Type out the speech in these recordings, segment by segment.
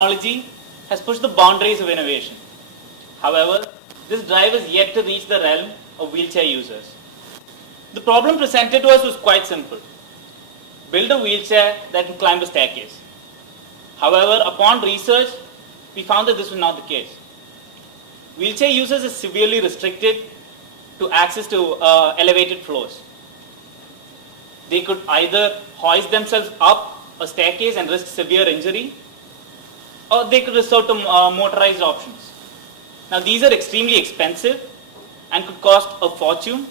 technology has pushed the boundaries of innovation. However, this drive is yet to reach the realm of wheelchair users. The problem presented to us was quite simple. Build a wheelchair that can climb a staircase. However, upon research, we found that this was not the case. Wheelchair users are severely restricted to access to elevated floors. They could either hoist themselves up a staircase and risk severe injury, or they could resort to motorized options. Now, these are extremely expensive and could cost a fortune,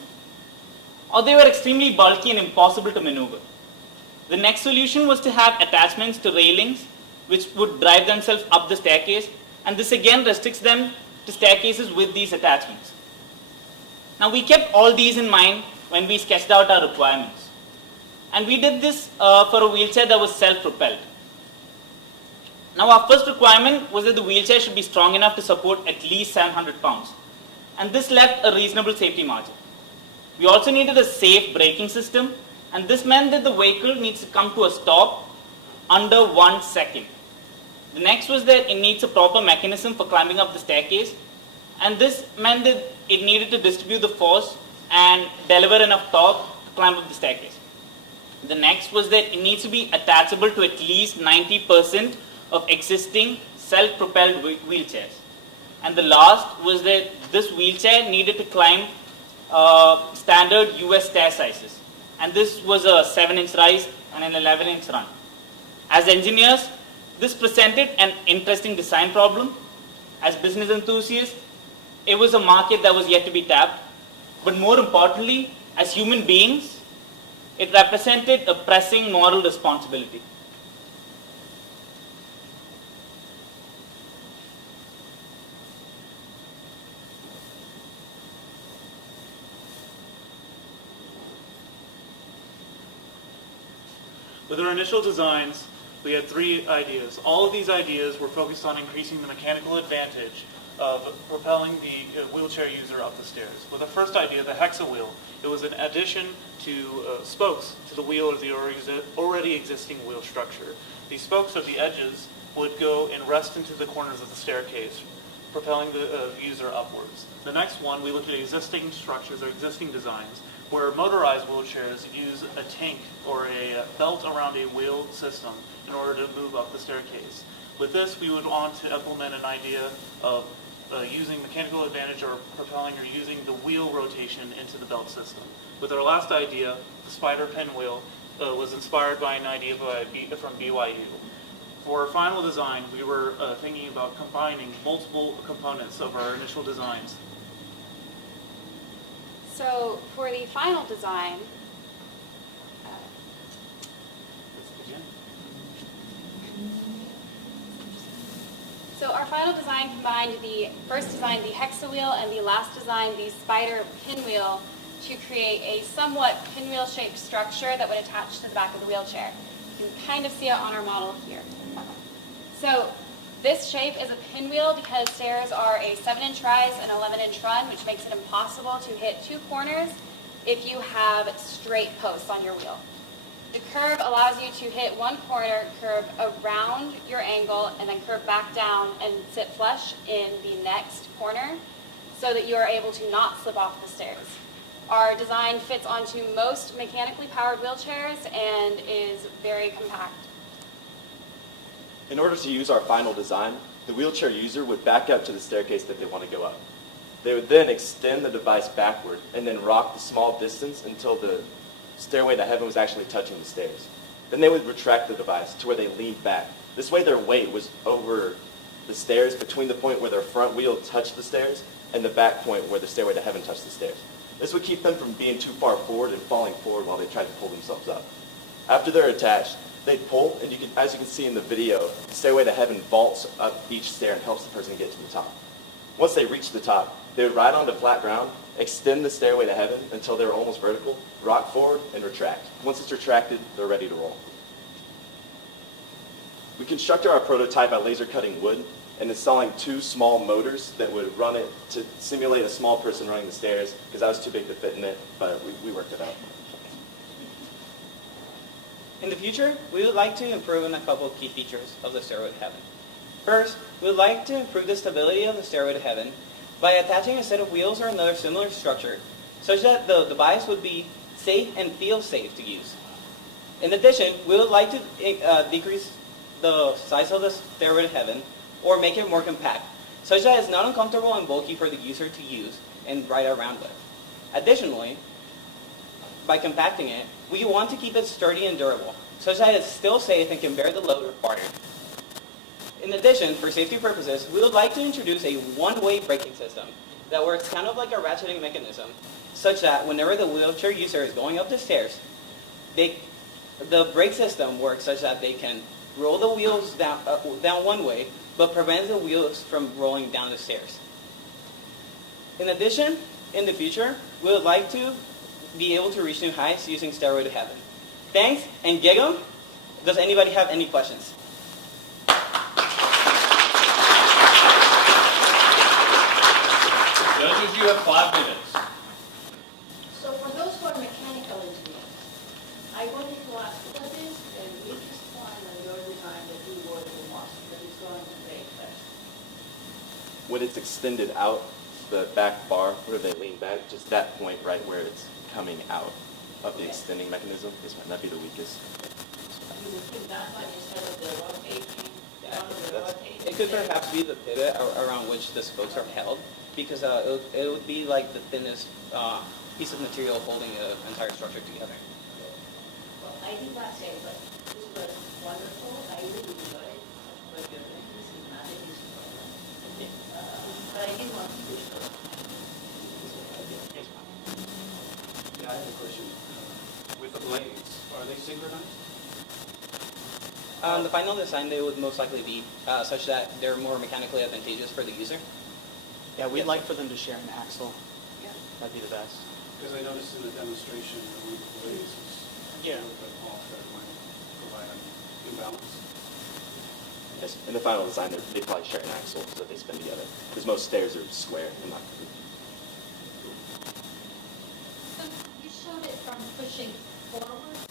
or they were extremely bulky and impossible to maneuver. The next solution was to have attachments to railings which would drive themselves up the staircase, and this again restricts them to staircases with these attachments. Now, we kept all these in mind when we sketched out our requirements, and we did this for a wheelchair that was self-propelled. Now, our first requirement was that the wheelchair should be strong enough to support at least 700 pounds, and this left a reasonable safety margin. We also needed a safe braking system, and this meant that the vehicle needs to come to a stop under 1 second. The next was that it needs a proper mechanism for climbing up the staircase, and this meant that it needed to distribute the force and deliver enough torque to climb up the staircase. The next was that it needs to be attachable to at least 90% of existing self-propelled wheelchairs. And the last was that this wheelchair needed to climb standard US stair sizes. And this was a 7-inch rise and an 11-inch run. As engineers, this presented an interesting design problem. As business enthusiasts, it was a market that was yet to be tapped. But more importantly, as human beings, it represented a pressing moral responsibility. With our initial designs, we had 3 ideas. All of these ideas were focused on increasing the mechanical advantage of propelling the wheelchair user up the stairs. With the first idea, the hexa wheel, it was an addition to spokes to the wheel of the already existing wheel structure. These spokes at the edges would go and rest into the corners of the staircase, propelling the user upwards. The next one, we looked at existing structures or existing designs, where motorized wheelchairs use a tank or a belt around a wheel system in order to move up the staircase. With this, we would want to implement an idea of using mechanical advantage or propelling or using the wheel rotation into the belt system. With our last idea, the spider pinwheel was inspired by an idea from BYU. For our final design, we were thinking about combining multiple components of our initial designs. So for the final design, our final design combined the first design, the hexa wheel, and the last design, the spider pinwheel, to create a somewhat pinwheel-shaped structure that would attach to the back of the wheelchair. You can kind of see it on our model here. So this shape is a pinwheel because stairs are a 7-inch rise and 11-inch run, which makes it impossible to hit 2 corners if you have straight posts on your wheel. The curve allows you to hit 1 corner, curve around your angle, and then curve back down and sit flush in the next corner so that you are able to not slip off the stairs. Our design fits onto most mechanically powered wheelchairs and is very compact. In order to use our final design, the wheelchair user would back up to the staircase that they want to go up. They would then extend the device backward and then rock the small distance until the stairway to heaven was actually touching the stairs. Then they would retract the device to where they leaned back. This way their weight was over the stairs between the point where their front wheel touched the stairs and the back point where the stairway to heaven touched the stairs. This would keep them from being too far forward and falling forward while they tried to pull themselves up. After they're attached, they'd pull, and as you can see in the video, the stairway to heaven vaults up each stair and helps the person get to the top. Once they reach the top, they would ride onto flat ground, extend the stairway to heaven until they're almost vertical, rock forward, and retract. Once it's retracted, they're ready to roll. We constructed our prototype by laser cutting wood and installing 2 small motors that would run it to simulate a small person running the stairs, because I was too big to fit in it, but we worked it out. In the future, we would like to improve on a couple of key features of the Stairway to Heaven. First, we would like to improve the stability of the Stairway to Heaven by attaching a set of wheels or another similar structure, such that the device would be safe and feel safe to use. In addition, we would like to decrease the size of the Stairway to Heaven or make it more compact, such that it's not uncomfortable and bulky for the user to use and ride around with. Additionally, by compacting it, we want to keep it sturdy and durable, such that it's still safe and can bear the load required. In addition, for safety purposes, we would like to introduce a one-way braking system that works kind of like a ratcheting mechanism, such that whenever the wheelchair user is going up the stairs, the brake system works such that they can roll the wheels down one way, but prevents the wheels from rolling down the stairs. In addition, in the future, we would like to be able to reach new heights using Stairway to Heaven. Thanks, and gig 'em. Does anybody have any questions? Judges, you have 5 minutes. So for those who are mechanical engineers, I wanted to ask, what is the weakest point in your design that you work the most, that is going to break first? When it's extended out, the back bar, where they lean back, just that point right where it's coming out of the extending mechanism, this might not be the weakest. You would put that one instead of the rotating, one of the rotating. It could perhaps be the pivot around which the spokes are held, because it would be like the thinnest piece of material holding the entire structure together. Well, I did not say, but this was wonderful. I really enjoyed it. What you're doing, this is not an easy program. But I did want to push those. Yeah, I have a question. With the blades, are they synchronized? The final design, they would most likely be such that they're more mechanically advantageous for the user. Yeah, we'd Yes, like sir. for them to share an axle. Yeah. That'd be the best. Because I noticed in the demonstration, that one of the blades is Yeah. a little bit off, that might provide an imbalance. Yes, in the final design, they probably share an axle so that they spin together. Because most stairs are square and not curved. So you showed it from pushing forward,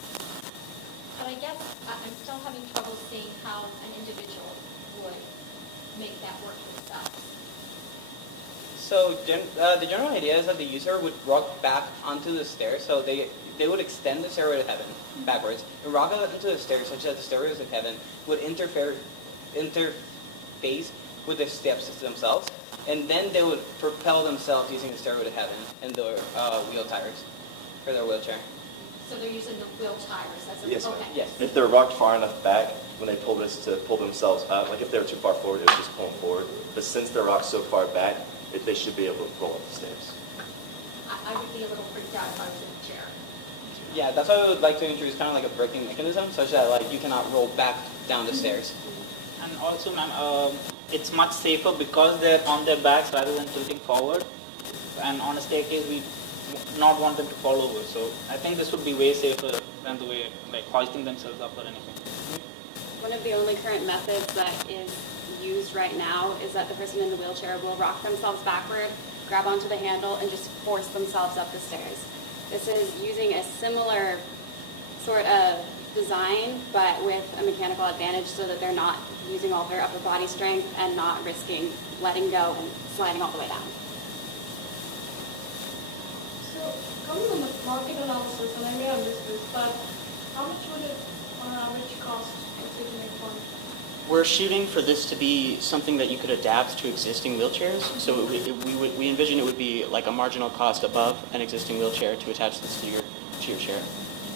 but I guess I'm still having trouble seeing how an individual would make that work themselves. So the general idea is that the user would rock back onto the stairs, so they would extend the Stairway to Heaven backwards and rock it into the stairs such that the Stairways to Heaven would interface with the steps themselves, and then they would propel themselves using the Stairway to Heaven and the wheel tires for their wheelchair. So they're using the wheel tires as a, Yes, ma'am. okay. Yes. If they're rocked far enough back, when they pull this to pull themselves up, like if they were too far forward, it would just pull them forward. But since they're rocked so far back, they should be able to roll up the stairs. I would be a little freaked out if I was in a chair. Yeah, that's why I would like to introduce kind of like a braking mechanism such that like you cannot roll back down the stairs. And also, ma'am, it's much safer because they're on their backs rather than tilting forward. And on a staircase, we not want them to fall over. So I think this would be way safer than the way like hoisting themselves up or anything. One of the only current methods that is used right now is that the person in the wheelchair will rock themselves backward, grab onto the handle, and just force themselves up the stairs. This is using a similar sort of design, but with a mechanical advantage so that they're not using all their upper body strength and not risking letting go and sliding all the way down. So coming on the market analysis, and I may have missed this, but how much would it on average cost to make one? We're shooting for this to be something that you could adapt to existing wheelchairs. So we envision it would be like a marginal cost above an existing wheelchair to attach this to your chair.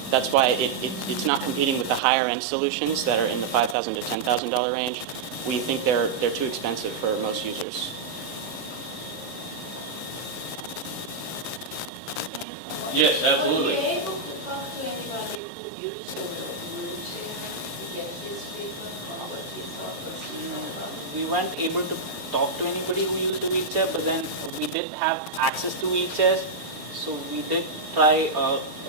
That's why it's not competing with the higher end solutions that are in the $5,000 to $10,000 range. We think they're too expensive for most users. Yes, absolutely. Are you able to talk to anybody who uses a wheelchair to get his feedback on what he thought was about it? We weren't able to talk to anybody who used a wheelchair, but then we did have access to wheelchairs, so we did try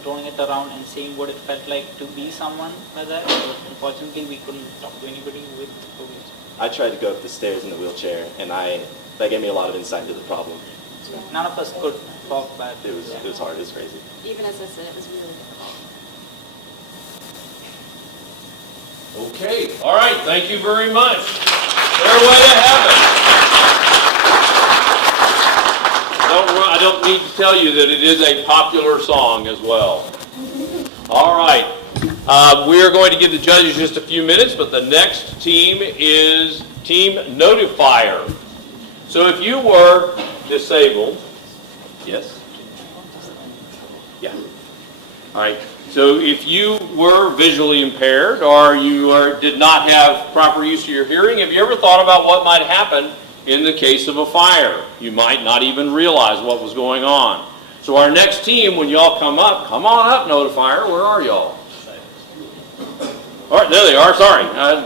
rolling it around and seeing what it felt like to be someone like that. But unfortunately, we couldn't talk to anybody with a wheelchair. I tried to go up the stairs in the wheelchair, and that gave me a lot of insight into the problem. So None of us could talk back. it was hard. It was crazy. Even assisted, it was really difficult. Okay, all right, thank you very much. Stairway to Heaven. I don't need to tell you that it is a popular song as well. All right. We are going to give the judges just a few minutes, but the next team is Team Notifier. So if you were disabled, yes? Yeah. All right. So if you were visually impaired or you did not have proper use of your hearing, have you ever thought about what might happen in the case of a fire? You might not even realize what was going on. So our next team, when y'all come on up, Notifier. Where are y'all? All right, there they are. Sorry,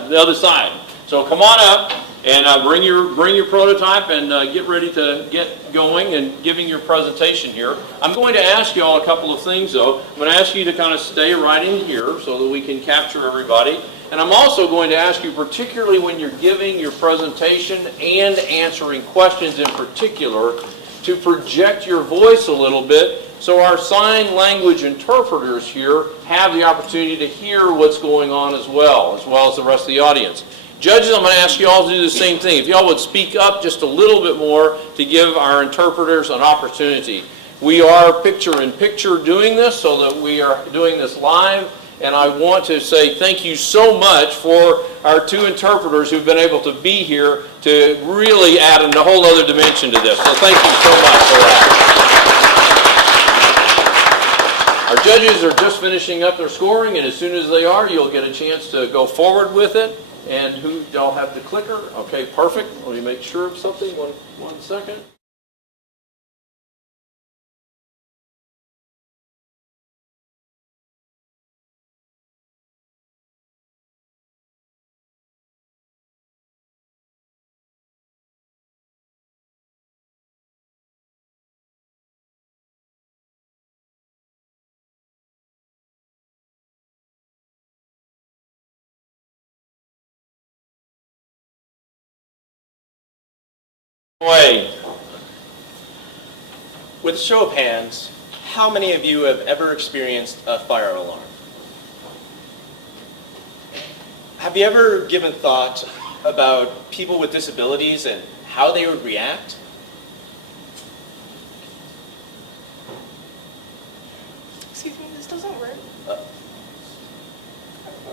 the other side. So come on up and bring your prototype and get ready to get going and giving your presentation here. I'm going to ask you all a couple of things though. I'm going to ask you to kind of stay right in here so that we can capture everybody. And I'm also going to ask you, particularly when you're giving your presentation and answering questions in particular, to project your voice a little bit so our sign language interpreters here have the opportunity to hear what's going on as well as the rest of the audience. Judges, I'm going to ask you all to do the same thing. If y'all would speak up just a little bit more to give our interpreters an opportunity. We are picture-in-picture doing this so that we are doing this live. And I want to say thank you so much for our two interpreters who've been able to be here to really add a whole other dimension to this. So thank you so much for that. Our judges are just finishing up their scoring, and as soon as they are, you'll get a chance to go forward with it. And who y'all have the clicker? Okay, perfect. Let me make sure of something. One second. Way. With a show of hands, how many of you have ever experienced a fire alarm? Have you ever given thought about people with disabilities and how they would react? Excuse me, this doesn't work.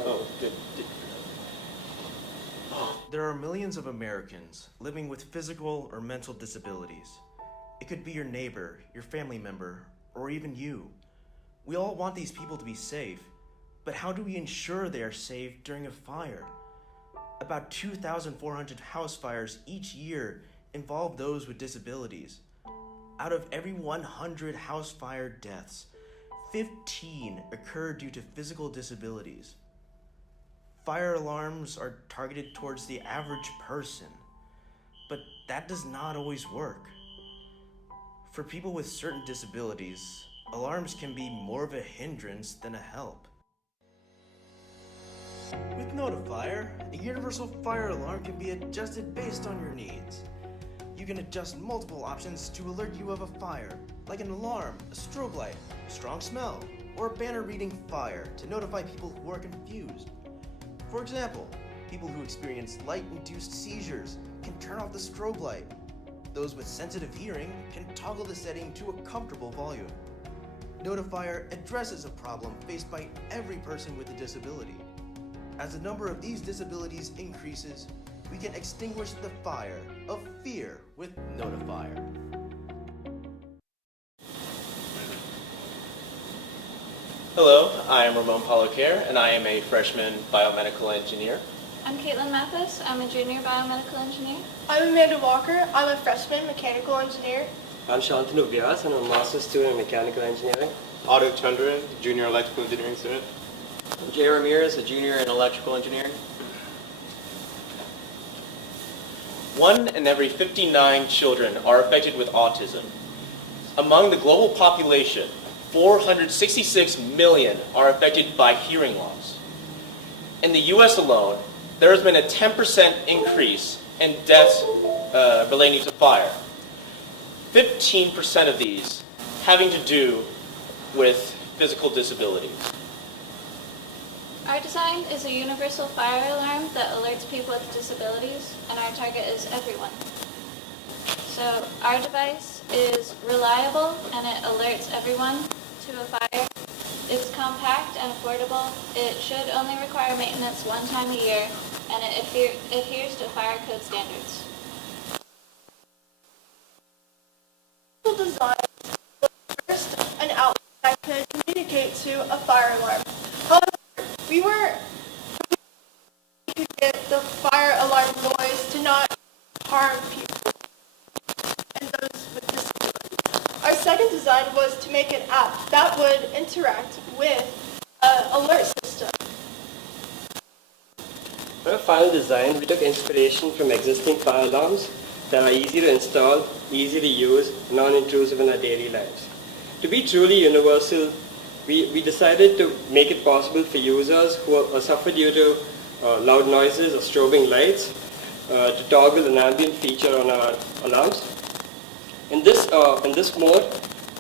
Oh, good. There are millions of Americans living with physical or mental disabilities. It could be your neighbor, your family member, or even you. We all want these people to be safe, but how do we ensure they are safe during a fire? About 2,400 house fires each year involve those with disabilities. Out of every 100 house fire deaths, 15 occur due to physical disabilities. Fire alarms are targeted towards the average person, but that does not always work. For people with certain disabilities, alarms can be more of a hindrance than a help. With Notifier, a universal fire alarm can be adjusted based on your needs. You can adjust multiple options to alert you of a fire, like an alarm, a strobe light, a strong smell, or a banner reading fire to notify people who are confused. For example, people who experience light-induced seizures can turn off the strobe light. Those with sensitive hearing can toggle the setting to a comfortable volume. Notifier addresses a problem faced by every person with a disability. As the number of these disabilities increases, we can extinguish the fire of fear with Notifier. Hello, I am Ramon Palocare, and I am a freshman biomedical engineer. I'm Caitlin Mathis. I'm a junior biomedical engineer. I'm Amanda Walker. I'm a freshman mechanical engineer. I'm Shantanu Vyas, and I'm a master's student in mechanical engineering. Auto Chandran, junior electrical engineering student. I'm Jay Ramirez, a junior in electrical engineering. 1 in every 59 children are affected with autism. Among the global population, 466 million are affected by hearing loss. In the US alone, there has been a 10% increase in deaths relating to fire. 15% of these having to do with physical disabilities. Our design is a universal fire alarm that alerts people with disabilities, and our target is everyone. So our device is reliable and it alerts everyone to a fire. It's compact and affordable. It should only require maintenance one time a year, and it adheres to fire code standards. Design was first an outlet that could communicate to a fire alarm. However, we could get the fire alarm noise to not harm people and those with disabilities. Our second design was to make an app that would interact with an alert system. For our final design, we took inspiration from existing fire alarms that are easy to install, easy to use, non-intrusive in our daily lives. To be truly universal, we decided to make it possible for users who suffer due to loud noises or strobing lights to toggle an ambient feature on our alarms. In this mode,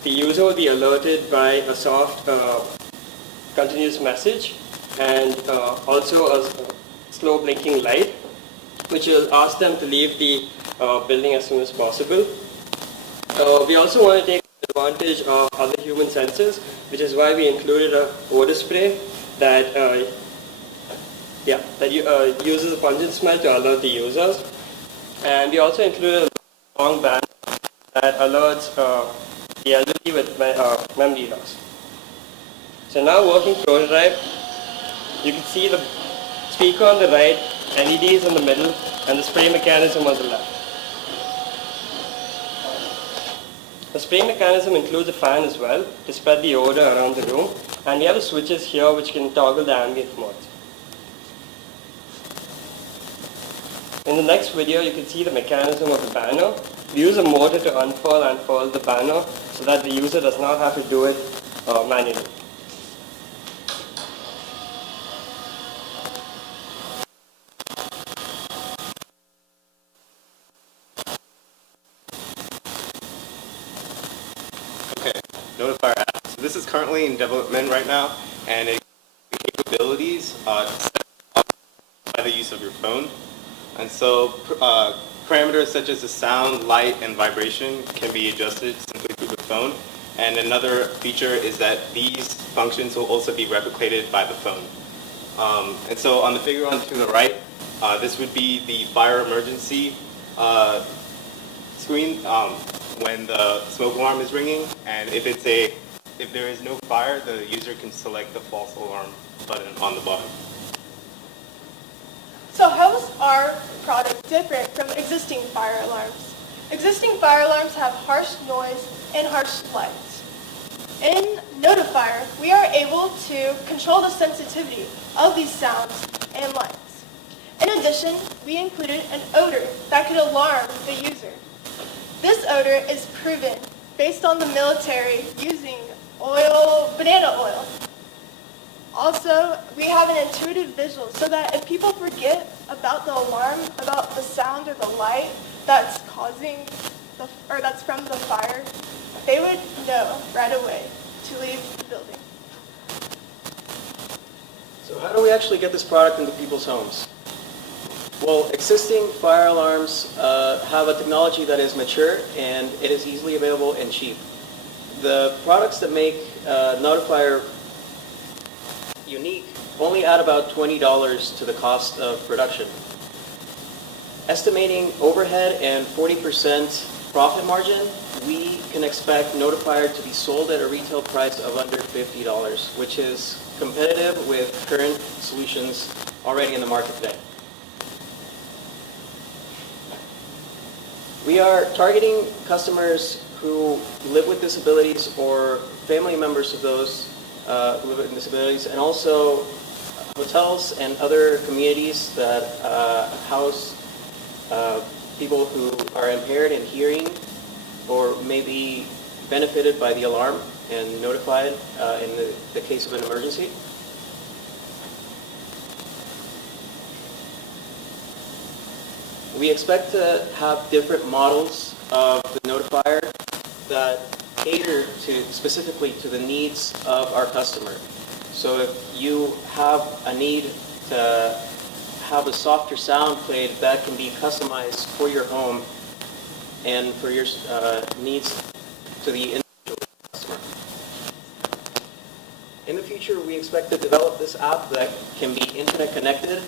the user will be alerted by a soft continuous message and also a slow blinking light, which will ask them to leave the building as soon as possible. We also want to take advantage of other human senses, which is why we included a odor spray that uses a pungent smell to alert the users. And we also included a long band that alerts the elderly with memory loss. So now working prototype, you can see the speaker on the right, LEDs in the middle, and the spray mechanism on the left. The spray mechanism includes a fan as well to spread the odor around the room, and we have the switches here which can toggle the ambient mode. In the next video, you can see the mechanism of the banner. We use a motor to unfurl and furl the banner so that the user does not have to do it manually. Okay, Notifier app. So this is currently in development right now, and it has capabilities set up by the use of your phone. And so parameters such as the sound, light, and vibration can be adjusted simply through the phone. And another feature is that these functions will also be replicated by the phone. And so on the figure on to the right, this would be the fire emergency screen when the smoke alarm is ringing. And if there is no fire, the user can select the false alarm button on the bottom. So how is our product different from existing fire alarms? Existing fire alarms have harsh noise and harsh lights. In Notifier, we are able to control the sensitivity of these sounds and lights. In addition, we included an odor that could alarm the user. This odor is proven based on the military using banana oil. Also, we have an intuitive visual so that if people forget about the alarm, about the sound or the light that's that's from the fire, they would know right away to leave the building. So how do we actually get this product into people's homes? Well, existing fire alarms have a technology that is mature and it is easily available and cheap. The products that make Notifier unique only add about $20 to the cost of production. Estimating overhead and 40% profit margin, we can expect Notifier to be sold at a retail price of under $50, which is competitive with current solutions already in the market today. We are targeting customers who live with disabilities or family members of those who live with disabilities, and also hotels and other communities that house people who are impaired in hearing or may be benefited by the alarm and notified in the case of an emergency. We expect to have different models of the Notifier that cater specifically to the needs of our customer. So if you have a need to have a softer sound played, that can be customized for your home and for your needs to the individual customer. In the future, we expect to develop this app that can be internet connected,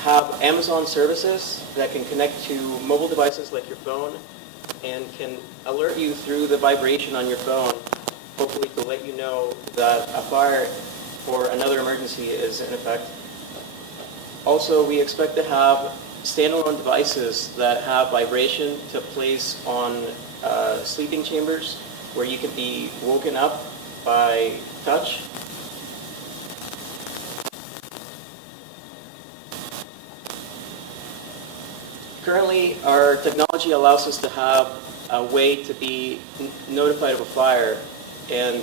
have Amazon services that can connect to mobile devices like your phone, and can alert you through the vibration on your phone, hopefully to let you know that a fire or another emergency is in effect. Also, we expect to have standalone devices that have vibration to place on sleeping chambers where you can be woken up by touch. Currently, our technology allows us to have a way to be notified of a fire, and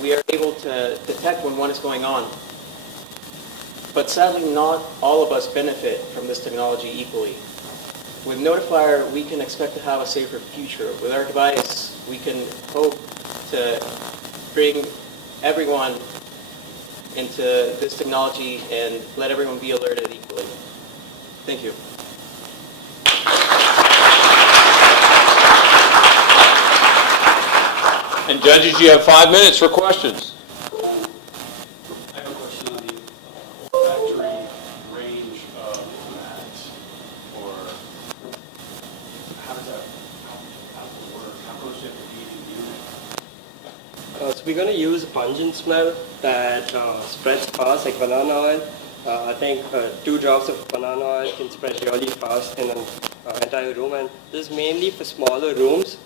we are able to detect when one is going on. But sadly, not all of us benefit from this technology equally. With Notifier, we can expect to have a safer future. With our device, we can hope to bring everyone into this technology and let everyone be alerted equally. Thank you. And judges, you have 5 minutes for questions. I have a question on the factory range of that, or how does that work? How close do you have to be to the unit? So we're going to use a pungent smell that spreads fast, like banana oil. I think 2 drops of banana oil can spread really fast in an entire room, and this is mainly for smaller rooms,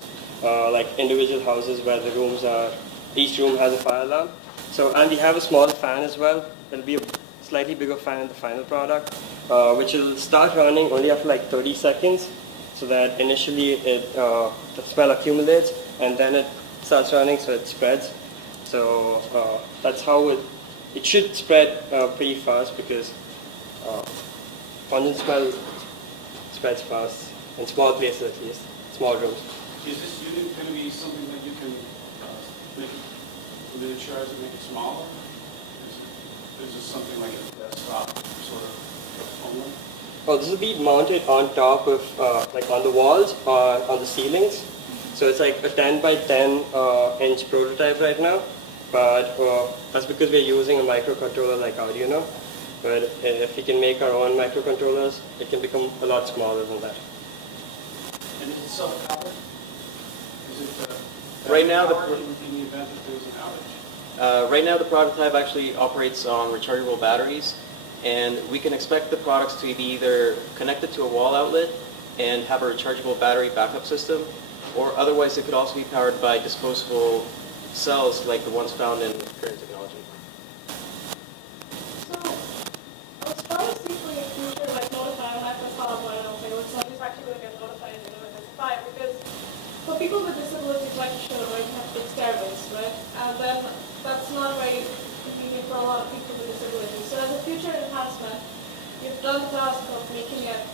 like individual houses where the rooms are, each room has a fire alarm. So, and we have a small fan as well. It'll be a slightly bigger fan in the final product, which will start running only after like 30 seconds, so that initially the smell accumulates and then it starts running, so it spreads. So that's how it should spread pretty fast, because pungent smell spreads fast in small places, at least small rooms. Is this unit going to be something that you can make it miniaturize and make it smaller? Is this something like a desktop sort of only? Well, this will be mounted on top of, like on the walls or on the ceilings. So it's like a 10 by 10 inch prototype right now. But that's because we're using a microcontroller like Arduino. But if we can make our own microcontrollers, it can become a lot smaller than that. And is it self-powered? Is it Right now, in the event that there's an outage? Right now, the prototype actually operates on rechargeable batteries, and we can expect the products to be either connected to a wall outlet and have a rechargeable battery backup system, or otherwise it could also be powered by disposable cells like the ones found in current technology. So, as far as people in the future, like notify, when I first thought about it, I was like, oh, somebody's actually going to get notified and they're going to fire, because for people with disabilities, like you showed, right, you have to take stairways, right? And then that's not very convenient for a lot of people with disabilities. So as a future enhancement, you've done the task of making it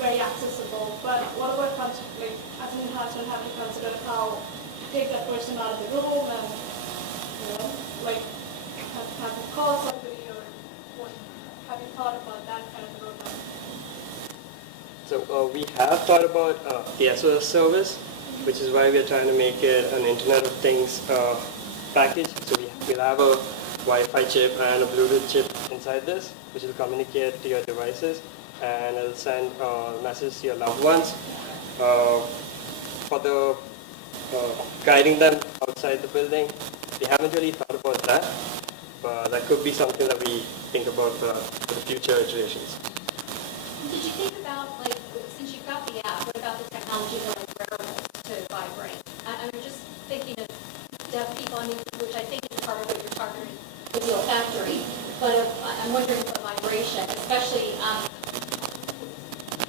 very accessible, but what about like as an enhancement, have you considered how to take that person out of the room and, you know, like have you call somebody, or what, have you thought about that kind of roadmap? So we have thought about the SOS service, which is why we're trying to make it an Internet of Things package. So we'll have a Wi-Fi chip and a Bluetooth chip inside this, which will communicate to your devices, and it'll send messages to your loved ones. For the guiding them outside the building, we haven't really thought about that, but that could be something that we think about for the future iterations. Did you think about, like, since you've got the app, what about the technology for like wearables to vibrate? I'm just thinking of deaf people, I mean, which I think is part of what you're targeting with your factory, but I'm wondering for vibration, especially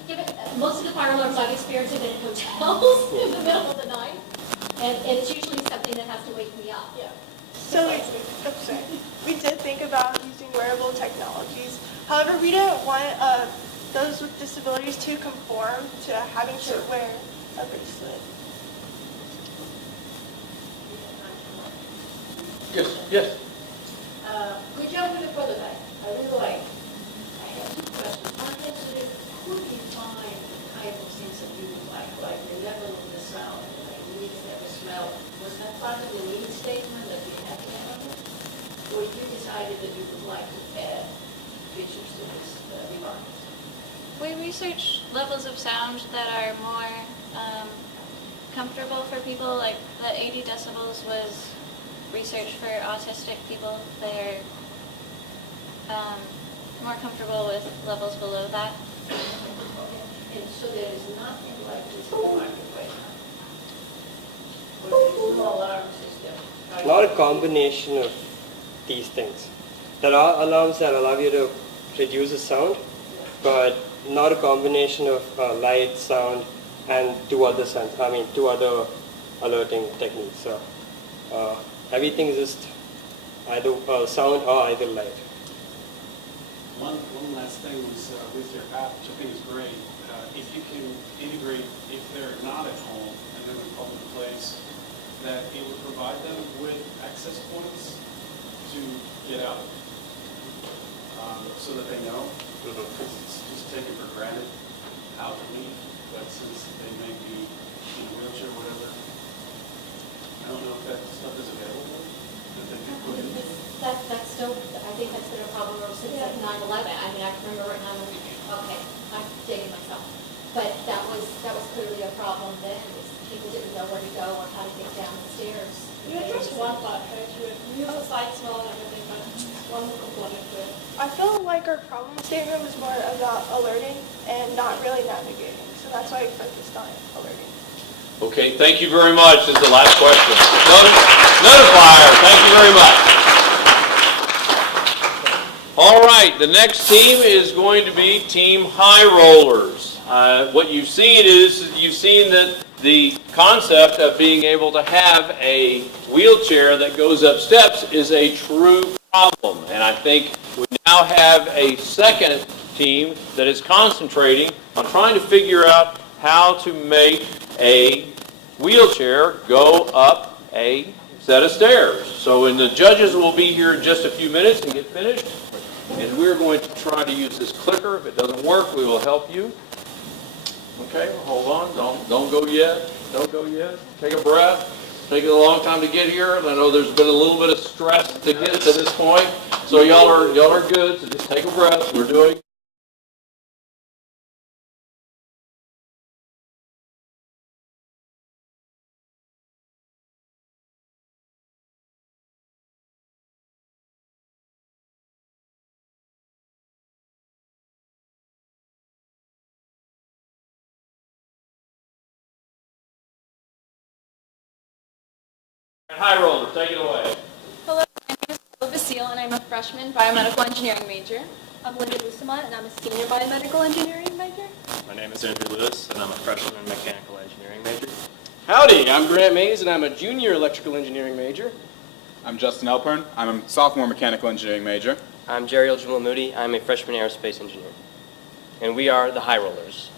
given most of the fire alarms I've experienced have been in hotels in the middle of the night, and it's usually something that has to wake me up. Yeah. So we did think about using wearable technologies. However, we didn't want those with disabilities to conform to having to wear a bracelet. Yes. Yes. Good job with the prototype. I really like it. I have two questions. One has to do, who define the kind of things that you would like the level of the sound, like needs never smell? Was that part of the need statement that you had to have on it? Or you decided that you would like to add features to this device? We researched levels of sound that are more comfortable for people. Like the 80 decibels was research for autistic people. They're more comfortable with levels below that. And so there is nothing like this in the market right now? Or there is no alarm system? Not a combination of these things. There are alarms that allow you to reduce the sound, but not a combination of light, sound, and two other alerting techniques. So everything is just either sound or either light. One last thing was with your app, which I think is great. If you can integrate, if they're not at home and they're in a public place, that it would provide them with access points to get out, so that they know. Because it's just taken for granted how to leave, but since they may be in a wheelchair or whatever, I don't know if that stuff is available that they can put in. That's still, I think that's been a problem since like 9/11. I mean, I can remember at 9/11, okay, I'm dating myself. But that was clearly a problem then, is people didn't know where to go or how to get down the stairs. You addressed one part, right? You use the side smell and everything, but one component to it. I feel like our problem statement was more about alerting and not really navigating. So that's why we focused on alerting. Okay, thank you very much. This is the last question. Notifier, thank you very much. All right, the next team is going to be Team High Rollers. What you've seen that the concept of being able to have a wheelchair that goes up steps is a true problem. And I think we now have a second team that is concentrating on trying to figure out how to make a wheelchair go up a set of stairs. So the judges will be here in just a few minutes and get finished. And we're going to try to use this clicker. If it doesn't work, we will help you. Okay, hold on. Don't go yet. Don't go yet. Take a breath. Taking a long time to get here. I know there's been a little bit of stress to get to this point. So y'all are good. So just take a breath. We're doing. High roller, take it away. Hello, my name is Basile, and I'm a freshman biomedical engineering major. I'm Linda Bustamante, and I'm a senior biomedical engineering major. My name is Andrew Lewis, and I'm a freshman mechanical engineering major. Howdy, I'm Grant Mays, and I'm a junior electrical engineering major. I'm Justin Alpern. I'm a sophomore mechanical engineering major. I'm Jerry Moody. I'm a freshman aerospace engineer. And we are the High Rollers.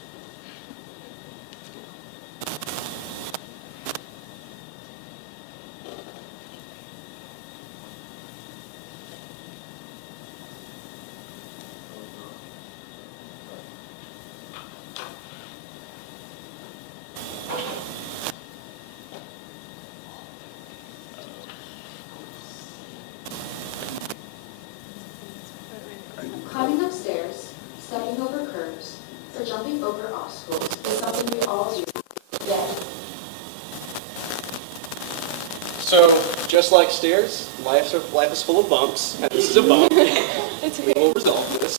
Climbing upstairs, stepping over curbs, or jumping over obstacles is something we all do today. So, just like stairs, life is full of bumps, and this is a bump. We will resolve this.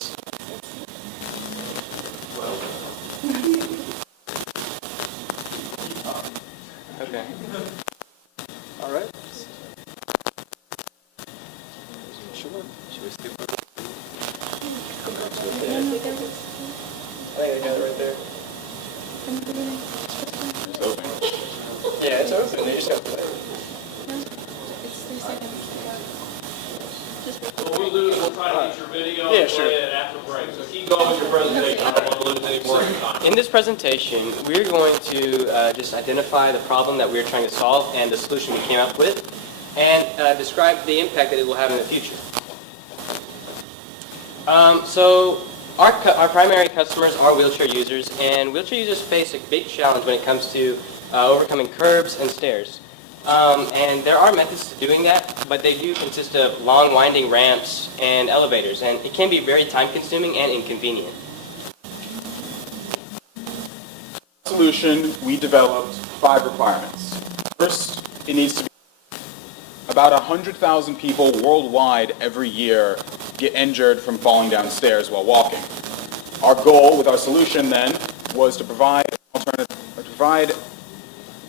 Okay. All right. Sure. Should we skip over? I think I got it right there. It's open. Yeah, it's open. They just have to wait. It's 3 seconds. What we'll do is we'll try to get your video Yeah, and sure. play it after break. So keep going with your presentation. I don't want to lose any more time. In this presentation, we're going to just identify the problem that we're trying to solve and the solution we came up with. and describe the impact that it will have in the future. So our primary customers are wheelchair users, and wheelchair users face a big challenge when it comes to overcoming curbs and stairs. And there are methods to doing that, but they do consist of long winding ramps and elevators, and it can be very time-consuming and inconvenient. Solution, we developed 5 requirements. First, it needs to be about 100,000 people worldwide every year get injured from falling down stairs while walking. Our goal with our solution then was to provide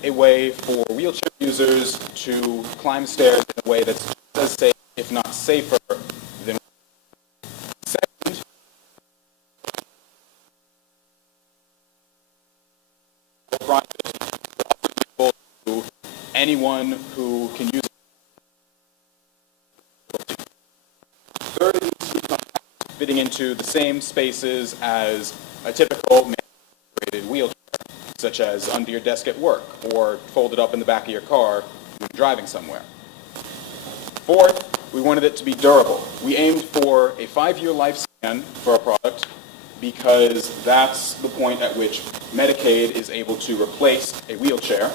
a way for wheelchair users to climb stairs in a way that's just as safe, if not safer, than. Second, to anyone who can use it. Third, it needs to be fitting into the same spaces as a typical man-operated wheelchair, such as under your desk at work or folded up in the back of your car when driving somewhere. Fourth, we wanted it to be durable. We aimed for a 5-year lifespan for our product because that's the point at which Medicaid is able to replace a wheelchair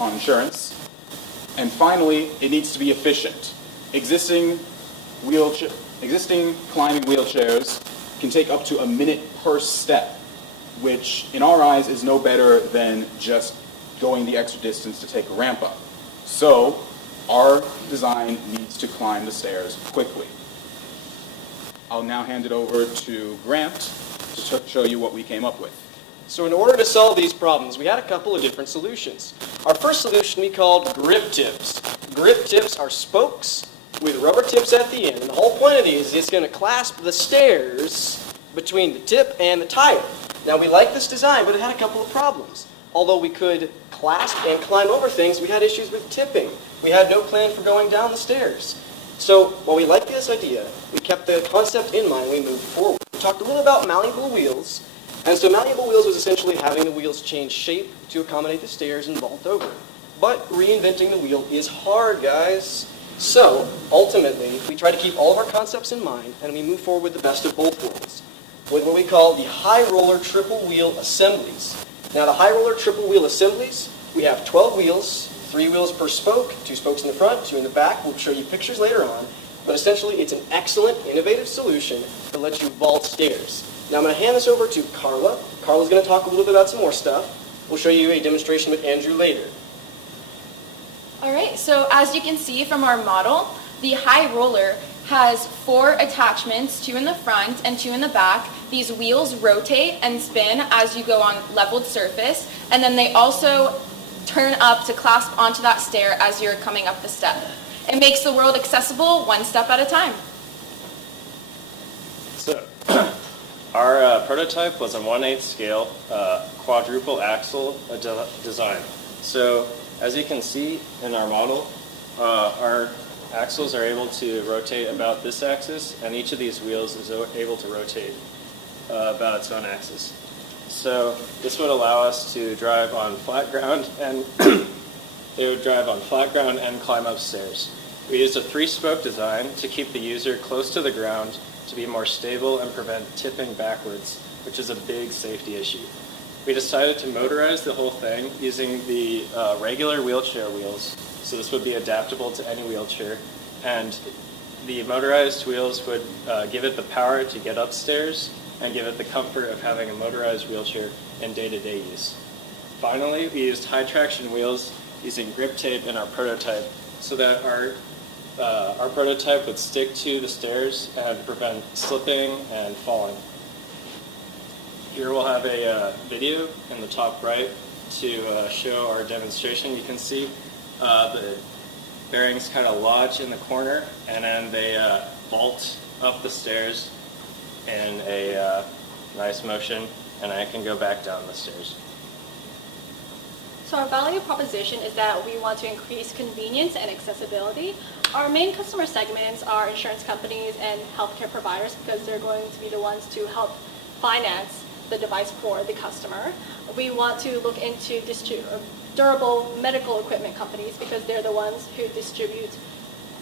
on insurance. And finally, it needs to be efficient. Existing climbing wheelchairs can take up to a minute per step, which in our eyes is no better than just going the extra distance to take a ramp up. So our design needs to climb the stairs quickly. I'll now hand it over to Grant to show you what we came up with. So in order to solve these problems, we had a couple of different solutions. Our first solution we called grip tips. Grip tips are spokes with rubber tips at the end. And the whole point of these is it's going to clasp the stairs between the tip and the tire. Now we liked this design, but it had a couple of problems. Although we could clasp and climb over things, we had issues with tipping. We had no plan for going down the stairs. So while we liked this idea, we kept the concept in mind when we moved forward. We talked a little about malleable wheels. And so malleable wheels was essentially having the wheels change shape to accommodate the stairs and vault over. But reinventing the wheel is hard, guys. So ultimately, we try to keep all of our concepts in mind, and we move forward with the best of both worlds, with what we call the high roller triple wheel assemblies. Now the high roller triple wheel assemblies, we have 12 wheels, 3 wheels per spoke, 2 spokes in the front, 2 in the back. We'll show you pictures later on. But essentially, it's an excellent, innovative solution that lets you vault stairs. Now I'm going to hand this over to Carla. Carla's going to talk a little bit about some more stuff. We'll show you a demonstration with Andrew later. All right, so as you can see from our model, the high roller has 4 attachments, 2 in the front and 2 in the back. These wheels rotate and spin as you go on leveled surface, and then they also turn up to clasp onto that stair as you're coming up the step. It makes the world accessible 1 step at a time. So, our prototype was a 1/8 scale quadruple axle design. So, as you can see in our model, our axles are able to rotate about this axis, and each of these wheels is able to rotate about its own axis. So this would allow us to drive on flat ground, and they would drive on flat ground and climb up stairs. We used a 3-spoke design to keep the user close to the ground to be more stable and prevent tipping backwards, which is a big safety issue. We decided to motorize the whole thing using the regular wheelchair wheels, so this would be adaptable to any wheelchair, and the motorized wheels would give it the power to get upstairs and give it the comfort of having a motorized wheelchair in day-to-day use. Finally, we used high traction wheels using grip tape in our prototype so that our prototype would stick to the stairs and prevent slipping and falling. Here we'll have a video in the top right to show our demonstration. You can see the bearings kind of lodge in the corner, and then they vault up the stairs in a nice motion, and I can go back down the stairs. So our value proposition is that we want to increase convenience and accessibility. Our main customer segments are insurance companies and healthcare providers because they're going to be the ones to help finance the device for the customer. We want to look into durable medical equipment companies because they're the ones who distribute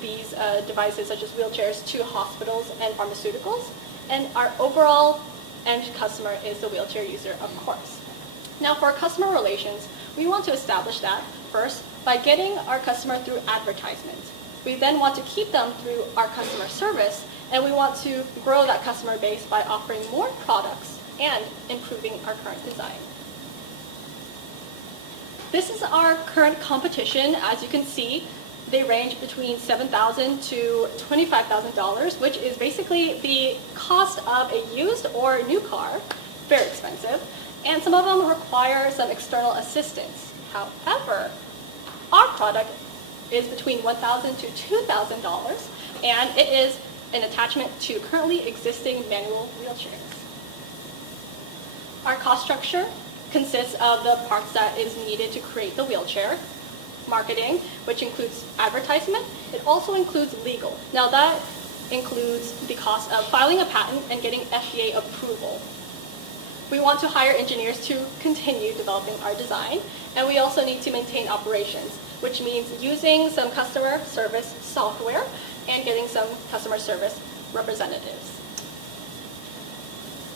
these devices, such as wheelchairs, to hospitals and pharmaceuticals. And our overall end customer is the wheelchair user, of course. Now, for customer relations, we want to establish that, first, by getting our customer through advertisements. We then want to keep them through our customer service, and we want to grow that customer base by offering more products and improving our current design. This is our current competition. As you can see, they range between $7,000 to $25,000, which is basically the cost of a used or new car, very expensive, and some of them require some external assistance. However, our product is between $1,000 to $2,000, and it is an attachment to currently existing manual wheelchairs. Our cost structure consists of the parts that is needed to create the wheelchair, marketing, which includes advertisement. It also includes legal. Now that includes the cost of filing a patent and getting FDA approval. We want to hire engineers to continue developing our design, and we also need to maintain operations, which means using some customer service software and getting some customer service representatives.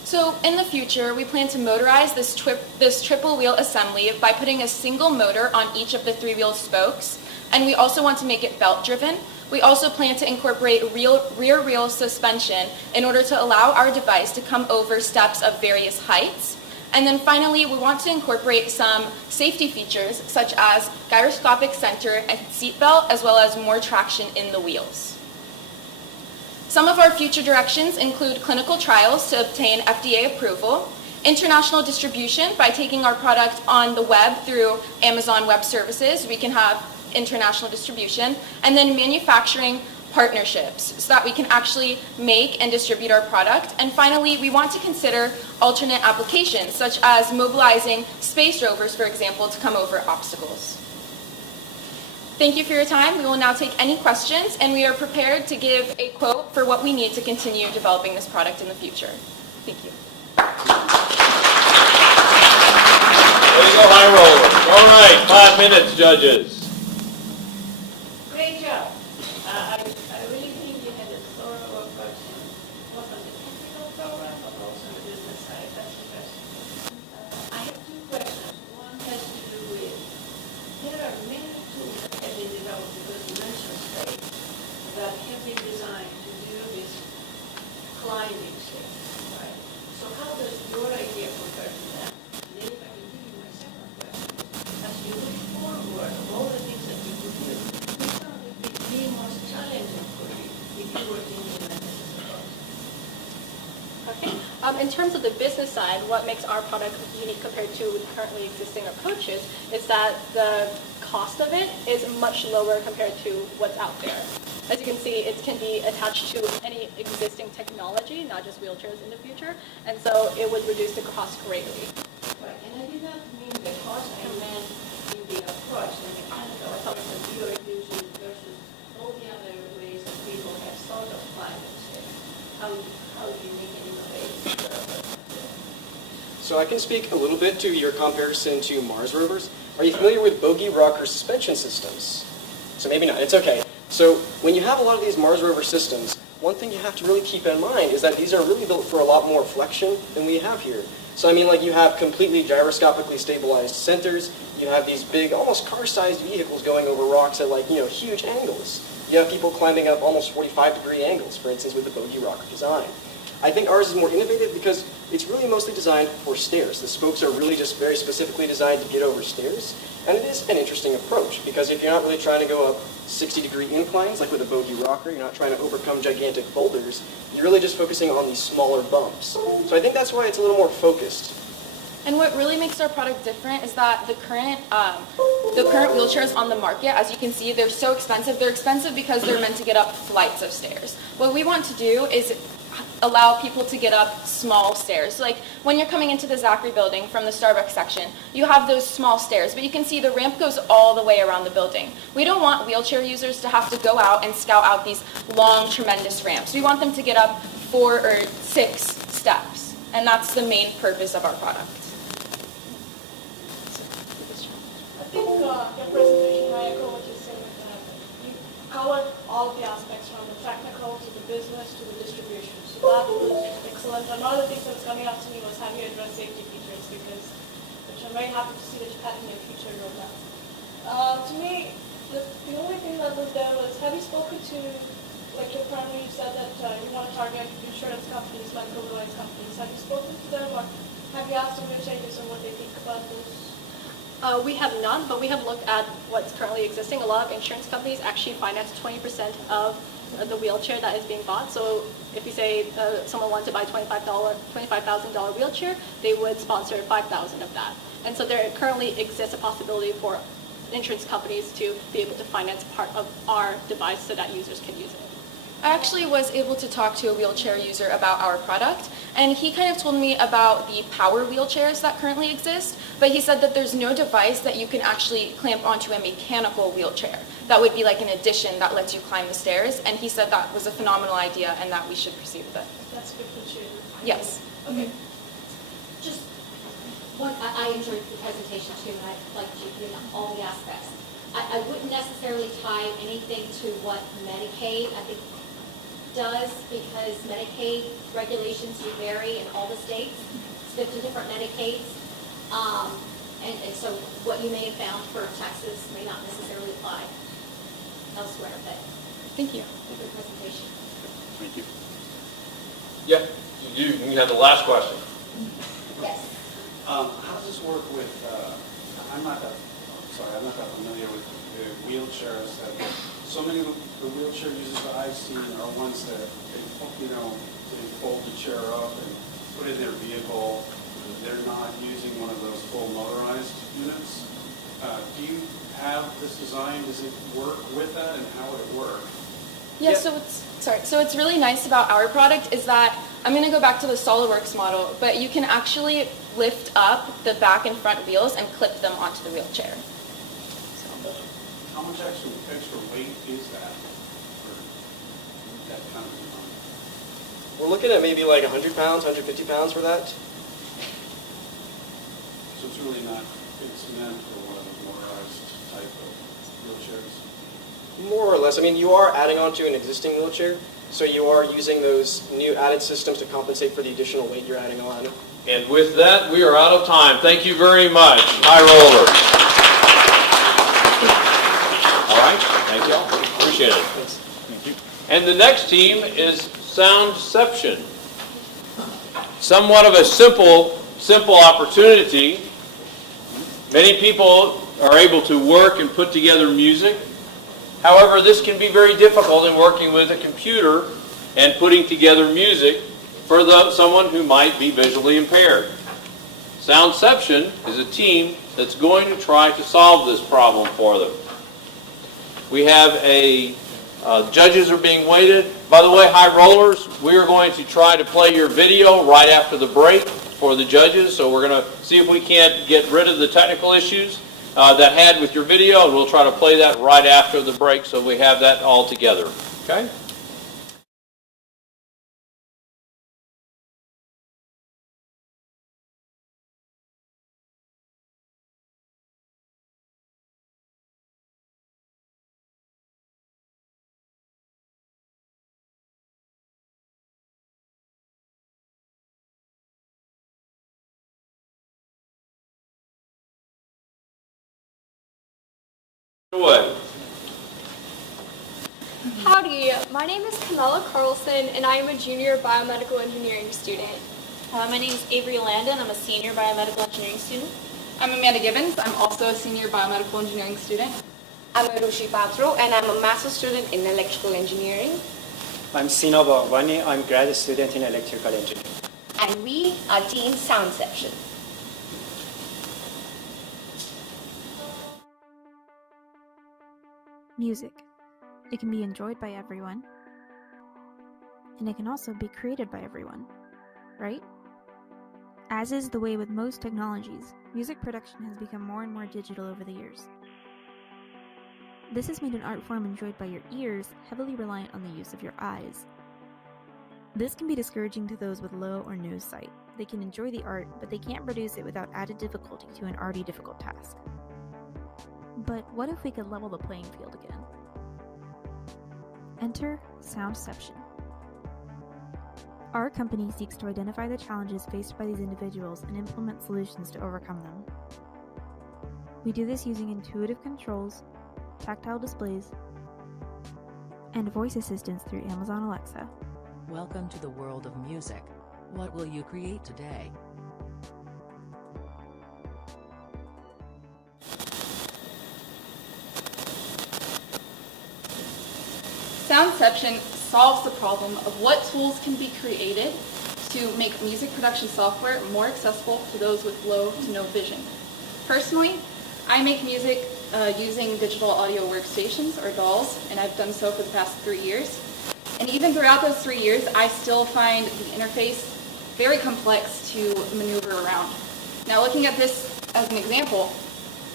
So in the future, we plan to motorize this triple wheel assembly by putting a single motor on each of the 3-wheel spokes, and we also want to make it belt driven. We also plan to incorporate rear wheel suspension in order to allow our device to come over steps of various heights. And then finally, we want to incorporate some safety features such as gyroscopic center and seat belt, as well as more traction in the wheels. Some of our future directions include clinical trials to obtain FDA approval, international distribution by taking our product on the web through Amazon Web Services. We can have international distribution, and then manufacturing partnerships so that we can actually make and distribute our product. And finally, we want to consider alternate applications, such as mobilizing space rovers, for example, to come over obstacles. Thank you for your time. We will now take any questions, and we are prepared to give a quote for what we need to continue developing this product in the future. Thank you. There you go, high rollers. All right, 5 minutes, judges. Great job. I really think you had a thorough approach, both on the technical program, but also on the business side. That's interesting. I have 2 questions. One has to do with, there are many tools that have been developed because you mentioned space that have been designed to do this climbing thing, right? So how does your idea compare to that? And then if I can give you my second question, as you look forward, all the things that you could do, which one would be the most challenging for you if you were thinking like this as a coach? Okay. In terms of the business side, what makes our product unique compared to currently existing approaches is that the cost of it is much lower compared to what's out there. As you can see, it can be attached to any existing technology, not just wheelchairs in the future, and so it would reduce the cost greatly. Right, and I did not mean the cost, I meant in the approach, the mechanical approach that you are using versus all the other ways that people have thought of climbing stairs. How do you make an innovation? So I can speak a little bit to your comparison to Mars rovers. Are you familiar with bogie rocker suspension systems? So maybe not, it's okay. So when you have a lot of these Mars rover systems, one thing you have to really keep in mind is that these are really built for a lot more flexion than we have here. So I mean, like, you have completely gyroscopically stabilized centers, you have these big, almost car-sized vehicles going over rocks at, like, huge angles. You have people climbing up almost 45-degree angles, for instance, with the bogie rocker design. I think ours is more innovative because it's really mostly designed for stairs. The spokes are really just very specifically designed to get over stairs. And it is an interesting approach because if you're not really trying to go up 60-degree inclines, like with a bogie rocker, you're not trying to overcome gigantic boulders, you're really just focusing on these smaller bumps. So I think that's why it's a little more focused. And what really makes our product different is that the current wheelchairs on the market, as you can see, they're so expensive. They're expensive because they're meant to get up flights of stairs. What we want to do is allow people to get up small stairs. Like when you're coming into the Zachary building from the Starbucks section, you have those small stairs, but you can see the ramp goes all the way around the building. We don't want wheelchair users to have to go out and scout out these long, tremendous ramps. We want them to get up 4 or 6 steps, and that's the main purpose of our product. I think your presentation, I echo what you said. You covered all one of the things that was coming up to me was how do you address safety features, which I'm very happy to see that you've had in your future roadmap. To me, the only thing that was there was, have you spoken to, like your primary, you said that you want to target insurance companies, medical device companies. Have you spoken to them, or have you asked them your changes and what they think about those? We have none, but we have looked at what's currently existing. A lot of insurance companies actually finance 20% of the wheelchair that is being bought. So if you say someone wanted to buy $25,000 wheelchair, they would sponsor $5,000 of that. And so there currently exists a possibility for insurance companies to be able to finance part of our device so that users can use it. I actually was able to talk to a wheelchair user about our product, and he kind of told me about the power wheelchairs that currently exist, but he said that there's no device that you can actually clamp onto a mechanical wheelchair. That would be like an addition that lets you climb the stairs, and he said that was a phenomenal idea and that we should proceed with it. That's good for you. Yes. Okay. Just one, I enjoyed the presentation too, and I liked you doing all the aspects. I wouldn't necessarily tie anything to what Medicaid, I think, does, because Medicaid regulations do vary in all the states. It's 50 different Medicaids. And so what you may have found for Texas may not necessarily apply elsewhere, but thank you. Good presentation. Thank you. Yeah, you have the last question. Yes. How does this work with, I'm not that familiar with the wheelchairs. So many of the wheelchair users that I've seen are ones that they fold the chair up and put it in their vehicle. They're not using one of those full motorized units. Do you have this design? Does it work with that, and how would it work? Yeah, so it's really nice about our product is that, I'm going to go back to the SolidWorks model, but you can actually lift up the back and front wheels and clip them onto the wheelchair. How much extra weight is that for that kind of design? We're looking at maybe like 100 pounds, 150 pounds for that. So it's really not, it's meant for one of the motorized type of wheelchairs? More or less. I mean, you are adding on to an existing wheelchair, so you are using those new added systems to compensate for the additional weight you're adding on. And with that, we are out of time. Thank you very much. High roller. All right. Thank you all. Appreciate it. Thank you. And the next team is Soundception. Somewhat of a simple opportunity. Many people are able to work and put together music. However, this can be very difficult in working with a computer and putting together music for someone who might be visually impaired. Soundception is a team that's going to try to solve this problem for them. We have judges are being weighted. By the way, high rollers, we are going to try to play your video right after the break for the judges. So we're going to see if we can't get rid of the technical issues that had with your video, and we'll try to play that right after the break so we have that all together. Okay? Away. Howdy, my name is Camilla Carlson and I am a junior biomedical engineering student. My name is Avery Landon. I'm a senior biomedical engineering student. I'm Amanda Gibbons. I'm also a senior biomedical engineering student. I'm Arushi Patro and I'm a master's student in electrical engineering. I'm Sino Bhagwani. I'm a graduate student in electrical engineering. And we are Team Soundception. Music. It can be enjoyed by everyone, and it can also be created by everyone, right? As is the way with most technologies, music production has become more and more digital over the years. This has made an art form enjoyed by your ears heavily reliant on the use of your eyes. This can be discouraging to those with low or no sight. They can enjoy the art, but they can't produce it without added difficulty to an already difficult task. But what if we could level the playing field again? Enter Soundception. Our company seeks to identify the challenges faced by these individuals and implement solutions to overcome them. We do this using intuitive controls, tactile displays, and voice assistance through Amazon Alexa. Welcome to the world of music. What will you create today? Soundception solves the problem of what tools can be created to make music production software more accessible to those with low to no vision. Personally, I make music using digital audio workstations, or DAWs, and I've done so for the past 3 years. And even throughout those 3 years, I still find the interface very complex to maneuver around. Now, looking at this as an example,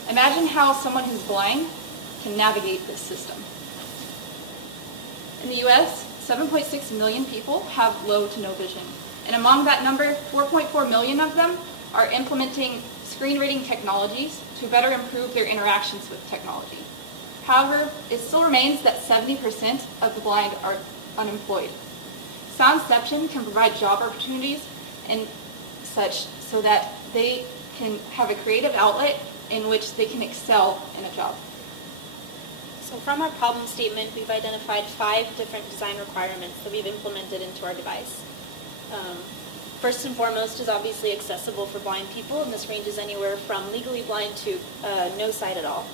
imagine how someone who's blind can navigate this system. In the US, 7.6 million people have low to no vision. And among that number, 4.4 million of them are implementing screen reading technologies to better improve their interactions with technology. However, it still remains that 70% of the blind are unemployed. Soundception can provide job opportunities and such so that they can have a creative outlet in which they can excel in a job. So from our problem statement, we've identified 5 different design requirements that we've implemented into our device. First and foremost is obviously accessible for blind people, and this ranges anywhere from legally blind to no sight at all.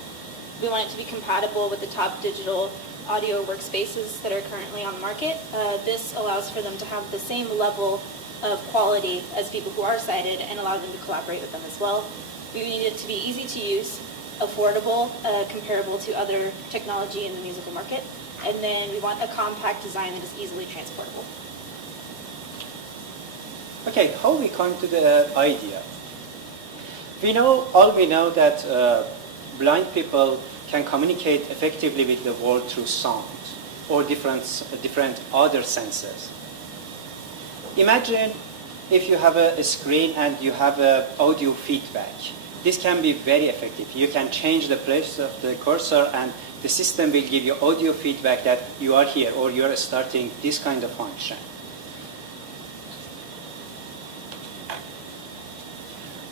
We want it to be compatible with the top digital audio workspaces that are currently on the market. This allows for them to have the same level of quality as people who are sighted and allow them to collaborate with them as well. We need it to be easy to use, affordable, comparable to other technology in the musical market, and then we want a compact design that is easily transportable. Okay, how we come to the idea? We know that blind people can communicate effectively with the world through sound or different other senses. Imagine if you have a screen and you have audio feedback. This can be very effective. You can change the place of the cursor and the system will give you audio feedback that you are here or you are starting this kind of function.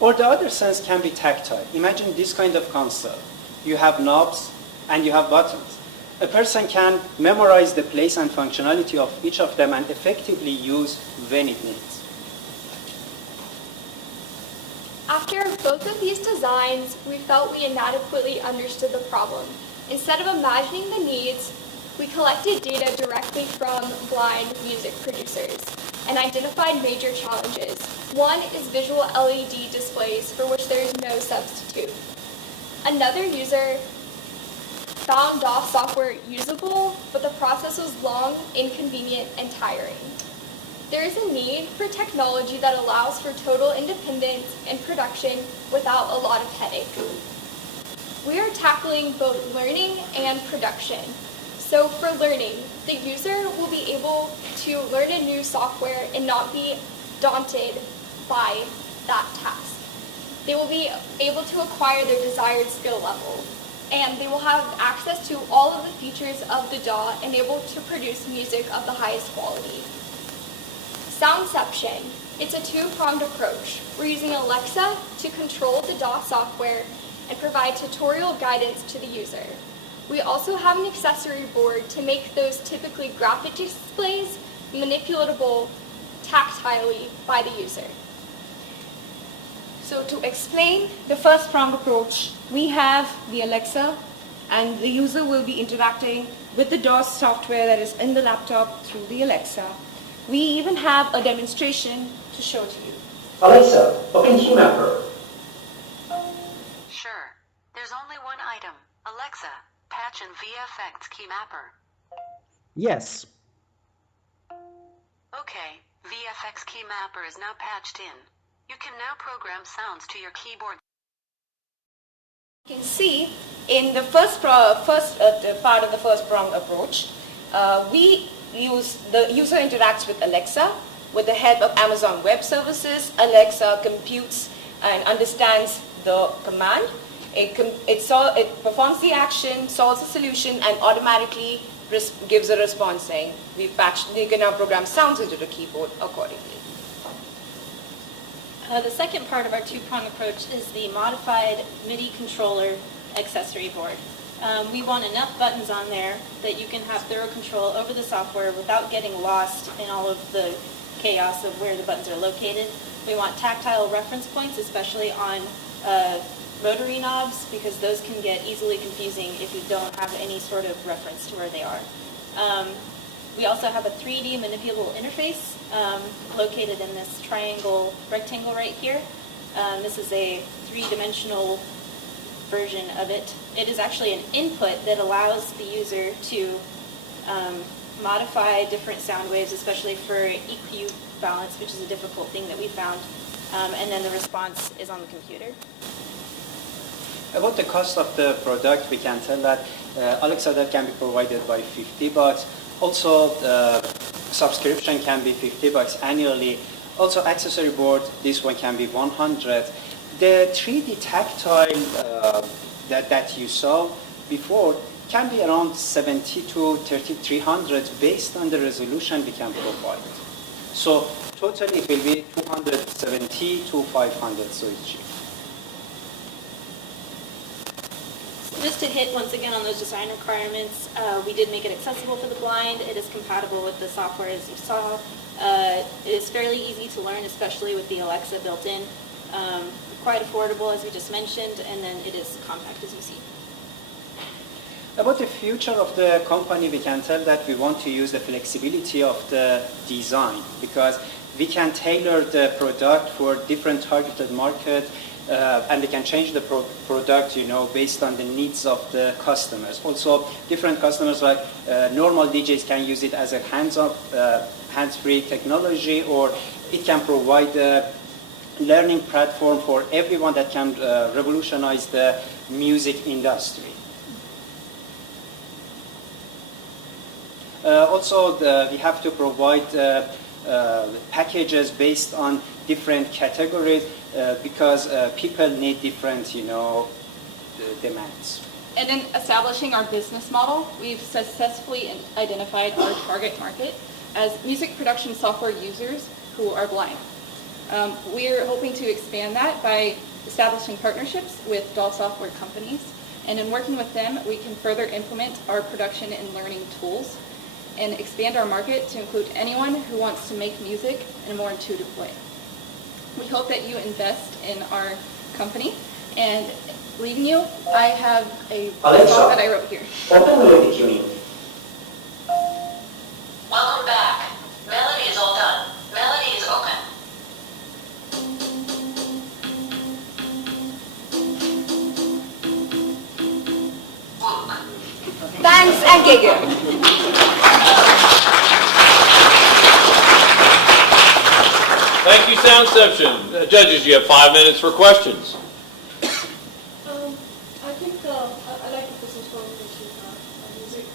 Or the other sense can be tactile. Imagine this kind of console. You have knobs and you have buttons. A person can memorize the place and functionality of each of them and effectively use when it needs. After both of these designs, we felt we inadequately understood the problem. Instead of imagining the needs, we collected data directly from blind music producers and identified major challenges. One is visual LED displays for which there is no substitute. Another user found DAW software usable, but the process was long, inconvenient, and tiring. There is a need for technology that allows for total independence in production without a lot of headache. We are tackling both learning and production. So for learning, the user will be able to learn a new software and not be daunted by that task. They will be able to acquire their desired skill level, and they will have access to all of the features of the DAW and able to produce music of the highest quality. Soundception. It's a two-pronged approach. We're using Alexa to control the DAW software and provide tutorial guidance to the user. We also have an accessory board to make those typically graphic displays manipulatable tactilely by the user. So to explain the first pronged approach, we have the Alexa, and the user will be interacting with the DAW software that is in the laptop through the Alexa. We even have a demonstration to show to you. Alexa, open KeyMapper. Sure. There's only one item. Alexa, patch in VFX KeyMapper. Yes. Okay, VFX KeyMapper is now patched in. You can now program sounds to your keyboard. You can see in the first part of the first pronged approach, the user interacts with Alexa. With the help of Amazon Web Services, Alexa computes and understands the command. It performs the action, solves the solution, and automatically gives a response saying, you can now program sounds into the keyboard accordingly. The second part of our two-prong approach is the modified MIDI controller accessory board. We want enough buttons on there that you can have thorough control over the software without getting lost in all of the chaos of where the buttons are located. We want tactile reference points, especially on rotary knobs, because those can get easily confusing if you don't have any sort of reference to where they are. We also have a 3D manipulable interface located in this rectangle right here. This is a three-dimensional version of it. It is actually an input that allows the user to modify different sound waves, especially for EQ balance, which is a difficult thing that we found. And then the response is on the computer. About the cost of the product, we can tell that Alexa that can be provided by $50. Also, subscription can be $50 annually. Also, accessory board, this one can be $100. The 3D tactile that you saw before can be around $70 to $300 based on the resolution we can provide. So totally it will be $270 to $500, so it's cheap. Just to hit once again on those design requirements, we did make it accessible for the blind. It is compatible with the software as you saw. It is fairly easy to learn, especially with the Alexa built in. Quite affordable, as we just mentioned, and then it is compact, as you see. About the future of the company, we can tell that we want to use the flexibility of the design because we can tailor the product for different targeted market and we can change the product, based on the needs of the customers. Also, different customers like normal DJs can use it as a hands-free technology, or it can provide a learning platform for everyone that can revolutionize the music industry. Also, we have to provide packages based on different categories because people need different, demands. And in establishing our business model, we've successfully identified our target market as music production software users who are blind. We're hoping to expand that by establishing partnerships with DAW software companies. And in working with them, we can further implement our production and learning tools and expand our market to include anyone who wants to make music in a more intuitive way. We hope that you invest in our company. And leaving you, I have a song that I wrote here. Open melody tuning. Welcome back. Melody is all done. Melody is open. Thanks, and Giga. Thank you, Soundception. Judges, you have 5 minutes for questions. I think I like the business presentation music.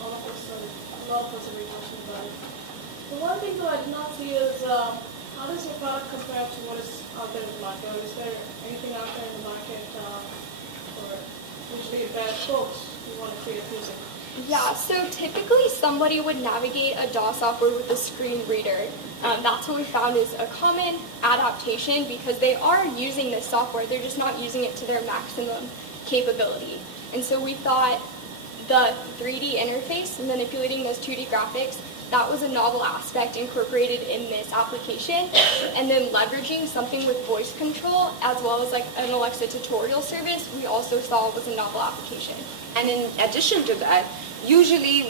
A lot of us are very passionate about it. The one thing though I did not see is how does your product compare to what is out there in the market? Or is there anything out there in the market for usually bad folks who want to create music? Yeah, so typically somebody would navigate a DAW software with a screen reader. That's what we found is a common adaptation because they are using this software, they're just not using it to their maximum capability. And so we thought the 3D interface, manipulating those 2D graphics, that was a novel aspect incorporated in this application. And then leveraging something with voice control as well as like an Alexa tutorial service, we also saw was a novel application. And in addition to that, usually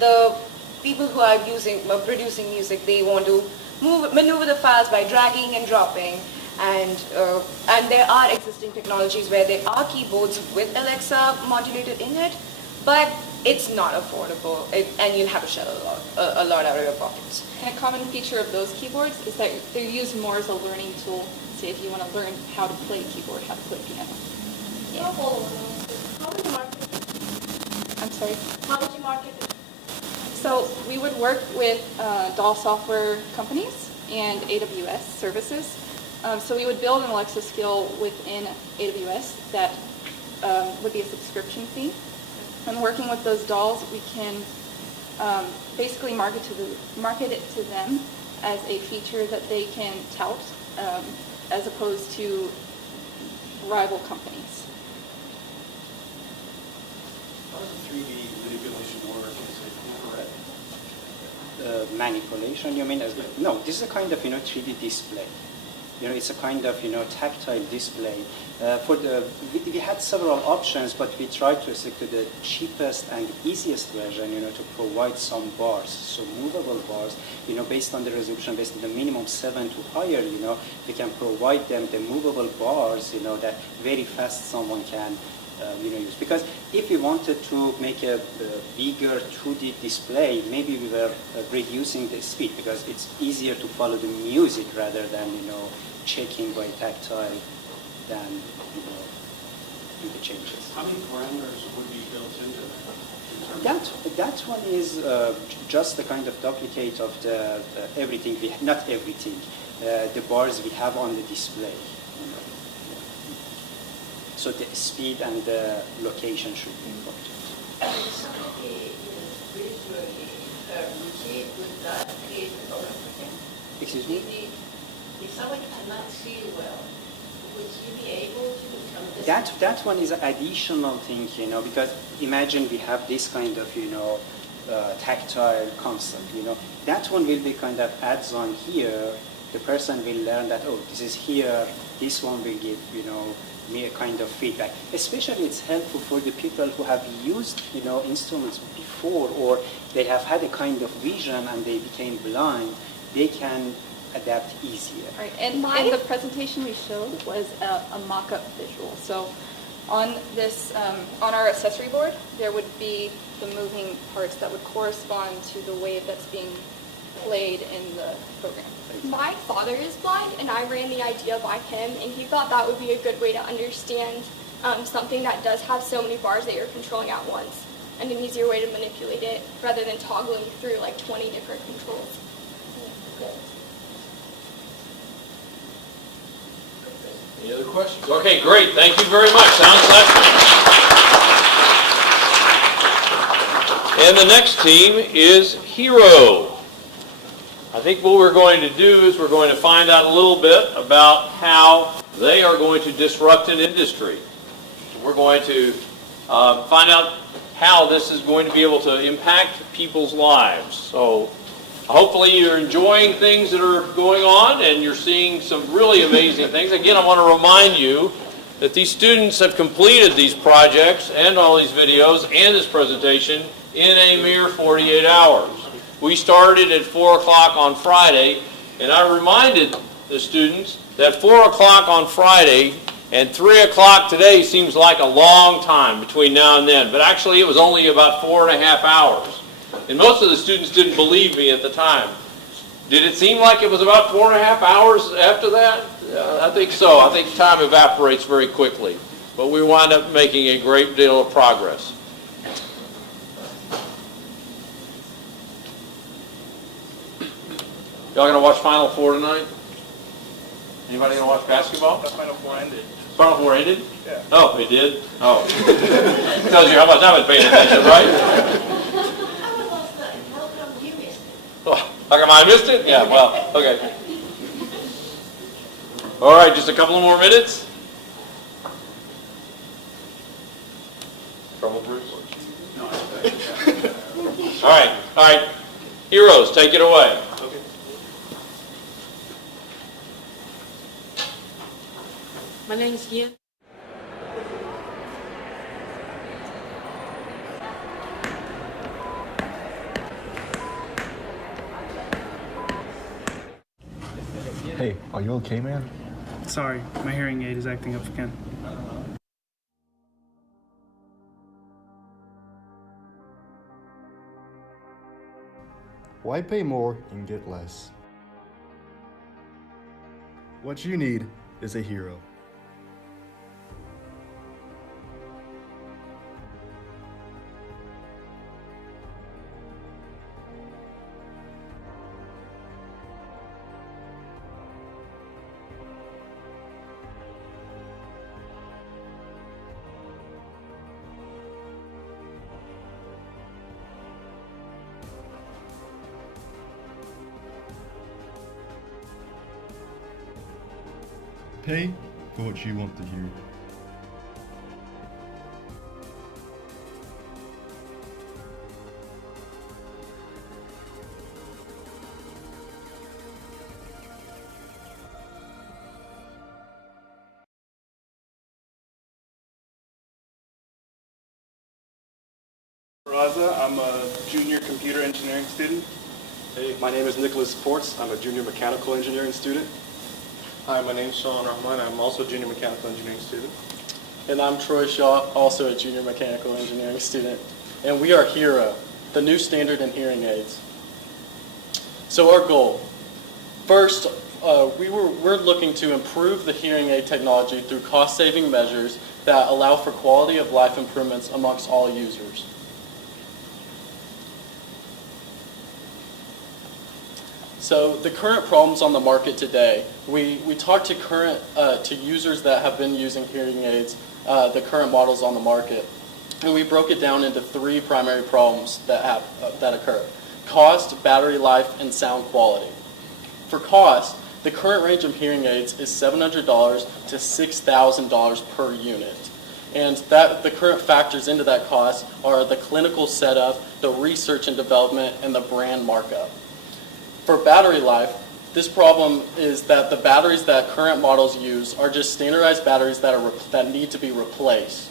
the people who are producing music, they want to maneuver the files by dragging and dropping. And there are existing technologies where there are keyboards with Alexa modulated in it, but it's not affordable, and you'll have to shell a lot out of your pockets. And a common feature of those keyboards is that they're used more as a learning tool. Say if you want to learn how to play keyboard, how to play piano. Yeah. How would you market it? I'm sorry? How would you market it? So we would work with DAW software companies and AWS services. So we would build an Alexa skill within AWS that would be a subscription fee. And working with those dolls, we can basically market it to them as a feature that they can tout, as opposed to rival companies. How does the 3D manipulation work? Is it infrared? Manipulation, you mean? No, this is a kind of 3D display. It's a kind of tactile display. We had several options, but we tried to stick to the cheapest and easiest version, to provide some bars, so movable bars, based on the resolution, based on the minimum 7 to higher, we can provide them the movable bars, that very fast someone can use. Because if we wanted to make a bigger 2D display, maybe we were reducing the speed, because it's easier to follow the music rather than checking by tactile than do the changes. How many parameters would be built into that? That one is just a kind of duplicate of the everything not everything, the bars we have on the display. So the speed and the location should be important. Is somebody visually routine with that create a problem for him? Excuse me? If someone cannot see well, would he be able to? That one is an additional thing, because imagine we have this kind of, tactile concept, That one will be kind of adds on here. The person will learn that, oh, this is here. This one will give, me a kind of feedback. Especially it's helpful for the people who have used, instruments before, or they have had a kind of vision and they became blind. They can adapt easier. Right, and the presentation we showed was a mock-up visual. So on this, on our accessory board, there would be the moving parts that would correspond to the wave that's being played in the program. My father is blind, and I ran the idea by him, and he thought that would be a good way to understand something that does have so many bars that you're controlling at once, and an easier way to manipulate it rather than toggling through like 20 different controls. Any other questions? Okay, great. Thank you very much. Sounds excellent. And the next team is Hero. I think what we're going to do is we're going to find out a little bit about how they are going to disrupt an industry. We're going to find out how this is going to be able to impact people's lives. So hopefully you're enjoying things that are going on and you're seeing some really amazing things. Again, I want to remind you that these students have completed these projects and all these videos and this presentation in a mere 48 hours. We started at 4 o'clock on Friday, and I reminded the students that 4 o'clock on Friday and 3 o'clock today seems like a long time between now and then, but actually it was only about 4.5 hours. And most of the students didn't believe me at the time. Did it seem like it was about 4.5 hours after that? I think so. I think time evaporates very quickly. But we wound up making a great deal of progress. Y'all gonna watch Final Four tonight? Anybody gonna watch basketball? Final Four ended. Final Four ended? Yeah. Oh, it did? Oh. Tells you how much I've been paying attention, right? Oh, how come I missed it? Yeah, well, okay. All right, just a couple of more minutes. Trouble, Bruce? No, All right. Heroes, take it away. My name is Ian. Hey, are you okay, man? Sorry, my hearing aid is acting up again. Why pay more and get less? What you need is a hero. Pay for what you want to hear. Raza, I'm a junior computer engineering student. Hey, my name is Nicholas Ports. I'm a junior mechanical engineering student. Hi, my name is Sean Rahman. I'm also a junior mechanical engineering student. And I'm Troy Shaw, also a junior mechanical engineering student. And we are HERO, the new standard in hearing aids. So our goal. First, we're looking to improve the hearing aid technology through cost-saving measures that allow for quality of life improvements amongst all users. So the current problems on the market today, we talked to users that have been using hearing aids, the current models on the market, and we broke it down into 3 primary problems that occur: cost, battery life, and sound quality. For cost, the current range of hearing aids is $700 to $6,000 per unit. And the current factors into that cost are the clinical setup, the research and development, and the brand markup. For battery life, this problem is that the batteries that current models use are just standardized batteries that need to be replaced.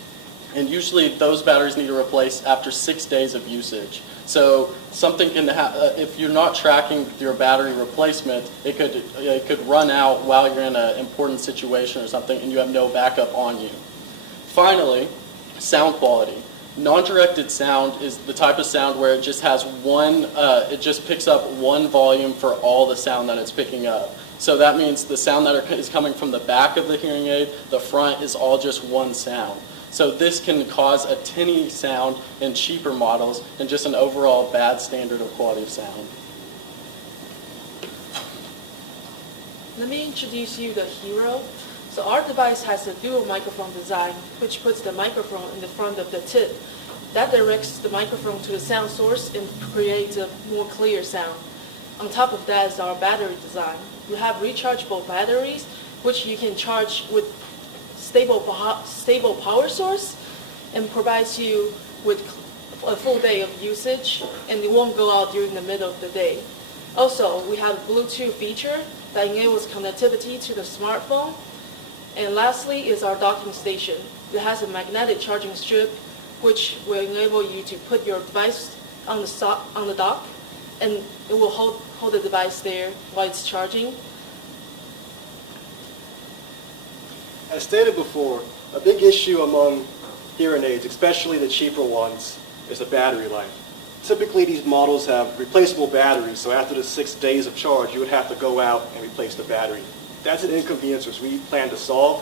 And usually those batteries need to replace after 6 days of usage. So something can if you're not tracking your battery replacement, it could run out while you're in an important situation or something and you have no backup on you. Finally, sound quality. Non-directed sound is the type of sound where it just has it just picks up one volume for all the sound that it's picking up. So that means the sound that is coming from the back of the hearing aid, the front is all just one sound. So this can cause a tinny sound in cheaper models and just an overall bad standard of quality of sound. Let me introduce you to HERO. So our device has a dual microphone design, which puts the microphone in the front of the tip. That directs the microphone to the sound source and creates a more clear sound. On top of that is our battery design. We have rechargeable batteries, which you can charge with stable power source and provides you with a full day of usage, and it won't go out during the middle of the day. Also, we have a Bluetooth feature that enables connectivity to the smartphone. And lastly is our docking station. It has a magnetic charging strip which will enable you to put your device on the dock, and it will hold the device there while it's charging. As stated before, a big issue among hearing aids, especially the cheaper ones, is the battery life. Typically these models have replaceable batteries, so after the 6 days of charge you would have to go out and replace the battery. That's an inconvenience which we plan to solve.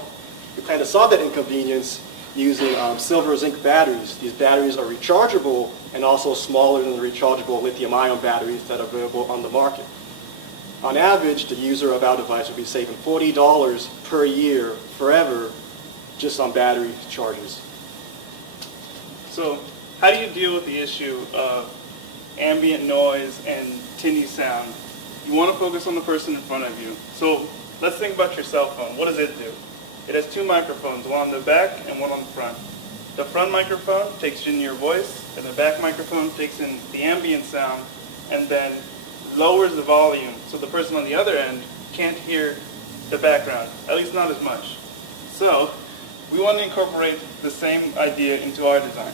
We plan to solve that inconvenience using silver zinc batteries. These batteries are rechargeable and also smaller than the rechargeable lithium-ion batteries that are available on the market. On average, the user of our device will be saving $40 per year forever just on battery charges. So how do you deal with the issue of ambient noise and tinny sound? You want to focus on the person in front of you. So let's think about your cell phone. What does it do? It has 2 microphones, one on the back and one on the front. The front microphone takes in your voice, and the back microphone takes in the ambient sound, and then lowers the volume so the person on the other end can't hear the background, at least not as much. So we want to incorporate the same idea into our design.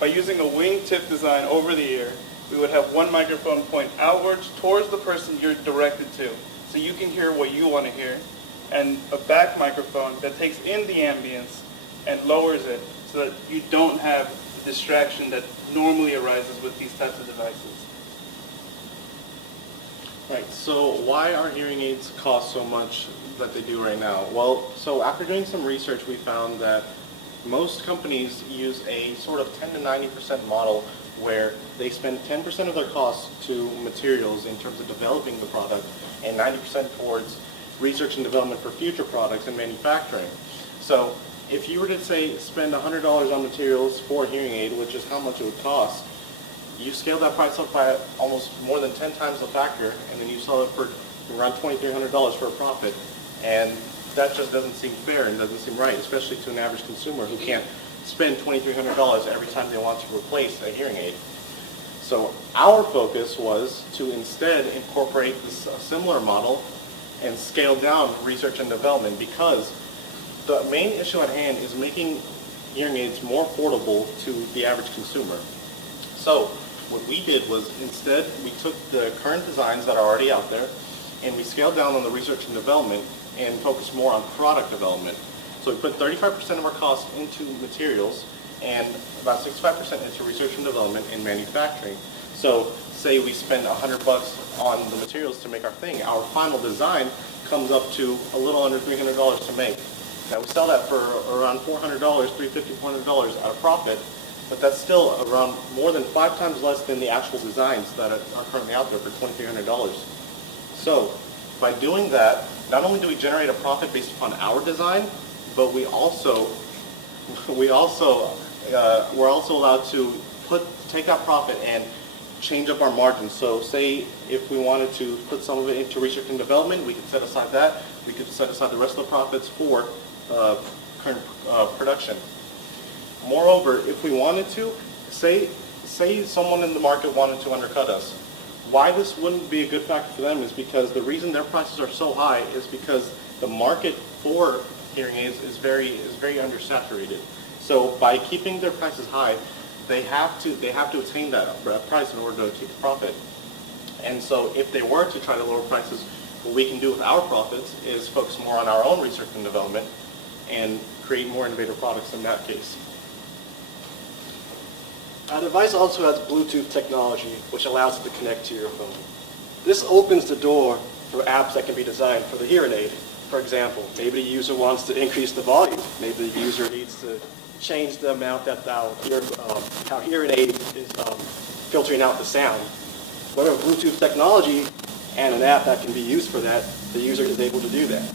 By using a wingtip design over the ear, we would have one microphone point outwards towards the person you're directed to, so you can hear what you want to hear, and a back microphone that takes in the ambience and lowers it so that you don't have the distraction that normally arises with these types of devices. Right, so why are hearing aids cost so much that they do right now? Well, so after doing some research, we found that most companies use a sort of 10 to 90% model where they spend 10% of their costs to materials in terms of developing the product and 90% towards research and development for future products and manufacturing. So if you were to say spend $100 on materials for a hearing aid, which is how much it would cost, you scale that price up by almost more than 10 times the factor, and then you sell it for around $2,300 for a profit. And that just doesn't seem fair and doesn't seem right, especially to an average consumer who can't spend $2,300 every time they want to replace a hearing aid. So our focus was to instead incorporate a similar model and scale down research and development, because the main issue at hand is making hearing aids more affordable to the average consumer. So what we did was instead we took the current designs that are already out there and we scaled down on the research and development and focused more on product development. So we put 35% of our costs into materials and about 65% into research and development and manufacturing. So say we spend $100 on the materials to make our thing, our final design comes up to a little under $300 to make. Now we sell that for around $400, $350, $400 at a profit, but that's still around more than 5 times less than the actual designs that are currently out there for $2,300. So by doing that, not only do we generate a profit based upon our design, but we're also allowed to take that profit and change up our margins. So say if we wanted to put some of it into research and development, we could set aside that. We could set aside the rest of the profits for current production. Moreover, if we wanted to, say someone in the market wanted to undercut us, why this wouldn't be a good factor for them is because the reason their prices are so high is because the market for hearing aids is very undersaturated. So by keeping their prices high, they have to attain that price in order to keep the profit. And so if they were to try to lower prices, what we can do with our profits is focus more on our own research and development and create more innovative products in that case. Our device also has Bluetooth technology, which allows it to connect to your phone. This opens the door for apps that can be designed for the hearing aid. For example, maybe the user wants to increase the volume. Maybe the user needs to change the amount that our hearing aid is filtering out the sound. With our Bluetooth technology and an app that can be used for that, the user is able to do that.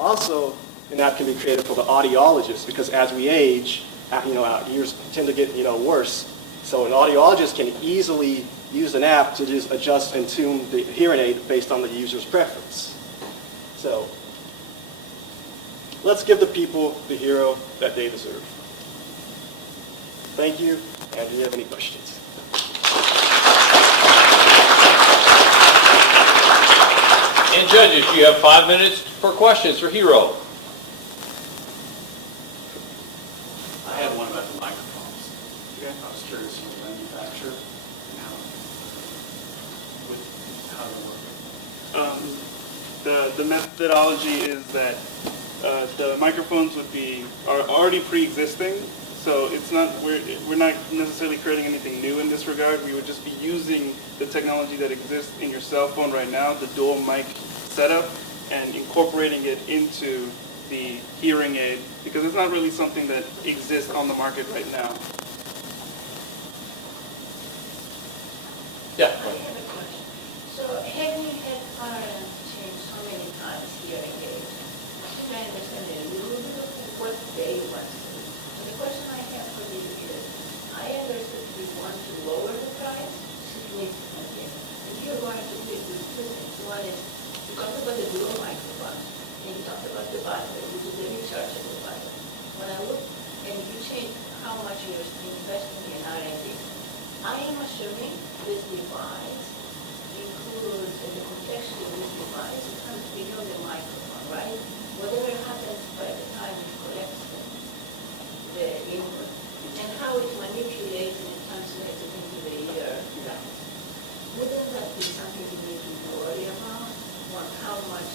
Also, an app can be created for the audiologist, because as we age, our ears tend to get worse. So an audiologist can easily use an app to just adjust and tune the hearing aid based on the user's preference. So let's give the people the hero that they deserve. Thank you, and do you have any questions? And judges, you have 5 minutes for questions for Hero. I had one about the microphones. I was curious about the manufacturer and how to work. The methodology is that the microphones are already pre-existing, so it's not we're not necessarily creating anything new in this regard. We would just be using the technology that exists in your cell phone right now, the dual mic setup, and incorporating it into the hearing aid, because it's not really something that exists on the market right now. Yeah. I have a question. So having had parents change so many times hearing aids, I think I understand a little bit of what they want to do. So the question I have for you is, I understood you want to lower the price significantly. And you're going to do two things. One is, you talked about the dual microphone, and you talked about the battery, which is a rechargeable battery. When I look and you change how much you're investing in R&D, I am assuming this device includes, in the context of this device, it comes beyond the microphone, right? Whatever happens by the time it collects the input, and how it's manipulated and translated into the ear. Wouldn't that be something you need to worry about? Or how much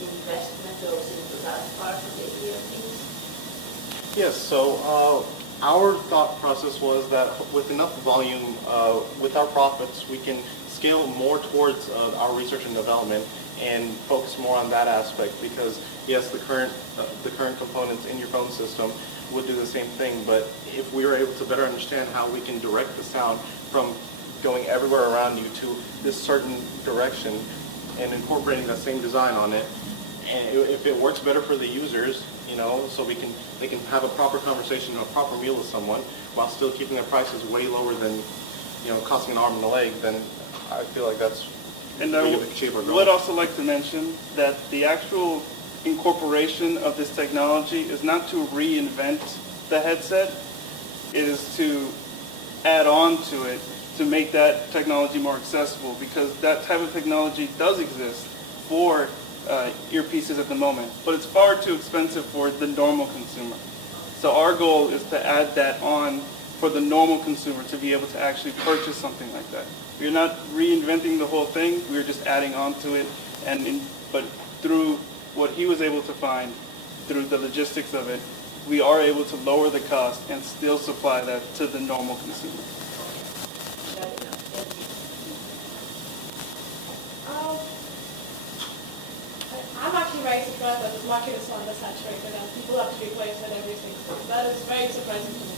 investment goes into that part of the ear piece? Yes, so our thought process was that with enough volume, with our profits, we can scale more towards our research and development and focus more on that aspect, because yes, the current components in your phone system would do the same thing, but if we were able to better understand how we can direct the sound from going everywhere around you to this certain direction and incorporating that same design on it, and if it works better for the users, so they can have a proper conversation, a proper meal with someone while still keeping their prices way lower than, costing an arm and a leg, then I feel like that's And really a big shape of I would also like to mention that the actual incorporation of this technology is not to reinvent the headset, it is to add on to it to make that technology more accessible, because that type of technology does exist for earpieces at the moment, but it's far too expensive for the normal consumer. So our goal is to add that on for the normal consumer to be able to actually purchase something like that. We're not reinventing the whole thing, we're just adding on to it, but through what he was able to find, through the logistics of it, we are able to lower the cost and still supply that to the normal consumer. I'm actually very surprised that this market is so undersaturated and people have to replace it every 6 months. That is very surprising to me.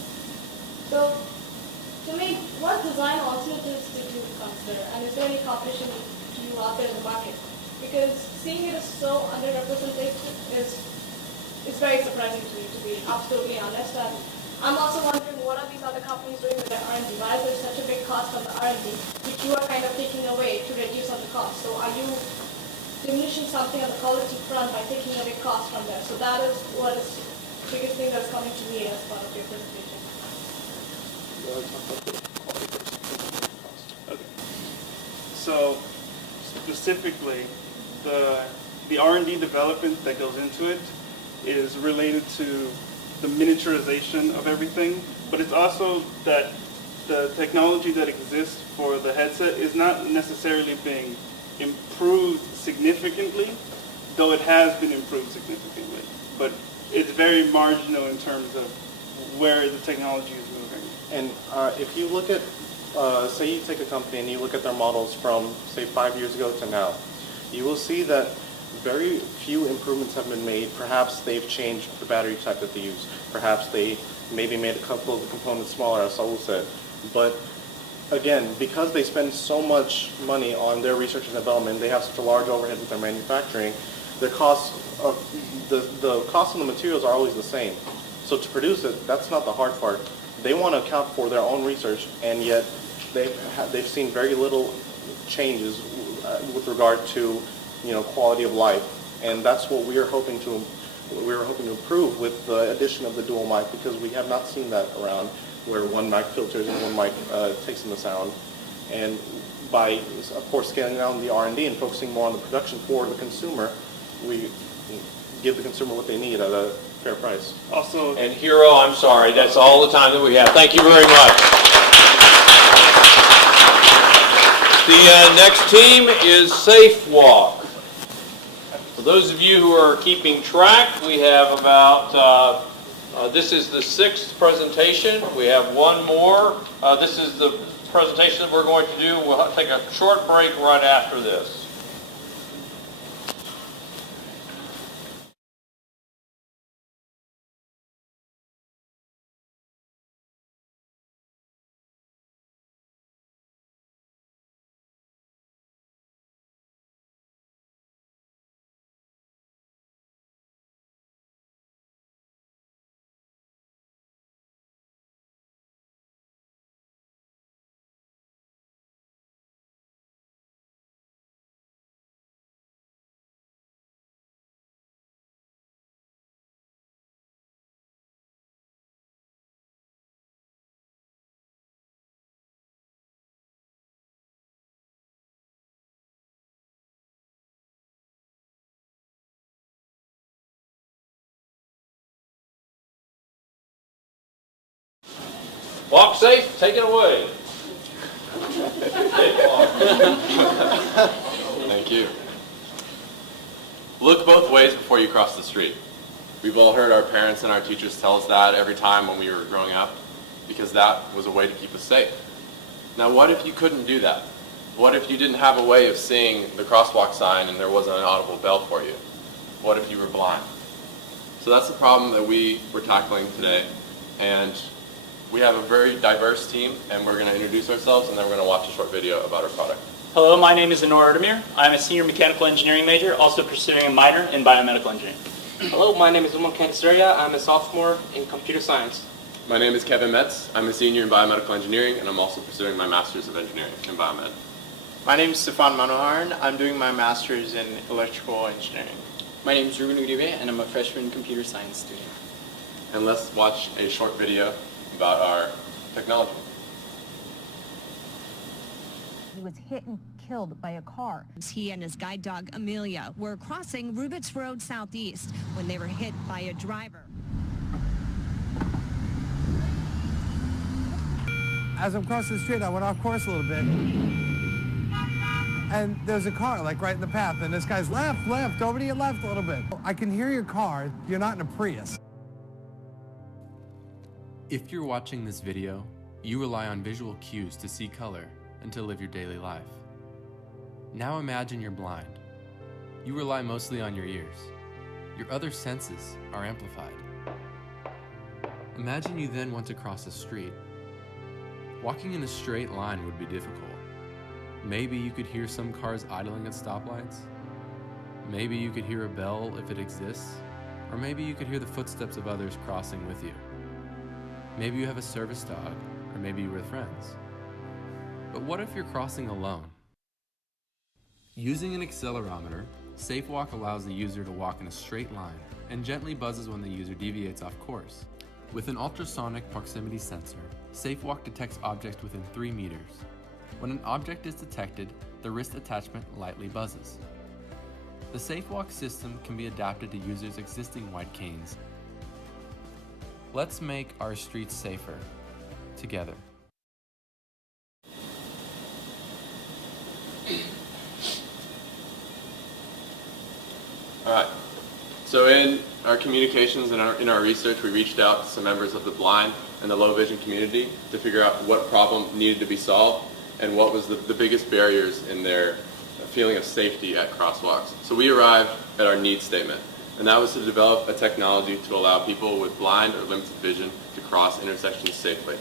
So, to me, what design alternatives did you consider, and is there any competition to you out there in the market? Because seeing it as so underrepresented is very surprising to me, to be absolutely honest. And I'm also wondering, what are these other companies doing with their R&D? Why is there such a big cost on the R&D, which you are kind of taking away to reduce on the cost? So are you diminishing something on the quality front by taking away cost from there? So that is what is the biggest thing that's coming to me as part of your presentation. Okay. So specifically, the R&D development that goes into it is related to the miniaturization of everything, but it's also that the technology that exists for the headset is not necessarily being improved significantly, though it has been improved significantly. But it's very marginal in terms of where the technology is moving. And if you look at, say you take a company and you look at their models from, say, 5 years ago to now, you will see that very few improvements have been made. Perhaps they've changed the battery type that they use. Perhaps they maybe made a couple of the components smaller, as Saul said. But again, because they spend so much money on their research and development, they have such a large overhead with their manufacturing, the cost of the materials are always the same. So to produce it, that's not the hard part. They want to account for their own research, and yet they've seen very little changes with regard to quality of life, and that's what we are hoping to improve with the addition of the dual mic, because we have not seen that around, where one mic filters and one mic takes in the sound. And by, of course, scaling down the R&D and focusing more on the production for the consumer, we give the consumer what they need at a fair price. Also, and Hiro, I'm sorry, that's all the time that we have. Thank you very much. The next team is Safe Walk. For those of you who are keeping track, we have about, this is the 6th presentation. We have one more. This is the presentation that we're going to do. We'll take a short break right after this. Walk safe, take it away. Thank you. Look both ways before you cross the street. We've all heard our parents and our teachers tell us that every time when we were growing up, because that was a way to keep us safe. Now what if you couldn't do that? What if you didn't have a way of seeing the crosswalk sign and there wasn't an audible bell for you? What if you were blind? So that's the problem that we were tackling today, and we have a very diverse team, and we're going to introduce ourselves, and then we're going to watch a short video about our product. Hello, my name is Anor Erdemir. I'm a senior mechanical engineering major, also pursuing a minor in biomedical engineering. Hello, my name is Umar Kandisteria. I'm a sophomore in computer science. My name is Kevin Metz. I'm a senior in biomedical engineering, and I'm also pursuing my master's of engineering in biomed. My name is Stefan Manoharan. I'm doing my master's in electrical engineering. My name is Ruben Uribe, and I'm a freshman computer science student. And let's watch a short video about our technology. He was hit and killed by a car. He and his guide dog, Amelia, were crossing Rubitz Road Southeast when they were hit by a driver. As I'm crossing the street, I went off course a little bit. And there's a car, like, right in the path. And this guy's left, over to your left a little bit. I can hear your car. You're not in a Prius. If you're watching this video, you rely on visual cues to see color and to live your daily life. Now imagine you're blind. You rely mostly on your ears. Your other senses are amplified. Imagine you then want to cross a street. Walking in a straight line would be difficult. Maybe you could hear some cars idling at stoplights. Maybe you could hear a bell if it exists. Or maybe you could hear the footsteps of others crossing with you. Maybe you have a service dog, or maybe you're with friends. But what if you're crossing alone? Using an accelerometer, SafeWalk allows the user to walk in a straight line and gently buzzes when the user deviates off course. With an ultrasonic proximity sensor, SafeWalk detects objects within 3 meters. When an object is detected, the wrist attachment lightly buzzes. The SafeWalk system can be adapted to users' existing white canes. Let's make our streets safer, together. All right. So in our communications and in our research, we reached out to some members of the blind and the low vision community to figure out what problem needed to be solved and what was the biggest barriers in their feeling of safety at crosswalks. So we arrived at our need statement, and that was to develop a technology to allow people with blind or limited vision to cross intersections safely.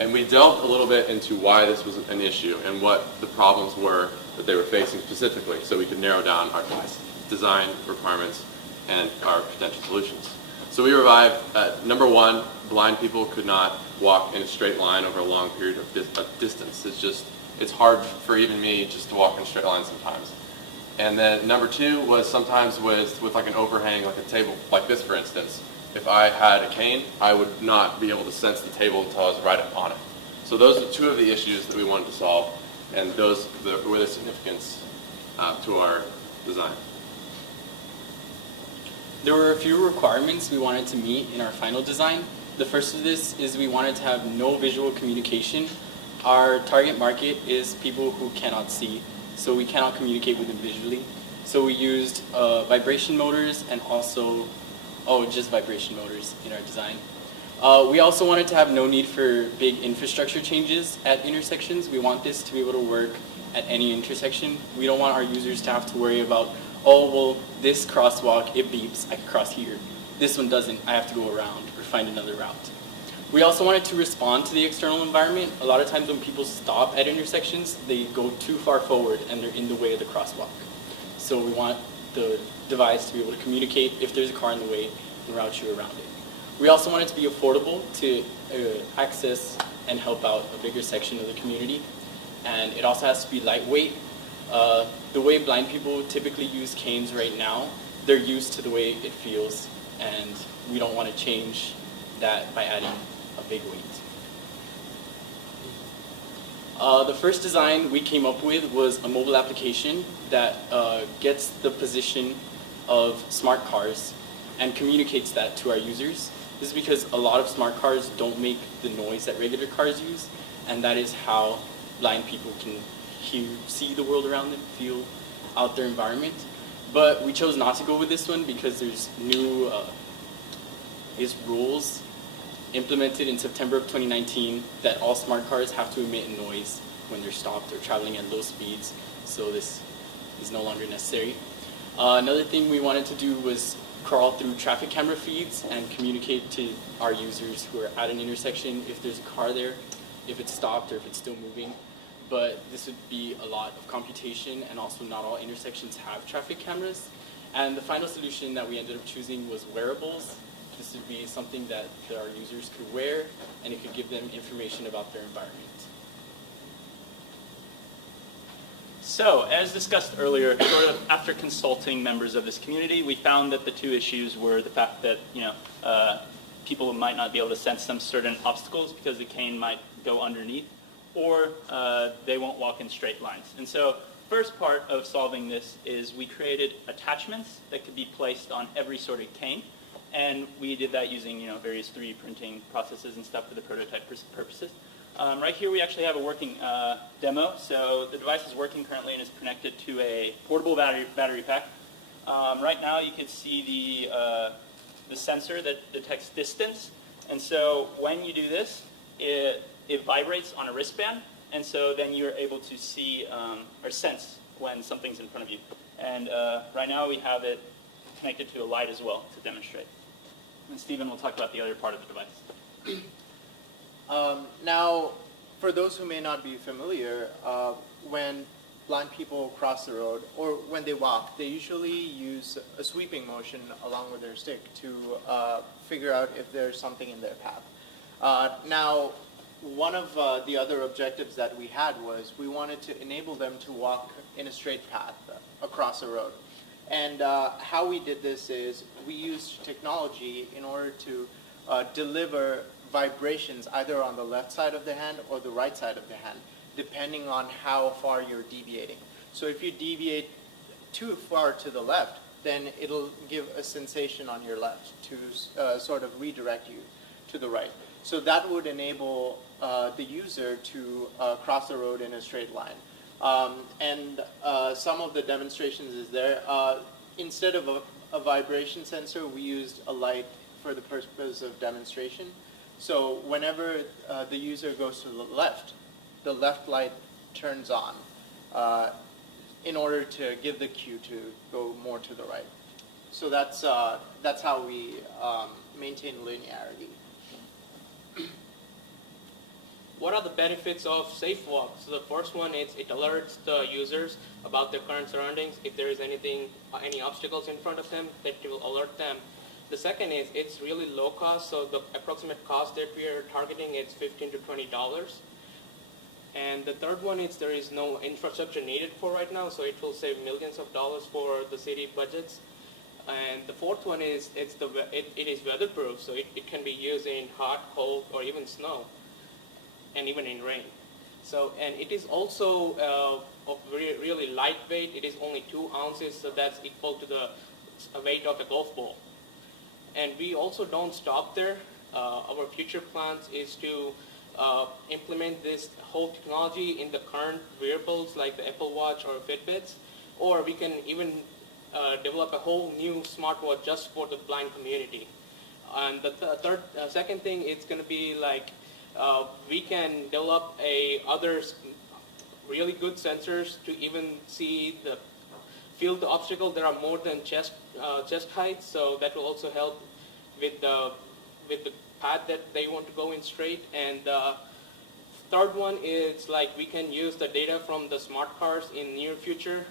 And we delved a little bit into why this was an issue and what the problems were that they were facing specifically, so we could narrow down our design requirements and our potential solutions. So we arrived at number 1, blind people could not walk in a straight line over a long period of distance. It's hard for even me just to walk in a straight line sometimes. And then number 2 was sometimes with like an overhang, like a table, like this for instance. If I had a cane, I would not be able to sense the table until I was right up on it. So those are 2 of the issues that we wanted to solve, and those were the significance to our design. There were a few requirements we wanted to meet in our final design. The first of this is we wanted to have no visual communication. Our target market is people who cannot see, so we cannot communicate with them visually. So we used vibration motors and also, just vibration motors in our design. We also wanted to have no need for big infrastructure changes at intersections. We want this to be able to work at any intersection. We don't want our users to have to worry about, this crosswalk, it beeps, I can cross here. This one doesn't, I have to go around or find another route. We also wanted to respond to the external environment. A lot of times when people stop at intersections, they go too far forward and they're in the way of the crosswalk. So we want the device to be able to communicate if there's a car in the way and route you around it. We also want it to be affordable to access and help out a bigger section of the community. And it also has to be lightweight. The way blind people typically use canes right now, they're used to the way it feels, and we don't want to change that by adding a big weight. The first design we came up with was a mobile application that gets the position of smart cars and communicates that to our users. This is because a lot of smart cars don't make the noise that regular cars use, and that is how blind people can see the world around them, feel out their environment. But we chose not to go with this one because there's new rules implemented in September of 2019 that all smart cars have to emit noise when they're stopped or traveling at low speeds, so this is no longer necessary. Another thing we wanted to do was crawl through traffic camera feeds and communicate to our users who are at an intersection if there's a car there, if it's stopped or if it's still moving. But this would be a lot of computation, and also not all intersections have traffic cameras. And the final solution that we ended up choosing was wearables. This would be something that our users could wear, and it could give them information about their environment. So, as discussed earlier, sort of after consulting members of this community, we found that the two issues were the fact that, people might not be able to sense some certain obstacles because the cane might go underneath, or they won't walk in straight lines. And so, first part of solving this is we created attachments that could be placed on every sort of cane, and we did that using, various 3D printing processes and stuff for the prototype purposes. Right here we actually have a working demo. So the device is working currently and is connected to a portable battery pack. Right now you can see the sensor that detects distance. And so when you do this, it vibrates on a wristband. And so then you're able to see or sense when something's in front of you. And right now we have it connected to a light as well to demonstrate. And Stephen will talk about the other part of the device. Now, for those who may not be familiar, when blind people cross the road or when they walk, they usually use a sweeping motion along with their stick to figure out if there's something in their path. Now, one of the other objectives that we had was we wanted to enable them to walk in a straight path across a road. And how we did this is we used technology in order to deliver vibrations either on the left side of the hand or the right side of the hand, depending on how far you're deviating. So if you deviate too far to the left, then it'll give a sensation on your left to sort of redirect you to the right. So that would enable the user to cross the road in a straight line. And some of the demonstrations is there. Instead of a vibration sensor, we used a light for the purpose of demonstration. So whenever the user goes to the left light turns on in order to give the cue to go more to the right. So that's how we maintain linearity. What are the benefits of Safe Walk? So the first one is it alerts the users about their current surroundings. If there is any obstacles in front of them, that will alert them. The second is it's really low cost, so the approximate cost that we are targeting is $15 to $20. And the third one is there is no infrastructure needed for right now, so it will save millions of dollars for the city budgets. And the fourth one is it is weatherproof, so it can be used in hot, cold, or even snow, and even in rain. So, and it is also really lightweight. It is only 2 ounces, so that's equal to the weight of a golf ball. And we also don't stop there. Our future plans is to implement this whole technology in the current wearables like the Apple Watch or Fitbits, or we can even develop a whole new smartwatch just for the blind community. And the second thing, it's going to be like we can develop other really good sensors to even feel the obstacle. There are more than chest height, so that will also help with the path that they want to go in straight. And third one is like we can use the data from the smart cars in near future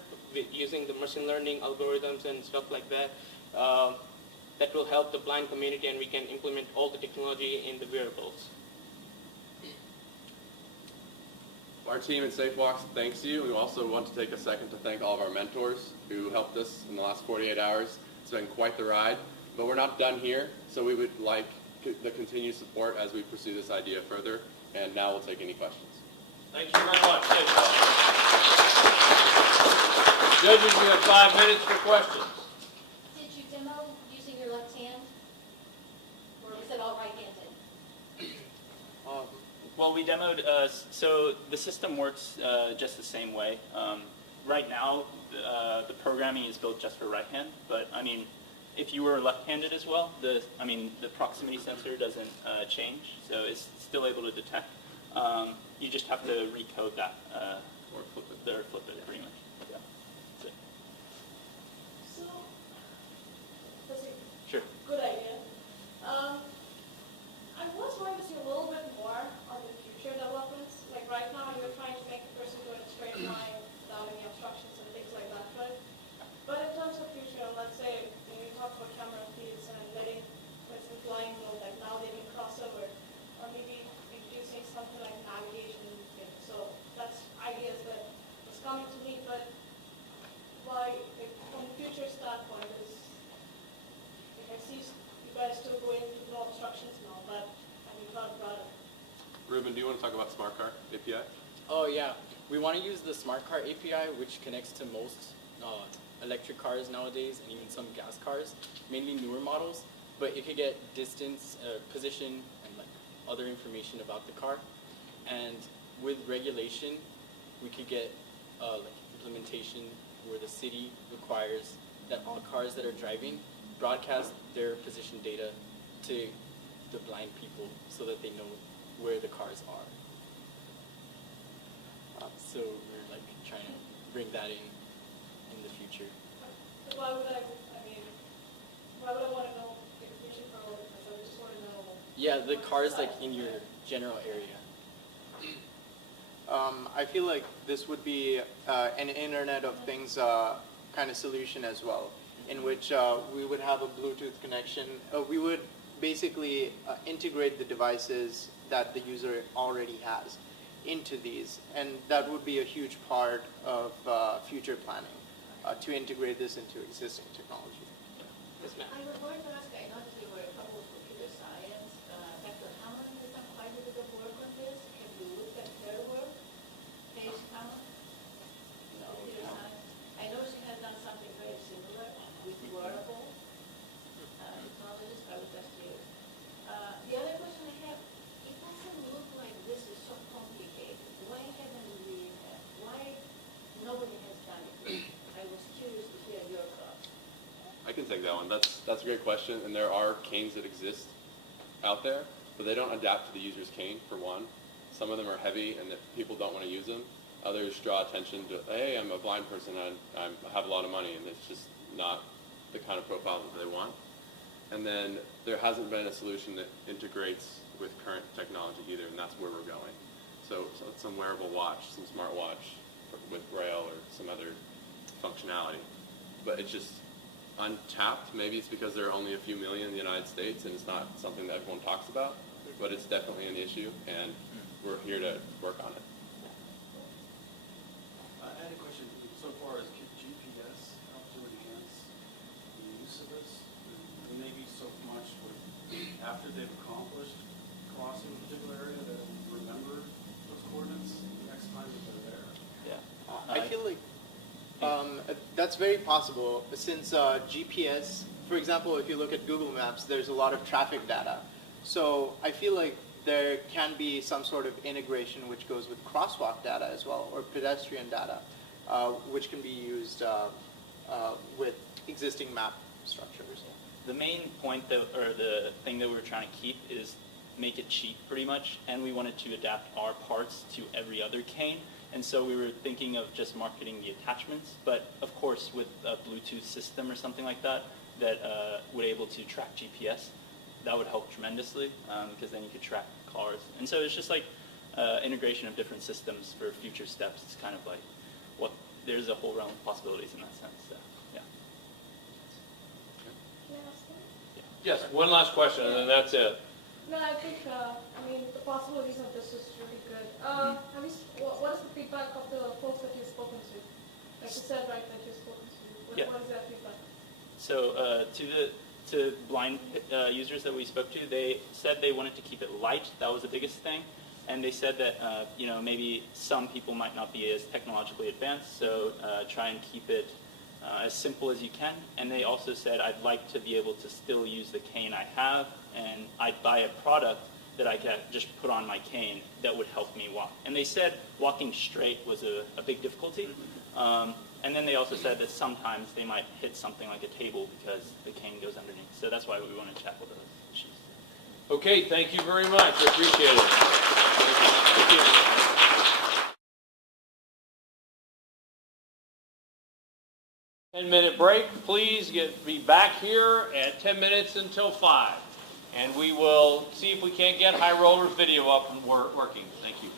using the machine learning algorithms and stuff like that. That will help the blind community, and we can implement all the technology in the wearables. Our team at Safe Walks thanks you. We also want to take a second to thank all of our mentors who helped us in the last 48 hours. It's been quite the ride, but we're not done here, so we would like the continued support as we pursue this idea further, and now we'll take any questions. Thank you very much. Judges, you have 5 minutes for questions. Did you demo using your left hand? Or was it all right-handed? Well, we demoed, so the system works just the same way. Right now, the programming is built just for right hand, but I mean, if you were left-handed as well, the proximity sensor doesn't change, so it's still able to detect. You just have to recode that or flip it pretty much. Yeah. That's it. So, that's a Sure. good idea. I was wanting to see a little bit more on the future developments. Like right now, you're trying to make the person go in a straight line without any obstructions and things like that, right? But in terms of future, let's say when you talk about camera feeds and letting, for instance, blind know that now they can cross over, or maybe introducing something like navigation things. So that's ideas that was coming to me, but guys still going to no obstructions now, but I mean, without product. Ruben, do you want to talk about Smart Car API? Oh yeah, we want to use the Smart Car API, which connects to most electric cars nowadays and even some gas cars, mainly newer models. But it could get distance, position, and like other information about the car. And with regulation, we could get like implementation where the city requires that all cars that are driving broadcast their position data to the blind people so that they know where the cars are. So we're like trying to bring that in the future. So why would I mean, why would I want to know information for all of this? I just want to know. Yeah, the cars like in your general area. I feel like this would be an Internet of Things kind of solution as well, in which we would have a Bluetooth connection. We would basically integrate the devices that the user already has into these, and that would be a huge part of future planning, to integrate this into existing technology. Yes, ma'am. I was going to ask, I noticed there were a couple of computer science. Dr. Hammond has done quite a bit of work on this. Have you looked at her work? Paige Hammond? Computer science. I know she has done something very similar with wearable technologies. I would ask you. The other question I have, it doesn't look like this is so complicated. Why haven't we, why nobody has done it? I was curious to hear your thoughts. I can take that one. That's a great question, and there are canes that exist out there, but they don't adapt to the user's cane, for one. Some of them are heavy and that people don't want to use them. Others draw attention to, hey, I'm a blind person and I have a lot of money, and it's just not the kind of profile that they want. And then there hasn't been a solution that integrates with current technology either, and that's where we're going. So some wearable watch, some smartwatch with braille or some other functionality. But it's just untapped. Maybe it's because there are only a few million in the United States and it's not something that everyone talks about, but it's definitely an issue, and we're here to work on it. I had a question. So far as GPS help to enhance the use of this, and maybe so much with after they've accomplished crossing a particular area, they'll remember those coordinates the next time that they're there. Yeah. I feel like that's very possible, since GPS, for example, if you look at Google Maps, there's a lot of traffic data. So I feel like there can be some sort of integration which goes with crosswalk data as well, or pedestrian data, which can be used with existing map structures. The main point that, or the thing that we're trying to keep is make it cheap pretty much, and we wanted to adapt our parts to every other cane. And so we were thinking of just marketing the attachments, but of course with a Bluetooth system or something like that, that would able to track GPS, that would help tremendously, because then you could track cars. And so it's just like integration of different systems for future steps. It's kind of like there's a whole realm of possibilities in that sense. So, yeah. Can I ask one? Yes, one last question, and then that's it. No, I think, I mean, the possibilities of this is really good. Have you, what is the feedback of the folks that you've spoken to? Like you said, right, that you've spoken to. What is their feedback? So to blind users that we spoke to, they said they wanted to keep it light. That was the biggest thing. And they said that, maybe some people might not be as technologically advanced, so try and keep it as simple as you can. And they also said, I'd like to be able to still use the cane I have, and I'd buy a product that I could just put on my cane that would help me walk. And they said walking straight was a big difficulty. And then they also said that sometimes they might hit something like a table because the cane goes underneath. So that's why we want to tackle those issues. Okay, thank you very much. I appreciate it. Thank you. 10-minute break. Please be back here at 10 minutes until 5. And we will see if we can't get High Roller's video up and working. Thank you.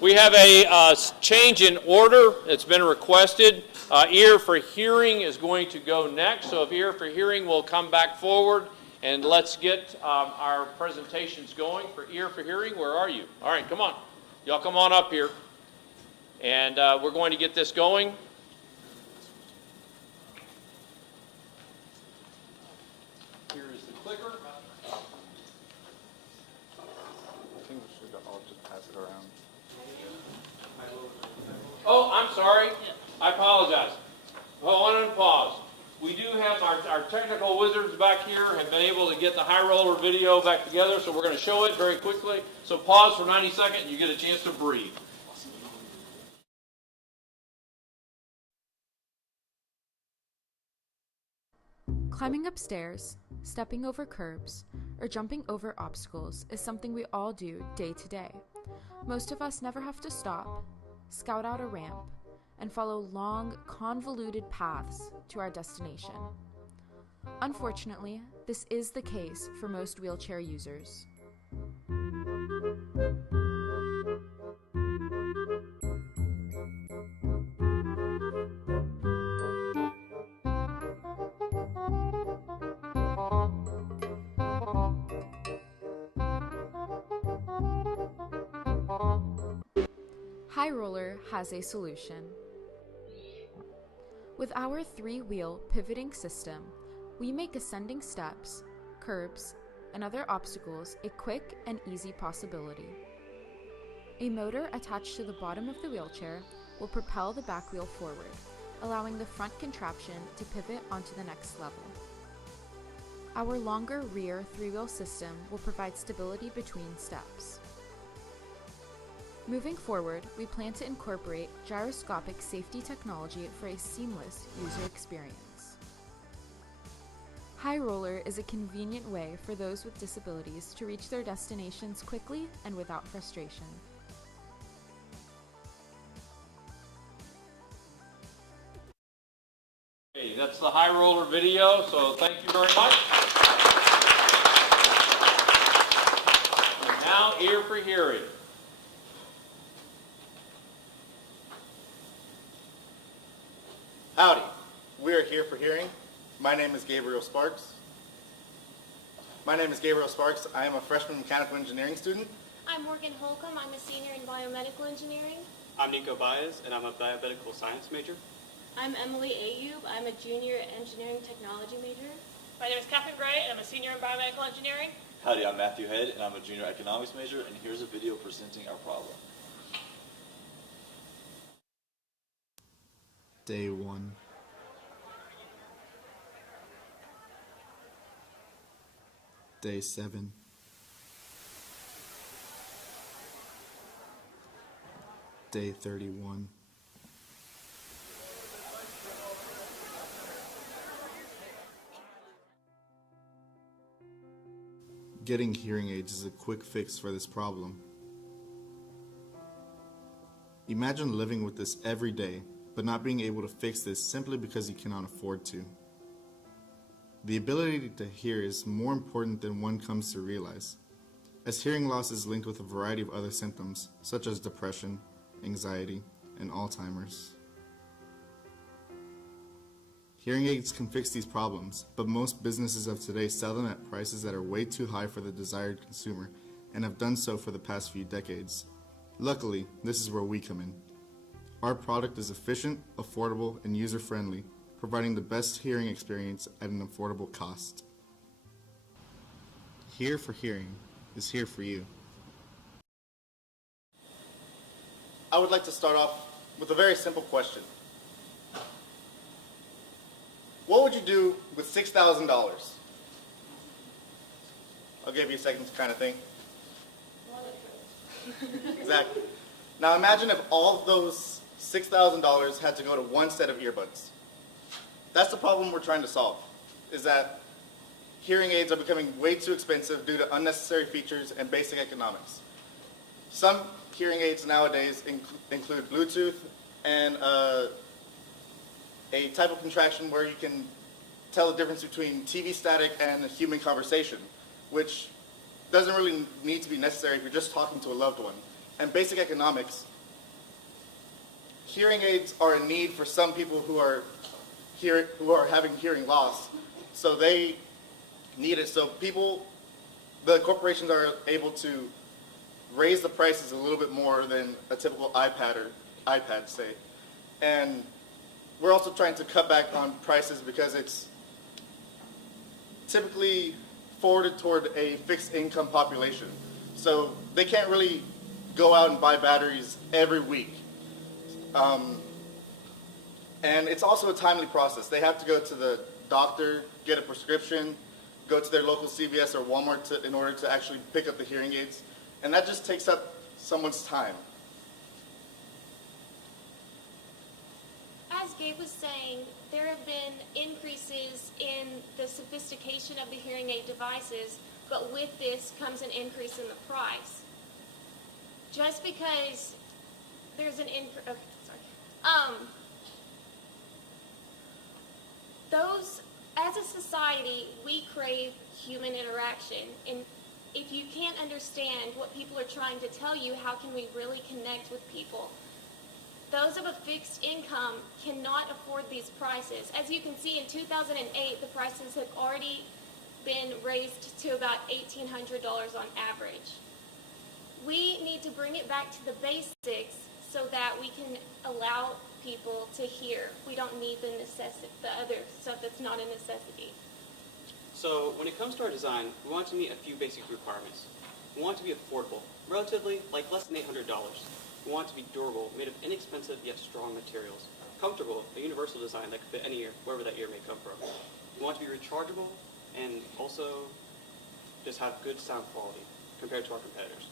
We have a change in order that's been requested. Ear for Hearing is going to go next. So if Ear for Hearing will come back forward, and let's get our presentations going. For Ear for Hearing, where are you? All right, come on. Y'all come on up here. And we're going to get this going. Here is the clicker. I think we should all just pass it around. Oh, I'm sorry. I apologize. Hold on and pause. We do have our technical wizards back here have been able to get the high roller video back together, so we're going to show it very quickly. So pause for 90 seconds and you get a chance to breathe. Climbing up stairs, stepping over curbs, or jumping over obstacles is something we all do day to day. Most of us never have to stop, scout out a ramp, and follow long, convoluted paths to our destination. Unfortunately, this is the case for most wheelchair users. High Roller has a solution. With our 3-wheel pivoting system, we make ascending steps, curbs, and other obstacles a quick and easy possibility. A motor attached to the bottom of the wheelchair will propel the back wheel forward, allowing the front contraption to pivot onto the next level. Our longer rear 3-wheel system will provide stability between steps. Moving forward, we plan to incorporate gyroscopic safety technology for a seamless user experience. High Roller is a convenient way for those with disabilities to reach their destinations quickly and without frustration. Okay, that's the High Roller video, so thank you very much. And now, Ear for Hearing. Howdy, we are here for hearing. My name is Gabriel Sparks. I am a freshman mechanical engineering student. I'm Morgan Holcomb. I'm a senior in biomedical engineering. I'm Nico Baez, and I'm a biomedical science major. I'm Emily Ayub. I'm a junior engineering technology major. My name is Catherine Gray, and I'm a senior in biomedical engineering. Howdy, I'm Matthew Head, and I'm a junior economics major, and here's a video presenting our problem. Day 1. Day 7. Day 31. Getting hearing aids is a quick fix for this problem. Imagine living with this every day, but not being able to fix this simply because you cannot afford to. The ability to hear is more important than one comes to realize, as hearing loss is linked with a variety of other symptoms, such as depression, anxiety, and Alzheimer's. Hearing aids can fix these problems, but most businesses of today sell them at prices that are way too high for the desired consumer, and have done so for the past few decades. Luckily, this is where we come in. Our product is efficient, affordable, and user-friendly, providing the best hearing experience at an affordable cost. Here for Hearing is here for you. I would like to start off with a very simple question. What would you do with $6,000? I'll give you a second to kind of think. Exactly. Now imagine if all of those $6,000 had to go to one set of earbuds. That's the problem we're trying to solve, is that hearing aids are becoming way too expensive due to unnecessary features and basic economics. Some hearing aids nowadays include Bluetooth and a type of contraction where you can tell the difference between TV static and human conversation, which doesn't really need to be necessary if you're just talking to a loved one. and basic economics, hearing aids are a need for some people who are having hearing loss. So they need it. So the corporations are able to raise the prices a little bit more than a typical iPad, say. And we're also trying to cut back on prices because it's typically forwarded toward a fixed income population. So they can't really go out and buy batteries every week. And it's also a timely process. They have to go to the doctor, get a prescription, go to their local CVS or Walmart in order to actually pick up the hearing aids. And that just takes up someone's time. As Gabe was saying, there have been increases in the sophistication of the hearing aid devices, but with this comes an increase in the price. Just because there's an as a society, we crave human interaction, and if you can't understand what people are trying to tell you, how can we really connect with people? Those of a fixed income cannot afford these prices. As you can see, in 2008, the prices have already been raised to about $1,800 on average. We need to bring it back to the basics so that we can allow people to hear. We don't need the other stuff that's not a necessity. So when it comes to our design, we want to meet a few basic requirements. We want to be affordable, relatively, like less than $800. We want to be durable, made of inexpensive yet strong materials. Comfortable, a universal design that could fit any ear, wherever that ear may come from. We want to be rechargeable and also just have good sound quality compared to our competitors.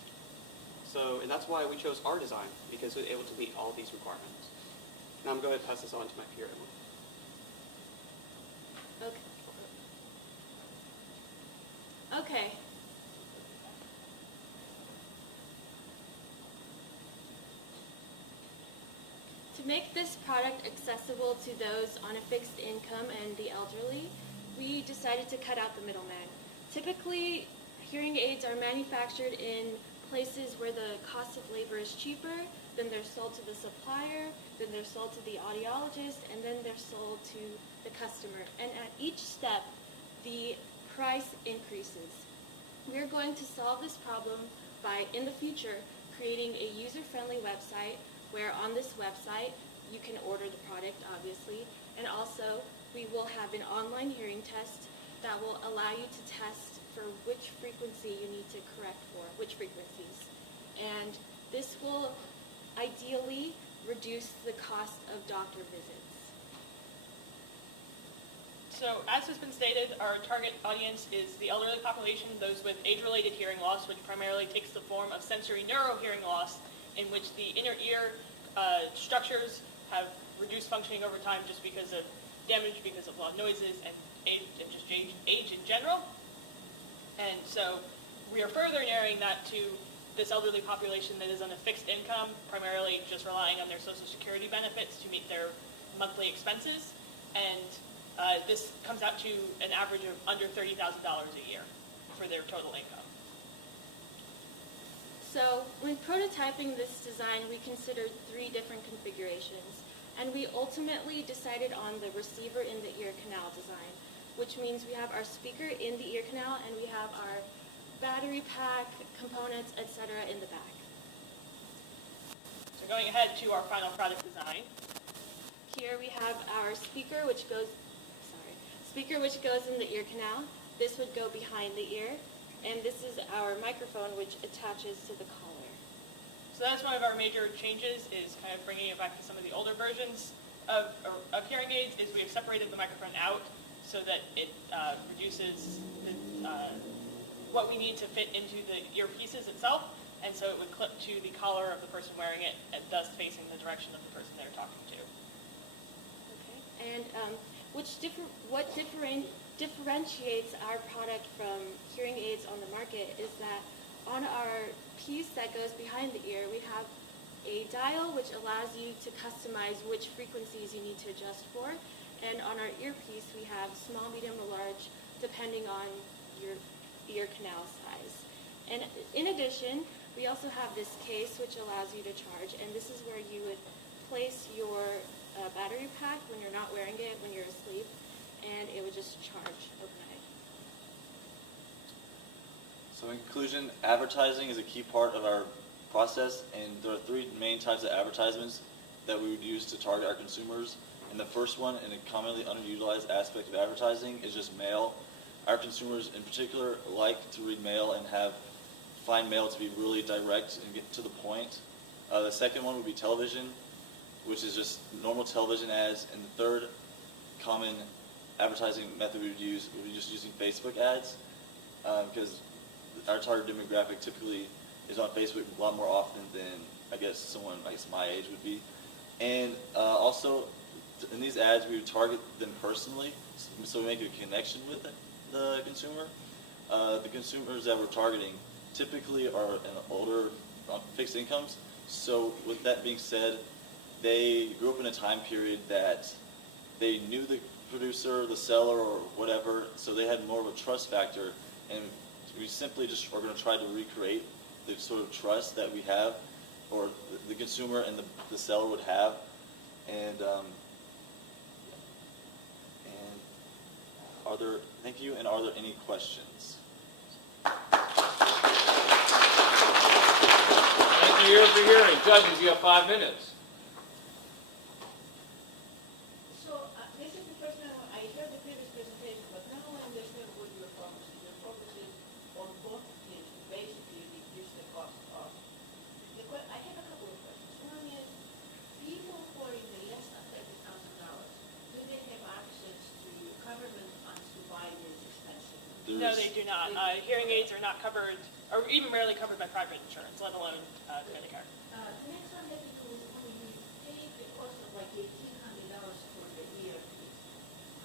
And that's why we chose our design, because we're able to meet all these requirements. Now I'm going to pass this on to my peer, Emily. Okay. To make this product accessible to those on a fixed income and the elderly, we decided to cut out the middleman. Typically, hearing aids are manufactured in places where the cost of labor is cheaper, then they're sold to the supplier, then they're sold to the audiologist, and then they're sold to the customer. And at each step, the price increases. We're going to solve this problem by, in the future, creating a user-friendly website where on this website you can order the product, obviously, and also we will have an online hearing test that will allow you to test for which frequency you need to correct for, which frequencies. And this will ideally reduce the cost of doctor visits. So, as has been stated, our target audience is the elderly population, those with age-related hearing loss, which primarily takes the form of sensory neurohearing loss, in which the inner ear structures have reduced functioning over time just because of damage, because of loud noises, and just age in general. And so we are further narrowing that to this elderly population that is on a fixed income, primarily just relying on their Social Security benefits to meet their monthly expenses. And this comes out to an average of under $30,000 a year for their total income. So when prototyping this design, we considered 3 different configurations. And we ultimately decided on the receiver in the ear canal design, which means we have our speaker in the ear canal and we have our battery pack, components, etc. in the back. So going ahead to our final product design. Here we have our speaker which goes in the ear canal. This would go behind the ear. And this is our microphone which attaches to the collar. So that's one of our major changes, is kind of bringing it back to some of the older versions of hearing aids, is we have separated the microphone out so that it reduces what we need to fit into the earpieces itself, and so it would clip to the collar of the person wearing it, and thus facing the direction of the person they're talking to. Okay. And what differentiates our product from hearing aids on the market is that on our piece that goes behind the ear, we have a dial which allows you to customize which frequencies you need to adjust for. And on our earpiece, we have small, medium, or large, depending on your ear canal size. And in addition, We also have this case which allows you to charge, and this is where you would place your battery pack when you're not wearing it, when you're asleep, and it would just charge overnight. So in conclusion, advertising is a key part of our process, and there are three main types of advertisements that we would use to target our consumers. And the first one, and a commonly underutilized aspect of advertising, is just mail. Our consumers in particular like to read mail and find mail to be really direct and get to the point. The second one would be television, which is just normal television ads. And the third common advertising method we would use would be just using Facebook ads, because our target demographic typically is on Facebook a lot more often than I guess my age would be. And also in these ads we would target them personally, so we make a connection with the consumer. The consumers that we're targeting typically are in older fixed incomes. So with that being said, they grew up in a time period that they knew the producer, the seller, or whatever, so they had more of a trust factor, and we simply just are going to try to recreate the sort of trust that we have, or the consumer and the seller would have. And thank you, and are there any questions? Thank you for hearing. Judges, you have 5 minutes. So this is the first time I heard the previous presentation, but now I understand what you're focusing. You're focusing on both things, basically reduce the cost of. I have a couple of questions. One is, people who are in the less than $30,000, do they have access to government funds to buy these expensive? No, they do not. Hearing aids are not covered, or even rarely covered by private insurance, let alone Medicare. The next one has to do with when you pay the cost of like $1,800 for the earpiece.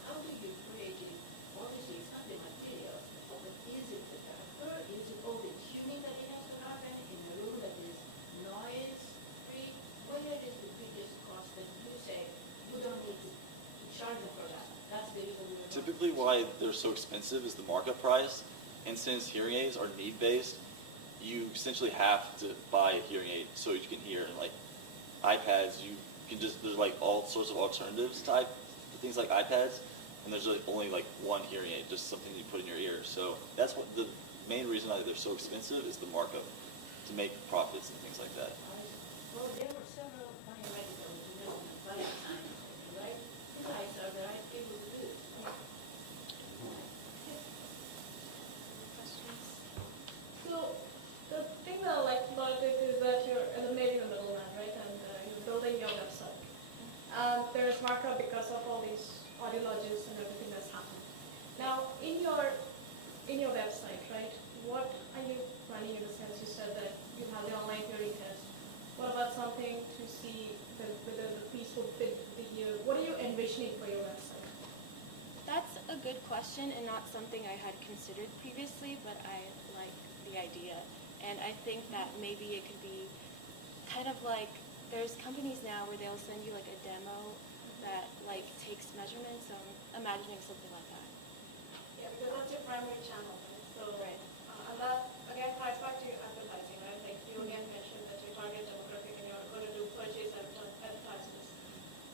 How do you create it? Obviously, it's not the material, but is it the character? Is it all the tuning that it has to happen in a room that is noise-free? Where is the biggest cost that you say you don't need to charge them for that? That's the reason we're Typically why they're so expensive is the markup price, and since hearing aids are need-based, you essentially have to buy a hearing aid so you can hear. And like iPads, you can there's like all sorts of alternatives type things like iPads, and there's really only like one hearing aid, just something you put in your ear. So that's what the main reason why they're so expensive is the markup, to make profits and things like that. Well, there were several biomedical engineers and bioscientists, right? You guys are the right people to do this. So the thing that I like about it is that you're eliminating the middleman, right? And you're building your website. And there's markup because of all these audiologists and everything that's happening. Now, in your website, right? What are you running in the sense you said that you have the online hearing test? What about something to see whether the piece will fit the ear? What are you envisioning for your website? That's a good question and not something I had considered previously, but I like the idea. And I think that maybe it could be kind of like, there's companies now where they'll send you like a demo that like takes measurements, so I'm imagining something like that. Yeah, because that's your primary channel, right? So, Right. And that, again, ties back to your advertising, right? Like you again mentioned that your target demographic and you're going to do purchase advertisements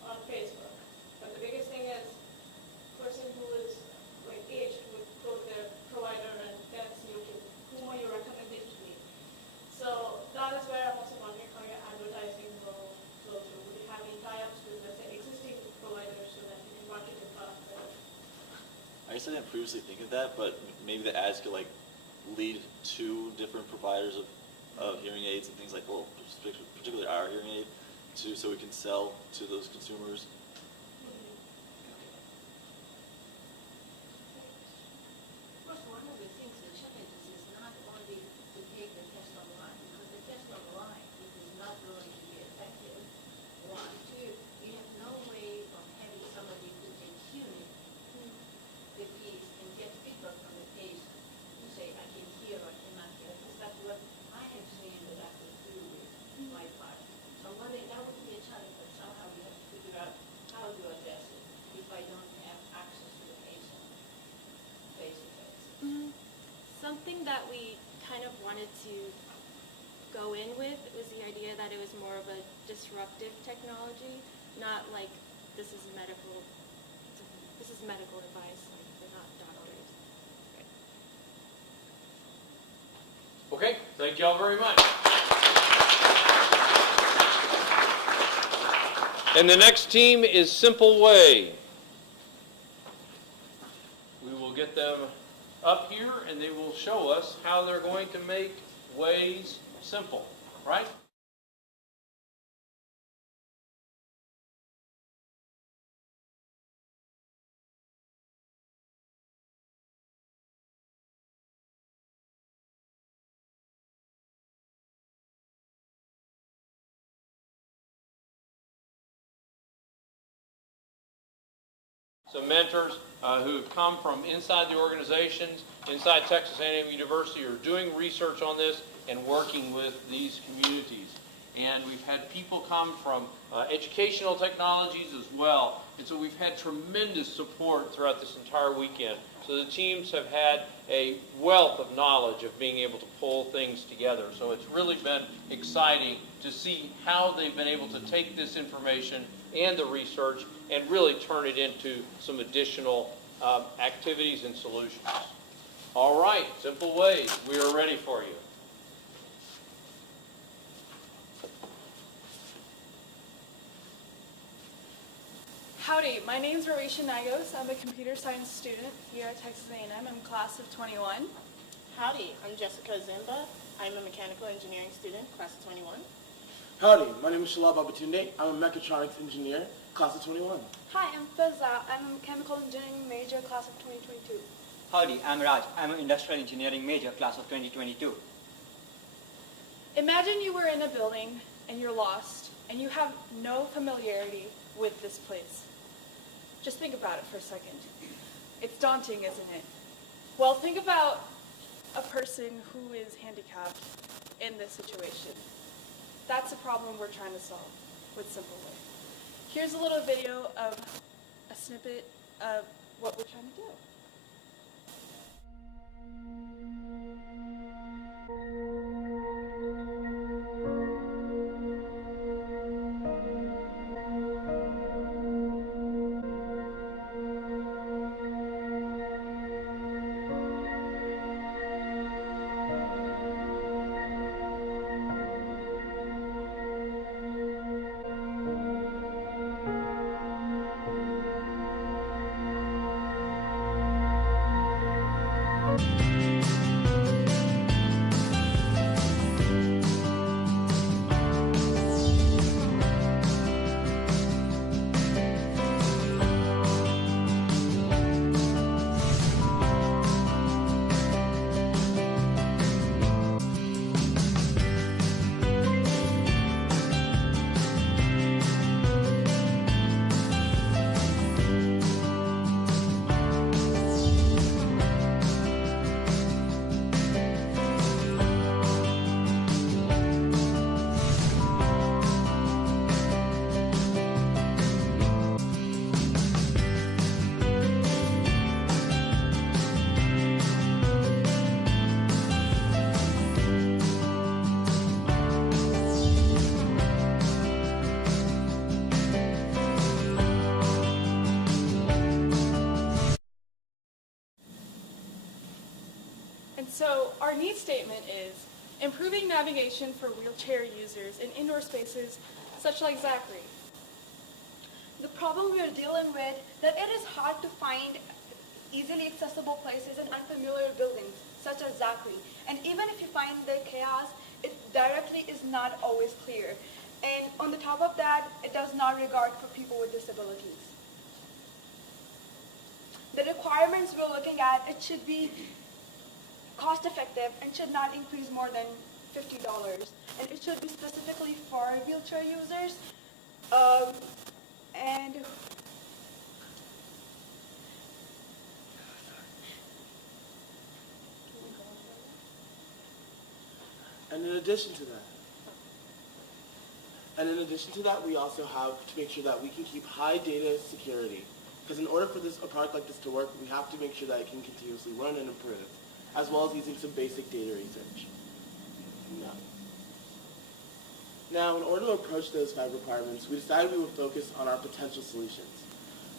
on Facebook. But the biggest thing is, person who is like aged would go to their provider and that's YouTube. Whom are you recommending to me? So that is where I'm also wondering how your advertising will flow through. Would you have any tie-ups with, let's say, existing providers so that you can market your product better? I guess I didn't previously think of that, but maybe the ads could like lead to different providers of hearing aids and things like, well, particularly our hearing aid, so we can sell to those consumers. Of course, one of the things that challenges is not only to take the test online, because the test online is not going to be effective. One, two, you have no way of having somebody who can tune the piece and get feedback from the patient to say, I can hear or I cannot hear. Because that's what I have seen that I could do with my part. So that would be a challenge, but somehow we have to figure out how to address it if I don't have access to the patient face to face. Something that we kind of wanted to go in with was the idea that it was more of a disruptive technology, not like this is medical advice, like they're not doctors. Okay, thank y'all very much. And the next team is Simple Way. We will get them up here and they will show us how they're going to make ways simple, right? Some mentors who have come from inside the organizations, inside Texas A&M University, are doing research on this and working with these communities. And we've had people come from educational technologies as well. And so we've had tremendous support throughout this entire weekend. So the teams have had a wealth of knowledge of being able to pull things together. So it's really been exciting to see how they've been able to take this information and the research and really turn it into some additional activities and solutions. All right, Simple Ways, we are ready for you. Howdy, my name is Rarisha Nagos. I'm a computer science student here at Texas A&M. I'm class of 21. Howdy, I'm Jessica Zimba. I'm a mechanical engineering student, class of 21. Howdy, my name is Shalab Babatunde. I'm a mechatronics engineer, class of 21. Hi, I'm Fazza. I'm a chemical engineering major, class of 2022. Howdy, I'm Raj. I'm an industrial engineering major, class of 2022. Imagine you were in a building and you're lost and you have no familiarity with this place. Just think about it for a second. It's daunting, isn't it? Well, think about a person who is handicapped in this situation. That's a problem we're trying to solve with Simple Way. Here's a little video of a snippet of what we're trying to do. So our need statement is improving navigation for wheelchair users in indoor spaces such like Zachary. The problem we are dealing with that it is hard to find easily accessible places in unfamiliar buildings such as Zachary. And even if you find the chaos, it directly is not always clear. And on the top of that, it does not regard for people with disabilities. The requirements we're looking at, it should be cost effective and should not increase more than $50. And it should be specifically for wheelchair users. And in addition to that, we also have to make sure that we can keep high data security. Because in order for a product like this to work, we have to make sure that it can continuously run and improve, as well as using some basic data research. No. Now, in order to approach those 5 requirements, we decided we would focus on our potential solutions.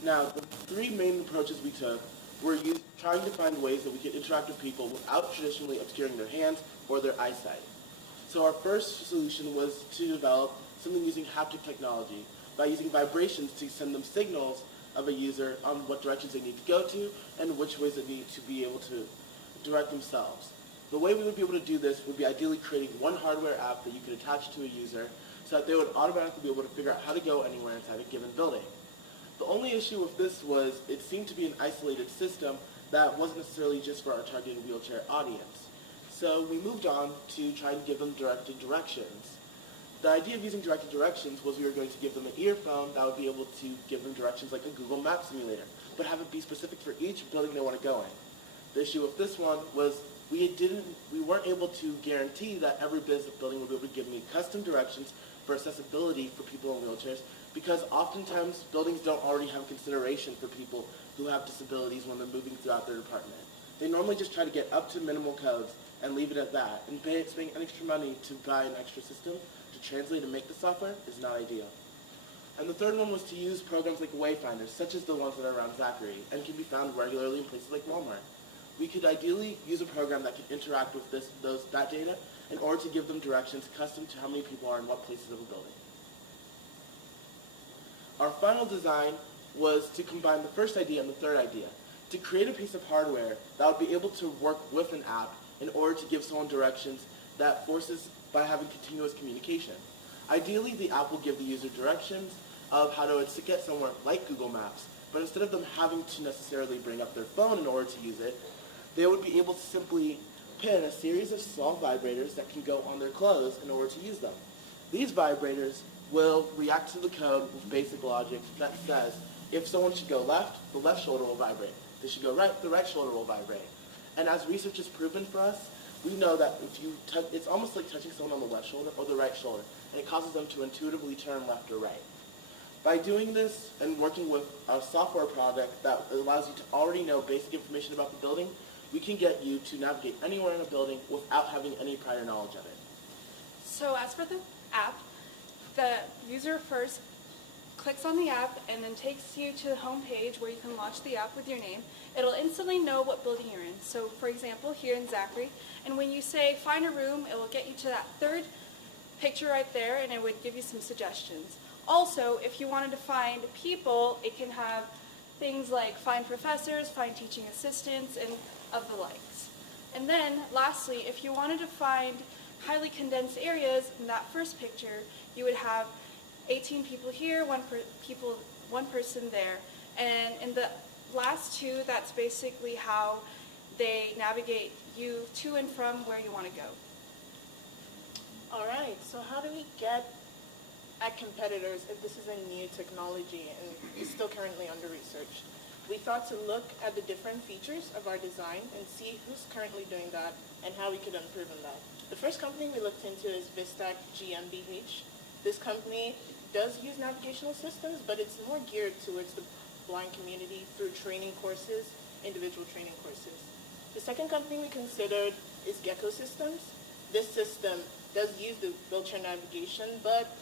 Now, the 3 main approaches we took were trying to find ways that we could interact with people without traditionally obscuring their hands or their eyesight. So our first solution was to develop something using haptic technology by using vibrations to send them signals of a user on what directions they need to go to and which ways they need to be able to direct themselves. The way we would be able to do this would be ideally creating one hardware app that you could attach to a user so that they would automatically be able to figure out how to go anywhere inside a given building. The only issue with this was it seemed to be an isolated system that wasn't necessarily just for our targeted wheelchair audience. So we moved on to try and give them directed directions. The idea of using directed directions was we were going to give them an earphone that would be able to give them directions like a Google Map simulator, but have it be specific for each building they want to go in. The issue with this one was we weren't able to guarantee that every business building would be able to give me custom directions for accessibility for people in wheelchairs, because oftentimes buildings don't already have consideration for people who have disabilities when they're moving throughout their department. They normally just try to get up to minimal codes and leave it at that, and spending extra money to buy an extra system to translate and make the software is not ideal. And the third one was to use programs like Wayfinders, such as the ones that are around Zachary, and can be found regularly in places like Walmart. We could ideally use a program that could interact with that data in order to give them directions custom to how many people are in what places of a building. Our final design was to combine the first idea and the third idea, to create a piece of hardware that would be able to work with an app in order to give someone directions that forces by having continuous communication. Ideally, the app will give the user directions of how to get somewhere like Google Maps, but instead of them having to necessarily bring up their phone in order to use it, they would be able to simply pin a series of small vibrators that can go on their clothes in order to use them. These vibrators will react to the code with basic logic that says if someone should go left, the left shoulder will vibrate. If they should go right, the right shoulder will vibrate. And as research has proven for us, we know that if you it's almost like touching someone on the left shoulder or the right shoulder, and it causes them to intuitively turn left or right. By doing this and working with a software product that allows you to already know basic information about the building, we can get you to navigate anywhere in a building without having any prior knowledge of it. So as for the app, the user first clicks on the app and then takes you to the home page where you can launch the app with your name. It'll instantly know what building you're in. So for example, here in Zachary, and when you say find a room, it will get you to that third picture right there, and it would give you some suggestions. Also, if you wanted to find people, it can have things like find professors, find teaching assistants, and of the likes. And then lastly, if you wanted to find highly condensed areas in that first picture, you would have 18 people here, one person there. And in the last two, that's basically how they navigate you to and from where you want to go. All right, so how do we get at competitors if this is a new technology and is still currently under research? We thought to look at the different features of our design and see who's currently doing that and how we could improve on that. The first company we looked into is Vistac GmbH. This company does use navigational systems, but it's more geared towards the blind community through training courses, individual training courses. The second company we considered is Gecko Systems. This system does use the wheelchair navigation, but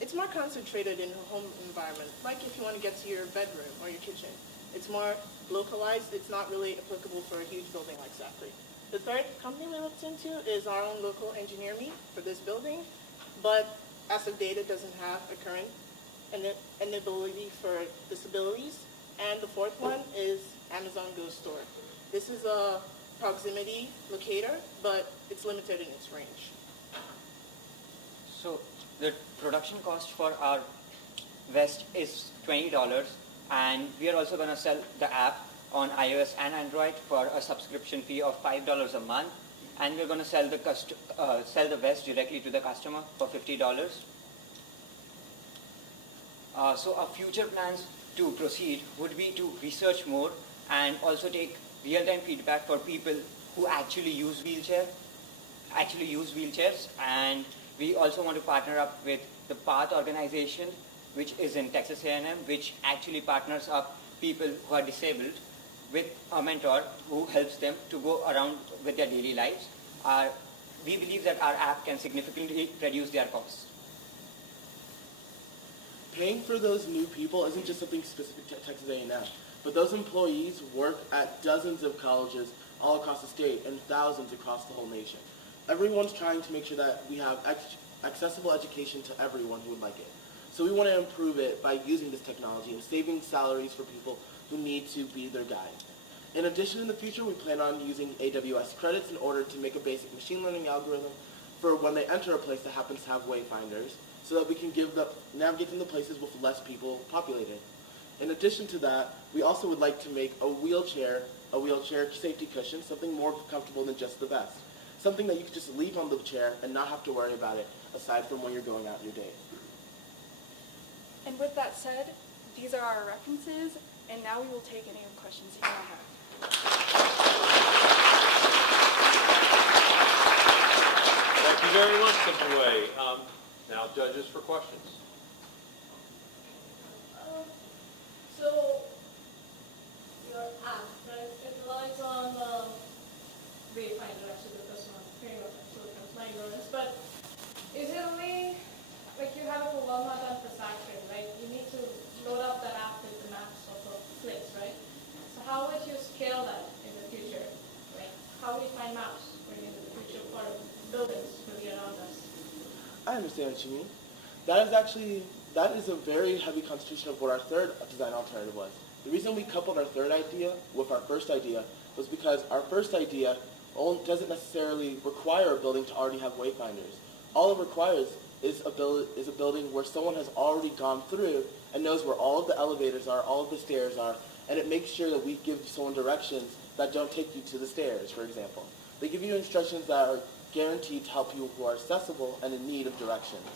it's more concentrated in a home environment, like if you want to get to your bedroom or your kitchen. It's more localized. It's not really applicable for a huge building like Zachary. The third company we looked into is our own local engineer meet for this building, but as of data doesn't have a current ability for disabilities. And the fourth one is Amazon Go Store. This is a proximity locator, but it's limited in its range. So the production cost for our vest is $20, and we are also going to sell the app on iOS and Android for a subscription fee of $5 a month, and we're going to sell the vest directly to the customer for $50. So our future plans to proceed would be to research more and also take real-time feedback for people who actually use wheelchairs, and we also want to partner up with the PATH organization, which is in Texas A&M, which actually partners up people who are disabled with a mentor who helps them to go around with their daily lives. We believe that our app can significantly reduce their costs. paying for those new people isn't just something specific to Texas A&M, but those employees work at dozens of colleges all across the state and thousands across the whole nation. Everyone's trying to make sure that we have accessible education to everyone who would like it. So we want to improve it by using this technology and saving salaries for people who need to be their guide. In addition, in the future, we plan on using AWS credits in order to make a basic machine learning algorithm for when they enter a place that happens to have wayfinders, so that we can navigate them to places with less people populated. In addition to that, we also would like to make a wheelchair safety cushion, something more comfortable than just the vest. Something that you could just leave on the chair and not have to worry about it, aside from when you're going out your day. And with that said, these are our references, and now we will take any questions you might have. Thank you very much, Simple Way. Now, judges for questions. So, your app, right, it relies on Wayfinder, actually, the first one, pretty much, actually, comes my ignorance, but is it only, like you have it for Walmart and for Sacred, right? You need to load up that app with the maps of the place, right? So how would you scale that in the future? Like, how would you find maps going into the future for buildings to be around us? I understand what you mean. That is a very heavy concentration of what our third design alternative was. The reason we coupled our third idea with our first idea was because our first idea doesn't necessarily require a building to already have wayfinders. All it requires is a building where someone has already gone through and knows where all of the elevators are, all of the stairs are, and it makes sure that we give someone directions that don't take you to the stairs, for example. They give you instructions that are guaranteed to help people who are accessible and in need of directions.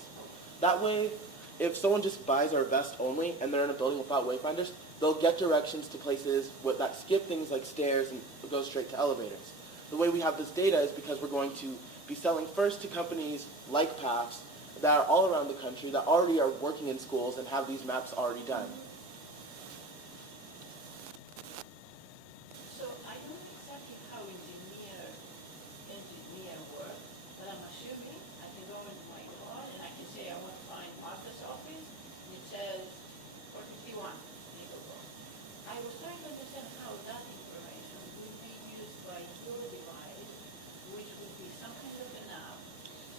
That way, if someone just buys our vest only and they're in a building without wayfinders, they'll get directions to places that skip things like stairs and go straight to elevators. The way we have this data is because we're going to be selling first to companies like Paths that are all around the country that already are working in schools and have these maps already done. So I don't know exactly how engineer work, but I'm assuming I can go into my car and I can say I want to find Martha's office, and it says 451, legal road. I was trying to understand how that information would be used by your device, which would be some kind of an app.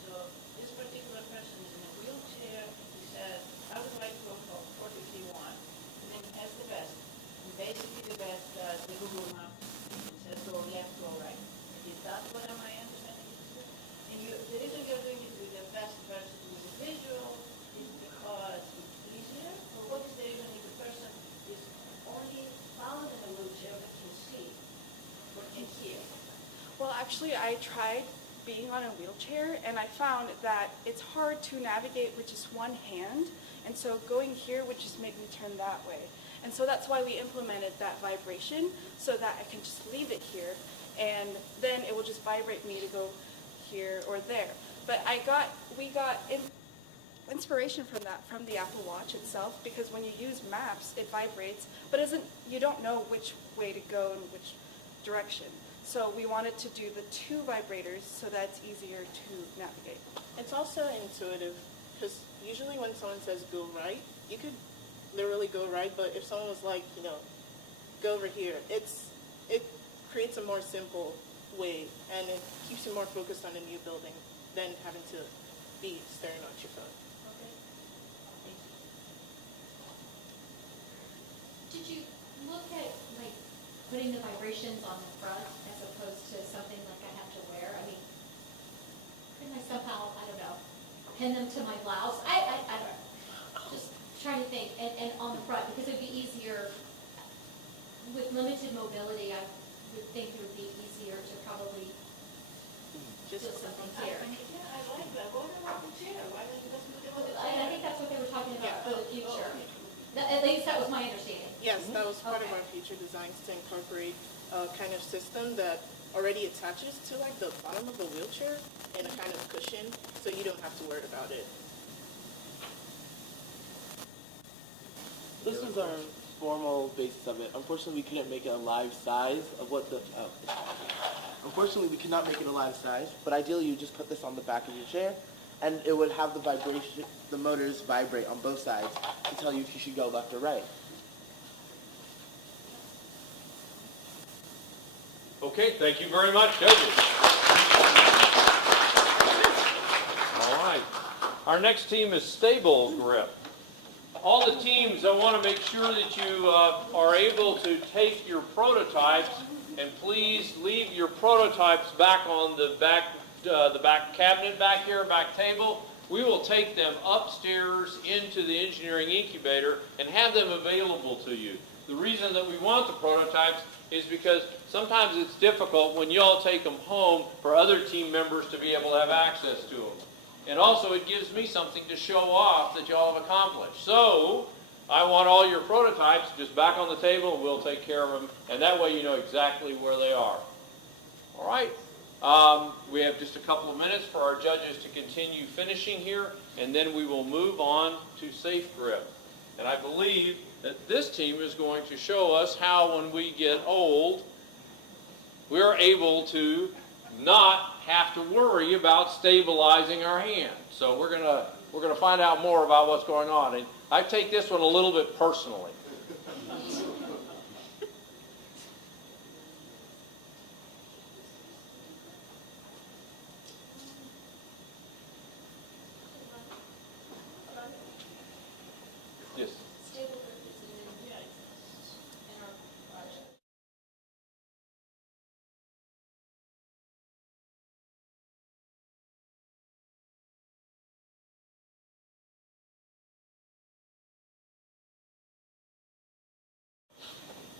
So this particular person is in a wheelchair, he says, I would like to go for 451, and then has the best. And basically the best does the Google Maps, it says go left, go right. Is that what am I understanding? And the reason you're doing it with the best versus with the visual is because it's easier? Or what is the reason if the person is only found in a wheelchair but can see or can hear? Well, actually, I tried being on a wheelchair, and I found that it's hard to navigate with just one hand, and so going here would just make me turn that way. And so that's why we implemented that vibration, so that I can just leave it here, and then it will just vibrate me to go here or there. But we got inspiration from that, from the Apple Watch itself, because when you use maps, it vibrates, but you don't know which way to go and which direction. So we wanted to do the two vibrators so that it's easier to navigate. It's also intuitive, because usually when someone says go right, you could literally go right, but if someone was like, go over here, it creates a more simple way, and it keeps you more focused on a new building than having to be staring at your phone. Did you look at putting the vibrations on the front as opposed to something like I have to wear? I mean, couldn't I somehow, I don't know, pin them to my blouse? I don't know. Just trying to think, and on the front, because it would be easier with limited mobility. I would think it would be easier to probably just something here. I like that. Go around the chair. Why don't you just do it with the I think that's what they were talking about for the future. At least that was my understanding. Yes, that was part of our future designs, to incorporate a kind of system that already attaches to the bottom of the wheelchair in a kind of cushion, so you don't have to worry about it. This was our formal basis of it. Unfortunately, we couldn't make it a live size of what the... Unfortunately, we could not make it a live size, but ideally you just put this on the back of your chair, and it would have the motors vibrate on both sides to tell you if you should go left or right. Okay, thank you very much, judges. All right. Our next team is Stable Grip. All the teams, I want to make sure that you are able to take your prototypes, and please leave your prototypes back on the back cabinet back here, back table. We will take them upstairs into the engineering incubator and have them available to you. The reason that we want the prototypes is because sometimes it's difficult when y'all take them home for other team members to be able to have access to them. And also it gives me something to show off that y'all have accomplished. So I want all your prototypes just back on the table, and we'll take care of them, and that way you know exactly where they are. All right. We have just a couple of minutes for our judges to continue finishing here, and then we will move on to Safe Grip. And I believe that this team is going to show us how, when we get old, we're able to not have to worry about stabilizing our hand. So we're gonna find out more about what's going on. And I take this one a little bit personally. Yes.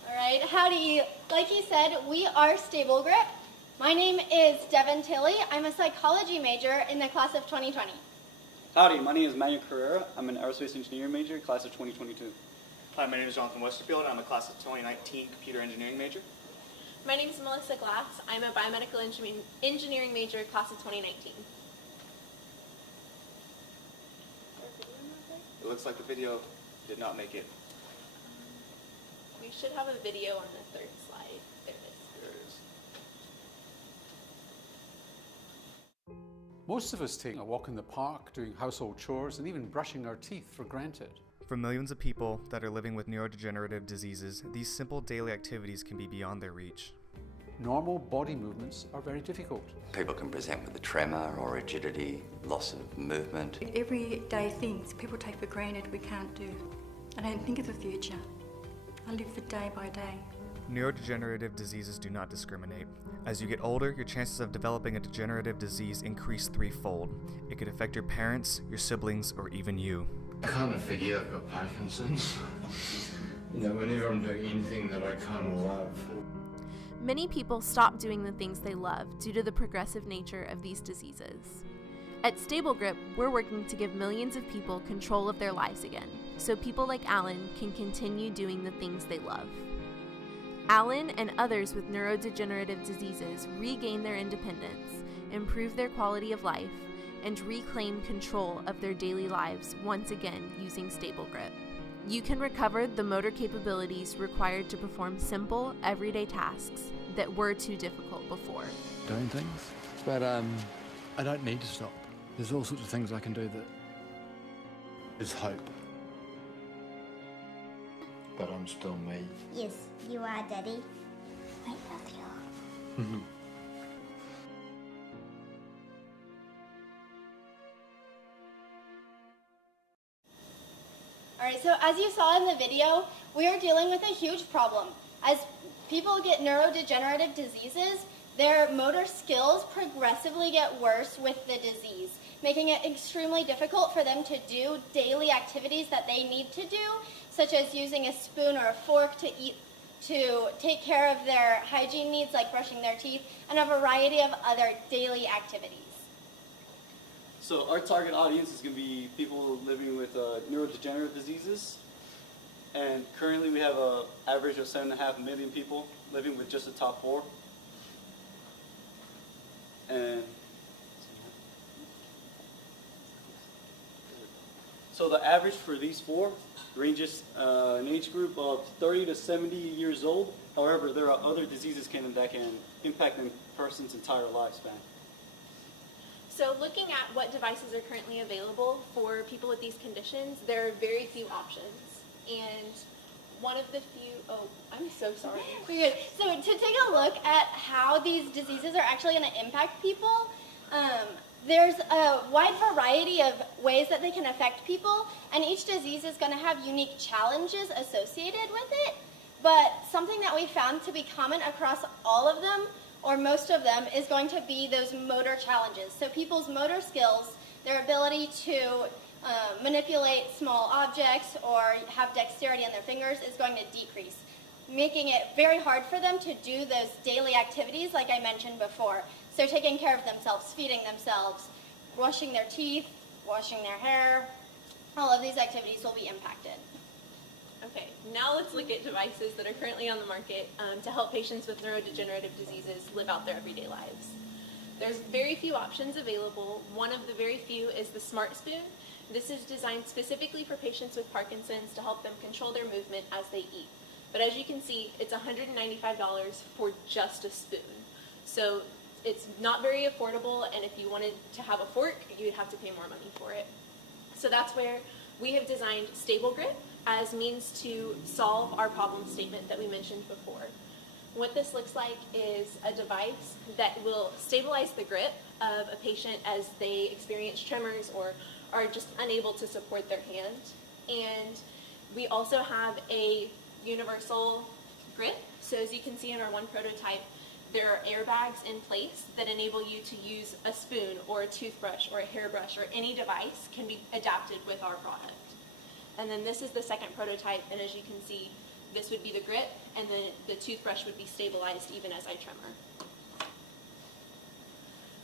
All right, howdy. Like he said, we are Stable Grip. My name is Devin Tilley. I'm a psychology major in the class of 2020. Howdy, my name is Manuel Carrera. I'm an aerospace engineering major, class of 2022. Hi, my name is Jonathan Westerfield. I'm a class of 2019 computer engineering major. My name is Melissa Glass. I'm a biomedical engineering major, class of 2019. It looks like the video did not make it. We should have a video on the third slide. There it is. There it is. Most of us take a walk in the park, doing household chores, and even brushing our teeth for granted. For millions of people that are living with neurodegenerative diseases, these simple daily activities can be beyond their reach. Normal body movements are very difficult. People can present with a tremor or rigidity, loss of movement. Everyday things people take for granted we can't do. I don't think of the future. I live for day by day. Neurodegenerative diseases do not discriminate. As you get older, your chances of developing a degenerative disease increase threefold. It could affect your parents, your siblings, or even you. I kind of forget I've got Parkinson's. Whenever I'm doing anything that I kind of love. Many people stop doing the things they love due to the progressive nature of these diseases. At Stable Grip, we're working to give millions of people control of their lives again, so people like Alan can continue doing the things they love. Alan and others with neurodegenerative diseases regain their independence, improve their quality of life, and reclaim control of their daily lives once again using Stable Grip. You can recover the motor capabilities required to perform simple, everyday tasks that were too difficult before. Doing things, but I don't need to stop. There's all sorts of things I can do that is hope. But I'm still me. Yes, you are, Daddy. I love you. Alright, so as you saw in the video, we are dealing with a huge problem. As people get neurodegenerative diseases, their motor skills progressively get worse with the disease, making it extremely difficult for them to do daily activities that they need to do, such as using a spoon or a fork to eat, to take care of their hygiene needs like brushing their teeth, and a variety of other daily activities. So our target audience is going to be people living with neurodegenerative diseases. And currently we have an average of 7.5 million people living with just the top 4. And so the average for these 4 ranges an age group of 30 to 70 years old. However, there are other diseases that can impact a person's entire lifespan. So looking at what devices are currently available for people with these conditions, there are very few options. And one of the few, oh, I'm so sorry. We're good. So to take a look at how these diseases are actually going to impact people, there's a wide variety of ways that they can affect people, and each disease is going to have unique challenges associated with it. But something that we found to be common across all of them, or most of them, is going to be those motor challenges. So people's motor skills, their ability to manipulate small objects or have dexterity in their fingers is going to decrease, making it very hard for them to do those daily activities like I mentioned before. So taking care of themselves, feeding themselves, brushing their teeth, washing their hair, all of these activities will be impacted. Okay, now let's look at devices that are currently on the market to help patients with neurodegenerative diseases live out their everyday lives. There's very few options available. One of the very few is the Smart Spoon. This is designed specifically for patients with Parkinson's to help them control their movement as they eat. But as you can see, it's $195 for just a spoon. So it's not very affordable, and if you wanted to have a fork, you'd have to pay more money for it. So that's where we have designed Stable Grip as means to solve our problem statement that we mentioned before. What this looks like is a device that will stabilize the grip of a patient as they experience tremors or are just unable to support their hand. And we also have a universal grip. So as you can see in our one prototype, there are airbags in place that enable you to use a spoon or a toothbrush or a hairbrush, or any device can be adapted with our product. And then this is the second prototype, and as you can see, this would be the grip, and then the toothbrush would be stabilized even as I tremor.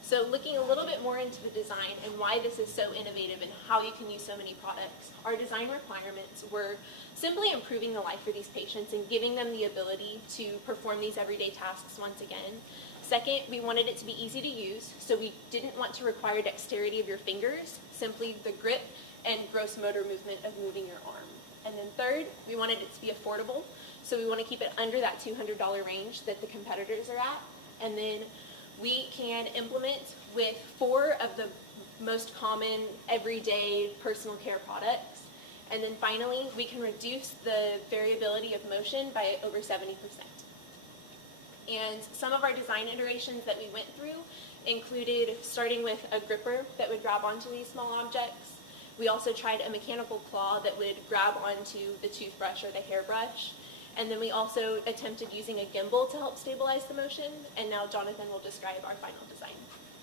So looking a little bit more into the design and why this is so innovative and how you can use so many products, our design requirements were simply improving the life for these patients and giving them the ability to perform these everyday tasks once again. Second, we wanted it to be easy to use, so we didn't want to require dexterity of your fingers, simply the grip and gross motor movement of moving your arm. And then third, we wanted it to be affordable, so we want to keep it under that $200 range that the competitors are at. And then we can implement with 4 of the most common everyday personal care products. And then finally, we can reduce the variability of motion by over 70%. And some of our design iterations that we went through included starting with a gripper that would grab onto these small objects. We also tried a mechanical claw that would grab onto the toothbrush or the hairbrush. And then we also attempted using a gimbal to help stabilize the motion. And now Jonathan will describe our final design.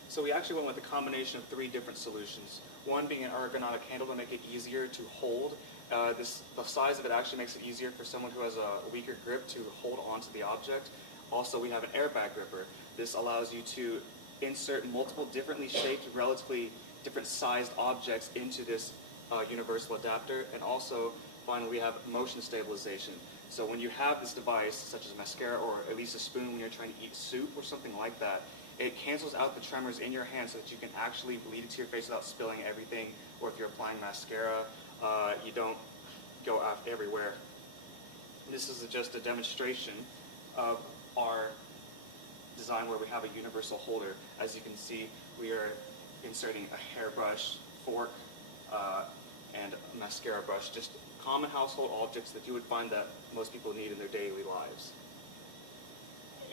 So we actually went with a combination of 3 different solutions. One being an ergonomic handle to make it easier to hold. The size of it actually makes it easier for someone who has a weaker grip to hold onto the object. Also, we have an airbag gripper. This allows you to insert multiple differently shaped, relatively different sized objects into this universal adapter. And also, finally, we have motion stabilization. So when you have this device, such as mascara or at least a spoon when you're trying to eat soup or something like that, it cancels out the tremors in your hand so that you can actually bleed it to your face without spilling everything. Or if you're applying mascara, you don't go out everywhere. This is just a demonstration of our design where we have a universal holder. As you can see, we are inserting a hairbrush, fork, and a mascara brush, just common household objects that you would find that most people need in their daily lives.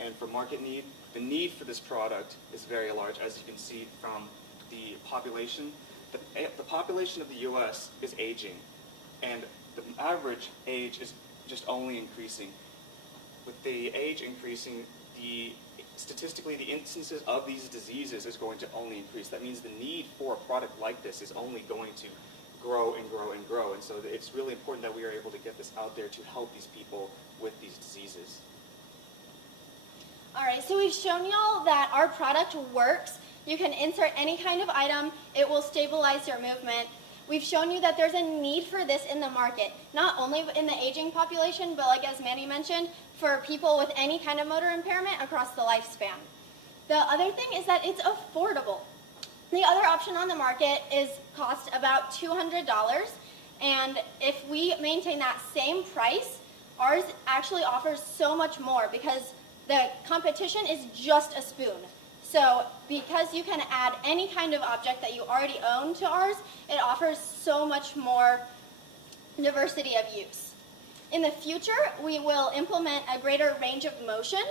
And for market need, the need for this product is very large, as you can see from the population. The population of the U.S. is aging, and the average age is just only increasing. With the age increasing, statistically, the instances of these diseases is going to only increase. That means the need for a product like this is only going to grow and grow and grow. And so it's really important that we are able to get this out there to help these people with these diseases. All right, so we've shown y'all that our product works. You can insert any kind of item. It will stabilize your movement. We've shown you that there's a need for this in the market, not only in the aging population, but like as Manny mentioned, for people with any kind of motor impairment across the lifespan. The other thing is that it's affordable. The other option on the market is cost about $200, and if we maintain that same price, ours actually offers so much more because the competition is just a spoon. So because you can add any kind of object that you already own to ours, it offers so much more diversity of use. In the future, we will implement a greater range of motion,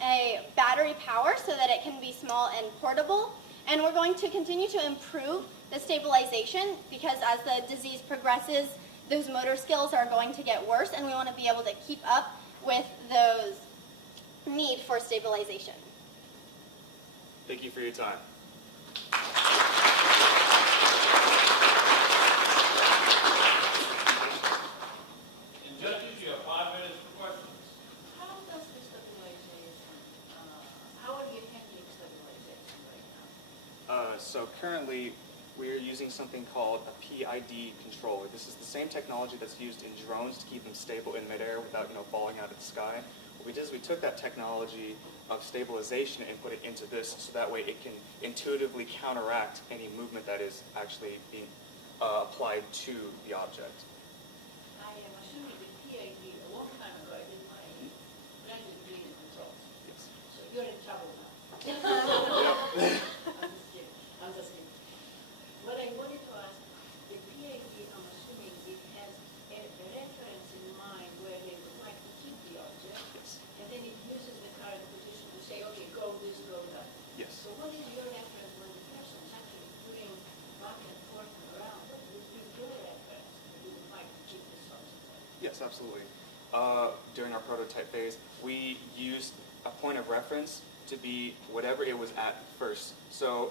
a battery power so that it can be small and portable, and we're going to continue to improve the stabilization because as the disease progresses, those motor skills are going to get worse, and we want to be able to keep up with those need for stabilization. Thank you for your time. And judges, you have 5 minutes for questions. How does the stabilization, how are you handling stabilization right now? So currently, we're using something called a PID controller. This is the same technology that's used in drones to keep them stable in midair without, falling out of the sky. What we did is we took that technology of stabilization and put it into this, so that way it can intuitively counteract any movement that is actually being applied to the object. I am assuming the PID, a long time ago, I did my graduate degree in controls. Yes. So you're in trouble now. I'm just kidding. What I wanted to ask, the PID, I'm assuming it has a reference in mind where they would like to keep the object. Yes. And then it uses the current position to say, okay, go this, go that. Yes. So what is your reference when the person's actually putting back and forth and around? What would be your reference that you would like to keep this object? Yes, absolutely. During our prototype phase, we used a point of reference to be whatever it was at first. So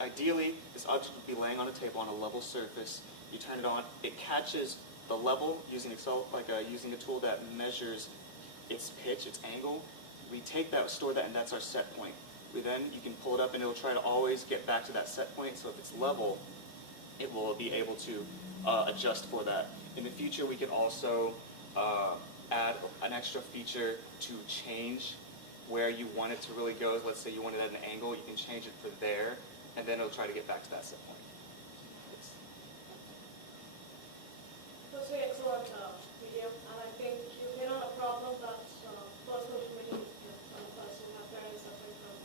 ideally, this object would be laying on a table on a level surface. You turn it on, it catches the level using using a tool that measures its pitch, its angle. We take that, store that, and that's our set point. You can pull it up and it'll try to always get back to that set point. So if it's level, it will be able to adjust for that. In the future, we can also add an extra feature to change where you want it to really go. Let's say you want it at an angle, you can change it for there, and then it'll try to get back to that set point. Yes. It was an excellent video, and I think you hit on a problem that's personal to many some person have parents suffering from.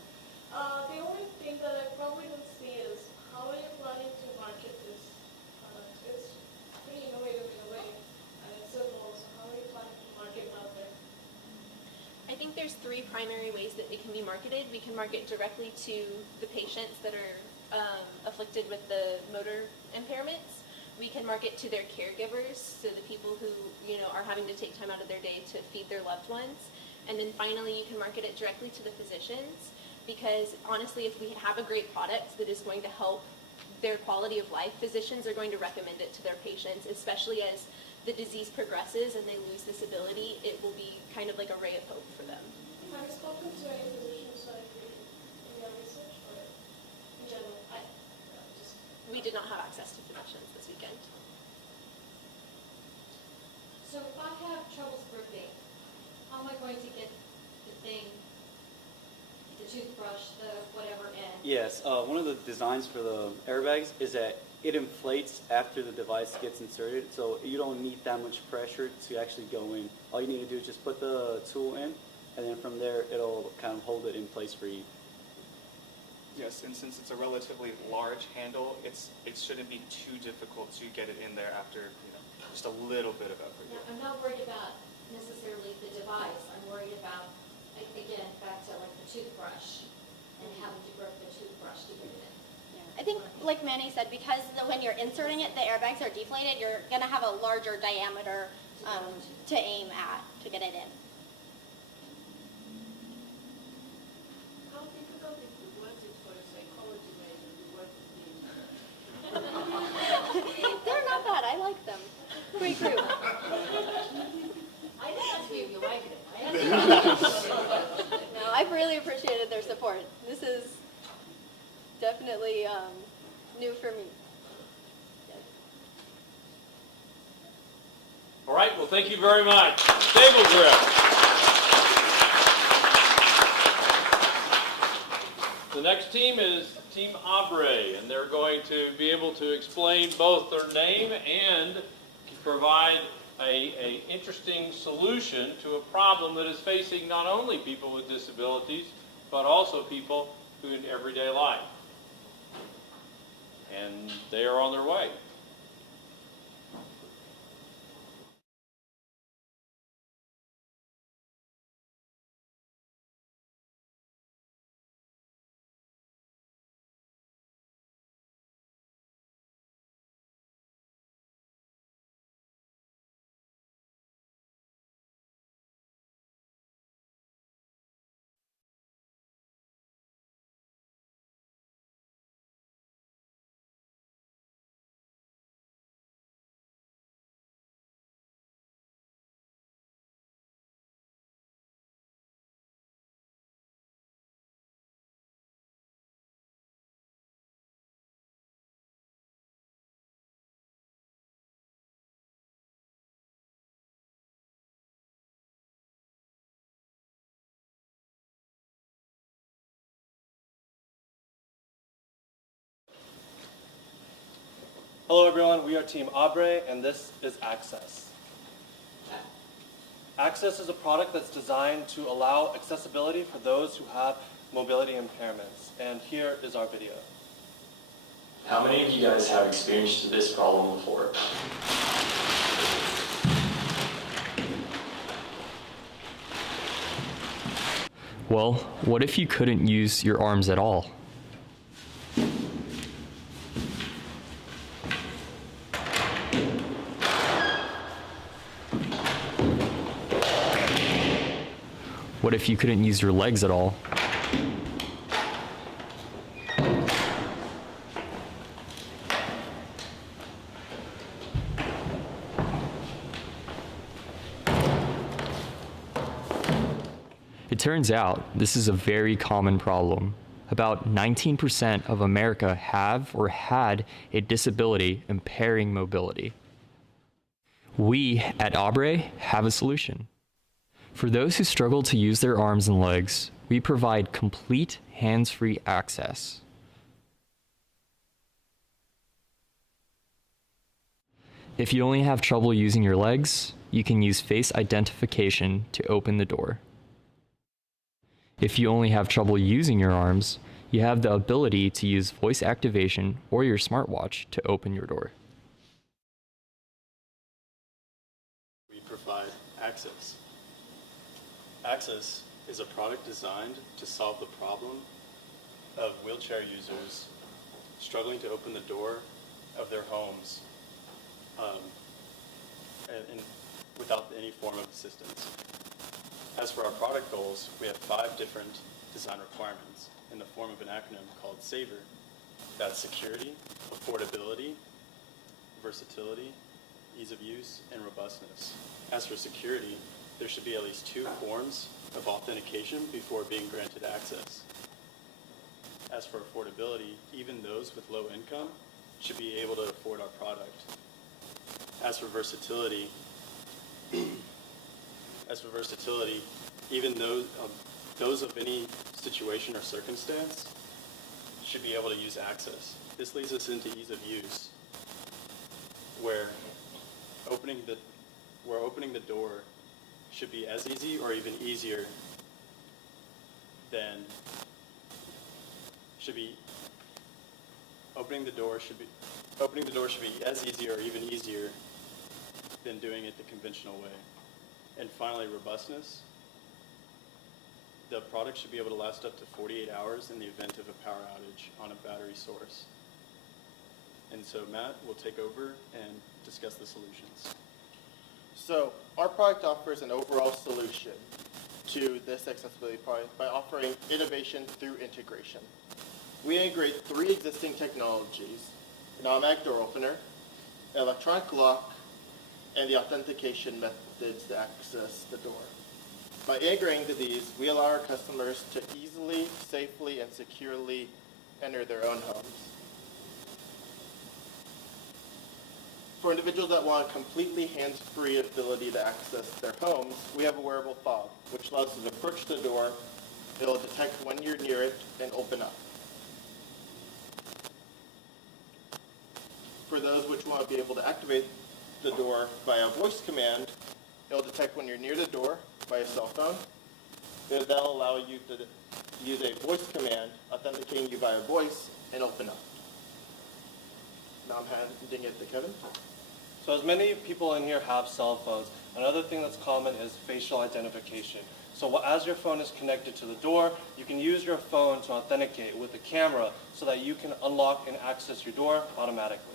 The only thing that I probably don't see is how are you planning to market this product? It's pretty innovative in a way, and it's simple. So how are you planning to market it out there? I think there's 3 primary ways that it can be marketed. We can market directly to the patients that are afflicted with the motor impairments. We can market to their caregivers, so the people who are having to take time out of their day to feed their loved ones. And then finally, you can market it directly to the physicians, because honestly, if we have a great product that is going to help their quality of life, physicians are going to recommend it to their patients, especially as the disease progresses and they lose this ability. It will be kind of like a ray of hope for them. Have you spoken to any physicians in your research, or in general? We did not have access to physicians this weekend. So if I have troubles gripping, how am I going to get the thing, the toothbrush, the whatever in? Yes, one of the designs for the airbags is that it inflates after the device gets inserted, so you don't need that much pressure to actually go in. All you need to do is just put the tool in, and then from there it'll kind of hold it in place for you. Yes, and since it's a relatively large handle, it shouldn't be too difficult to get it in there after just a little bit of effort. Now, I'm not worried about necessarily the device. I'm worried about, again, back to like the toothbrush and having to grip the toothbrush to get it in. I think, like Manny said, because when you're inserting it, the airbags are deflated, you're going to have a larger diameter to aim at to get it in. How difficult was it for a psychology major to work with these? They're not bad. I like them. Great group. I didn't ask you if you liked them. I asked you. No, I've really appreciated their support. This is definitely new for me. All right, well, thank you very much. Table grip. The next team is Team Abre, and they're going to be able to explain both their name and provide an interesting solution to a problem that is facing not only people with disabilities, but also people in everyday life. And they are on their way. Hello everyone, we are Team Abre and this is Access. Access is a product that's designed to allow accessibility for those who have mobility impairments, and here is our video. How many of you guys have experienced this problem before? Well, what if you couldn't use your arms at all? What if you couldn't use your legs at all? It turns out this is a very common problem. About 19% of America have or had a disability impairing mobility. We at Abre have a solution. For those who struggle to use their arms and legs, we provide complete hands-free access. If you only have trouble using your legs, you can use face identification to open the door. If you only have trouble using your arms, you have the ability to use voice activation or your smartwatch to open your door. We provide access. Access is a product designed to solve the problem of wheelchair users struggling to open the door of their homes and without any form of assistance. As for our product goals, we have 5 different design requirements in the form of an acronym called SAVOR. That's security, affordability, versatility, ease of use, and robustness. As for security, there should be at least 2 forms of authentication before being granted access. As for affordability, even those with low income should be able to afford our product. As for versatility, even those of any situation or circumstance should be able to use access. This leads us into ease of use, where opening the door should be as easy or even easier than opening the door should be as easy or even easier than doing it the conventional way. And finally, robustness. The product should be able to last up to 48 hours in the event of a power outage on a battery source. And so Matt will take over and discuss the solutions. So our product offers an overall solution to this accessibility problem by offering innovation through integration. We integrate 3 existing technologies: an automatic door opener, an electronic lock, and the authentication methods to access the door. By integrating to these, we allow our customers to easily, safely, and securely enter their own homes. For individuals that want a completely hands-free ability to access their homes, we have a wearable fob, which allows us to approach the door. It'll detect when you're near it and open up. For those which want to be able to activate the door by a voice command, it'll detect when you're near the door by a cell phone. That'll allow you to use a voice command authenticating you via voice and open up. Now I'm handing it to Kevin. So as many people in here have cell phones, another thing that's common is facial identification. So as your phone is connected to the door, you can use your phone to authenticate with the camera so that you can unlock and access your door automatically.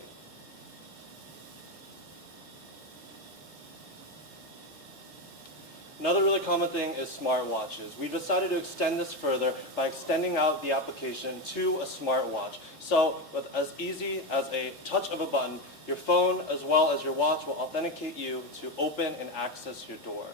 Another really common thing is smartwatches. We've decided to extend this further by extending out the application to a smartwatch. So with as easy as a touch of a button, your phone as well as your watch will authenticate you to open and access your door.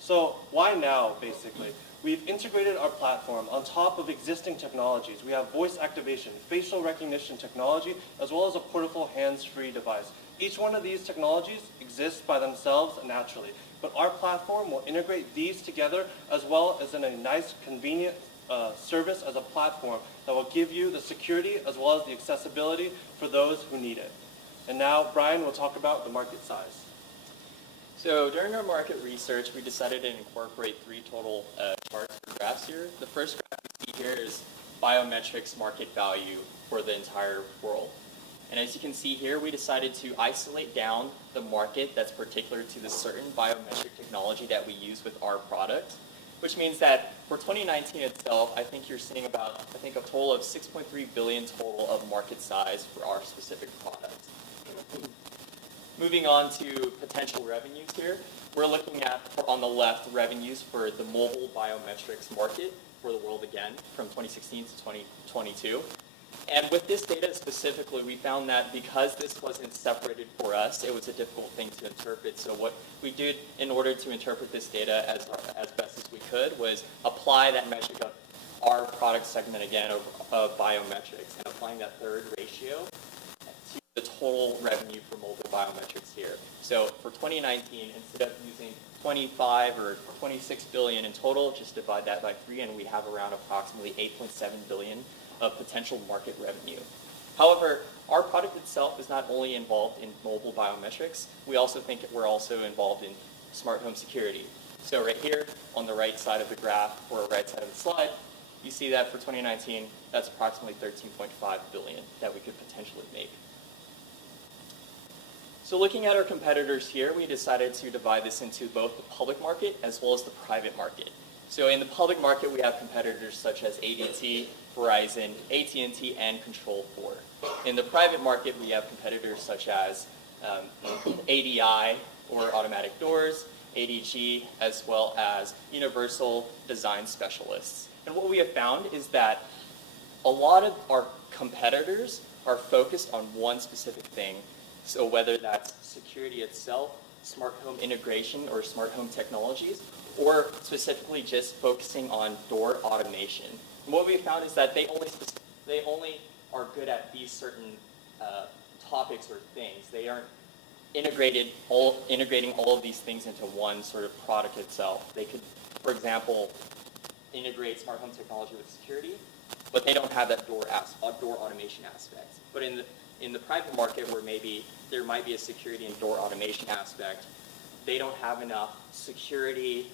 So why now, basically? We've integrated our platform on top of existing technologies. We have voice activation, facial recognition technology, as well as a portable hands-free device. Each one of these technologies exists by themselves naturally, but our platform will integrate these together as well as in a nice, convenient service as a platform that will give you the security as well as the accessibility for those who need it. And now Brian will talk about the market size. So during our market research, we decided to incorporate three total charts or graphs here. The first graph you see here is biometrics market value for the entire world. And as you can see here, we decided to isolate down the market that's particular to the certain biometric technology that we use with our product, which means that for 2019 itself, I think you're seeing about, a total of 6.3 billion total of market size for our specific product. Moving on to potential revenues here, we're looking at, on the left, revenues for the mobile biometrics market for the world again, from 2016 to 2022. And with this data specifically, we found that because this wasn't separated for us, it was a difficult thing to interpret. So what we did in order to interpret this data as best as we could was apply that metric of our product segment again of biometrics and applying that third ratio to the total revenue for mobile biometrics here. So for 2019, instead of using 25 or 26 billion in total, just divide that by 3 and we have around approximately 8.7 billion of potential market revenue. However, our product itself is not only involved in mobile biometrics, we also think we're also involved in smart home security. So right here on the right side of the graph or right side of the slide, you see that for 2019, that's approximately 13.5 billion that we could potentially make. So looking at our competitors here, we decided to divide this into both the public market as well as the private market. So in the public market, we have competitors such as ADT, Verizon, AT&T, and Control4. In the private market, we have competitors such as ADI, or Automatic Doors, ADG, as well as Universal Design Specialists. And what we have found is that a lot of our competitors are focused on one specific thing. So whether that's security itself, smart home integration, or smart home technologies, or specifically just focusing on door automation. And what we found is that they only are good at these certain topics or things. They aren't integrating all of these things into one sort of product itself. They could, for example, integrate smart home technology with security, but they don't have that door automation aspect. But in the private market, where maybe there might be a security and door automation aspect, they don't have enough security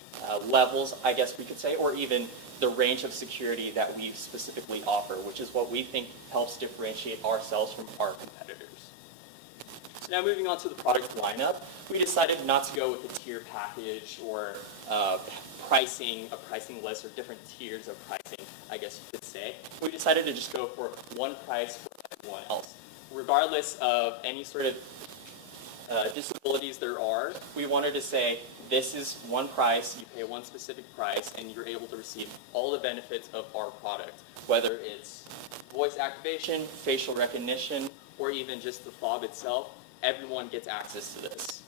levels, I guess we could say, or even the range of security that we specifically offer, which is what we think helps differentiate ourselves from our competitors. So now moving on to the product lineup, we decided not to go with a tier package or a pricing list or different tiers of pricing, I guess you could say. We decided to just go for one price for everyone else. Regardless of any sort of disabilities there are, we wanted to say this is one price, you pay one specific price, and you're able to receive all the benefits of our product, whether it's voice activation, facial recognition, or even just the fob itself. Everyone gets access to this.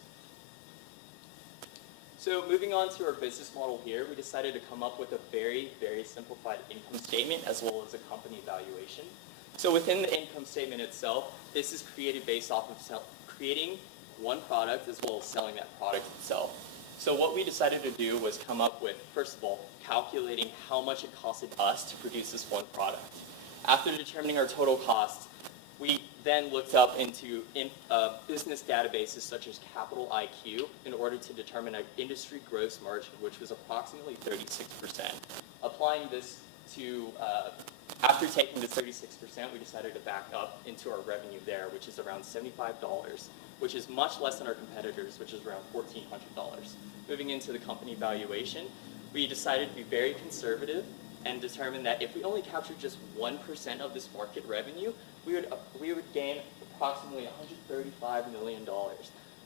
So moving on to our business model here, we decided to come up with a very, very simplified income statement as well as a company valuation. So within the income statement itself, this is created based off of creating one product as well as selling that product itself. So what we decided to do was come up with, first of all, calculating how much it costed us to produce this one product. After determining our total costs, we then looked up into business databases such as Capital IQ in order to determine an industry gross margin, which was approximately 36%. Applying this to, after taking the 36%, we decided to back up into our revenue there, which is around $75, which is much less than our competitors, which is around $1,400. Moving into the company valuation, we decided to be very conservative and determined that if we only captured just 1% of this market revenue, we would gain approximately $135 million.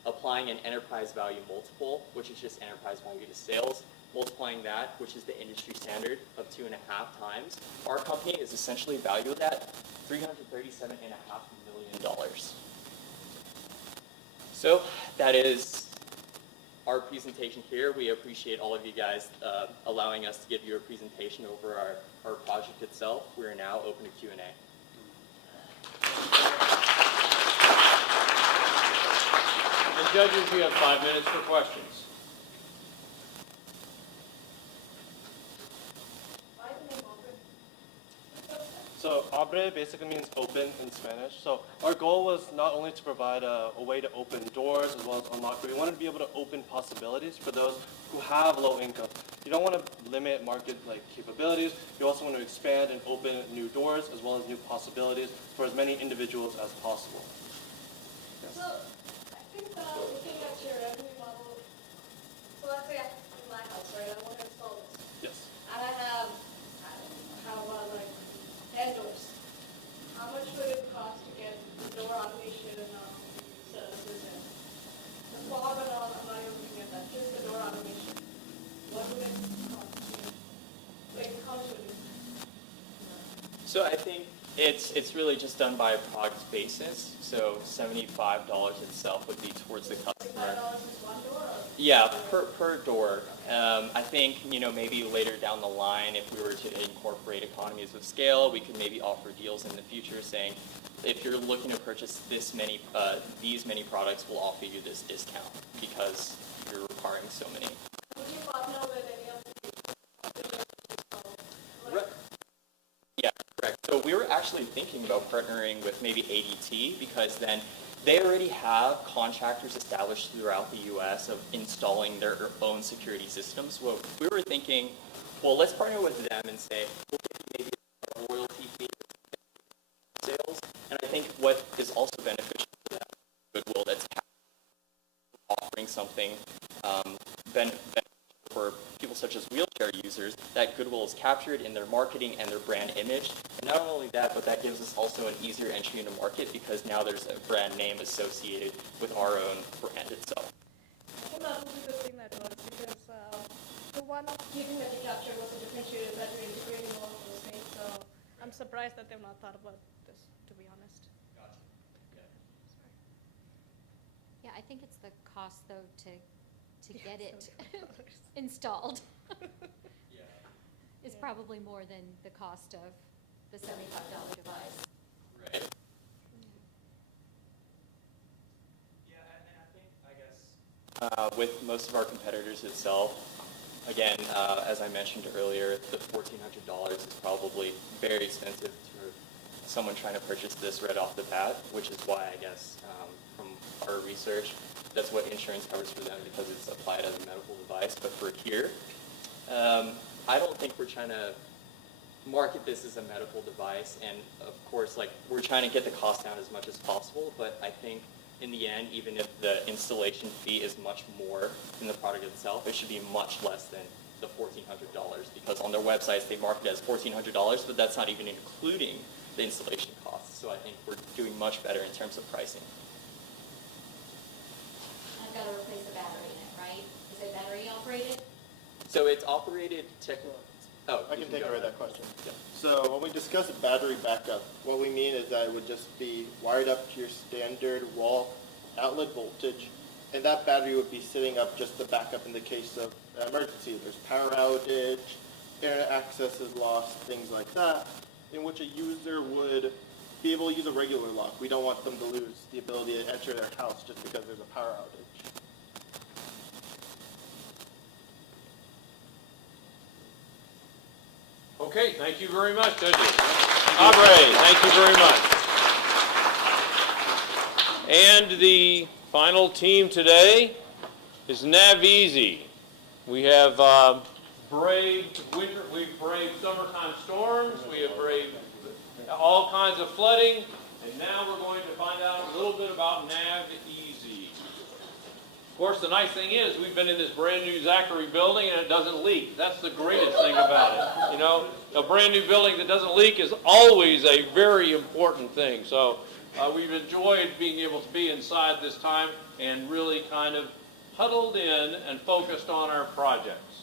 Applying an enterprise value multiple, which is just enterprise value to sales, multiplying that, which is the industry standard of 2.5 times, our company is essentially valued at $337.5 million. So that is our presentation here. We appreciate all of you guys allowing us to give you a presentation over our project itself. We are now open to Q&A. And judges, you have 5 minutes for questions. So abre basically means open in Spanish. So our goal was not only to provide a way to open doors as well as unlock, but we wanted to be able to open possibilities for those who have low income. You don't want to limit market capabilities. You also want to expand and open new doors as well as new possibilities for as many individuals as possible. Yes. So I think looking at your revenue model, so let's say in my house, right, I want to install this. Yes. And I have 10 doors. How much would it cost to get the door automation services in? The fob and all, I'm not even looking at that, just the door automation. What would it cost you? How much would it? So I think it's really just done by a product basis. So $75 itself would be towards the customer. $75 is one door? Yeah, per door. I think, maybe later down the line, if we were to incorporate economies of scale, we could maybe offer deals in the future saying, if you're looking to purchase these many products, we'll offer you this discount because you're requiring so many. Would you partner with any of the Yeah, correct. So we were actually thinking about partnering with maybe ADT because then they already have contractors established throughout the U.S. of installing their own security systems. Well, we were thinking, well, let's partner with them and say, we'll give you maybe a royalty fee sales. And I think what is also beneficial to that goodwill that's offering something beneficial for people such as wheelchair users, that goodwill is captured in their marketing and their brand image. And not only that, but that gives us also an easier entry into market because now there's a brand name associated with our own brand itself. I think that would be the thing that works because the one giving that you captured was a differentiator that we're integrating all of those things. So I'm surprised that they've not thought about this, to be honest. Gotcha. Yeah, I think it's the cost though to get it installed. Is probably more than the cost of the $75 device. Right. Yeah, and I think, with most of our competitors itself, again, as I mentioned earlier, the $1,400 is probably very expensive for someone trying to purchase this right off the bat, which is why I guess from our research, that's what insurance covers for them because it's applied as a medical device. But for here, I don't think we're trying to market this as a medical device. And of course, we're trying to get the cost down as much as possible. But I think in the end, even if the installation fee is much more than the product itself, it should be much less than the $1,400 because on their websites they market it as $1,400, but that's not even including the installation costs. So I think we're doing much better in terms of pricing. I've got to replace the battery in it, right? Is it battery operated? So it's operated technically. Oh, I can take care of that question. Yeah. So when we discuss a battery backup, what we mean is that it would just be wired up to your standard wall outlet voltage, and that battery would be sitting up just to back up in the case of an emergency. There's power outage, internet access is lost, things like that, in which a user would be able to use a regular lock. We don't want them to lose the ability to enter their house just because there's a power outage. Okay, thank you very much, judges. Abre, thank you very much. And the final team today is Naveezy. We have braved winter, we've braved summertime storms, we have braved all kinds of flooding, and now we're going to find out a little bit about Nav Easy. Of course, the nice thing is we've been in this brand new Zachary building and it doesn't leak. That's the greatest thing about it. You know, a brand new building that doesn't leak is always a very important thing. So we've enjoyed being able to be inside this time and really kind of huddled in and focused on our projects.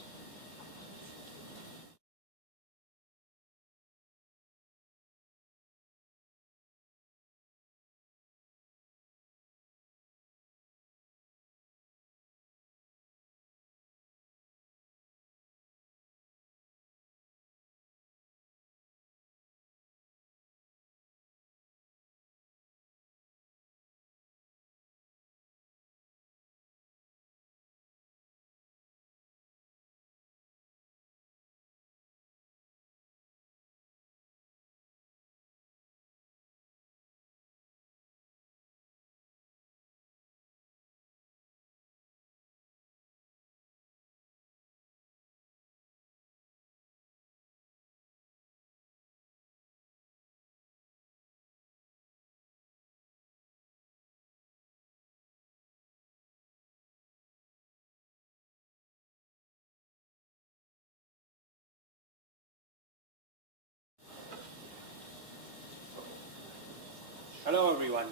Hello everyone,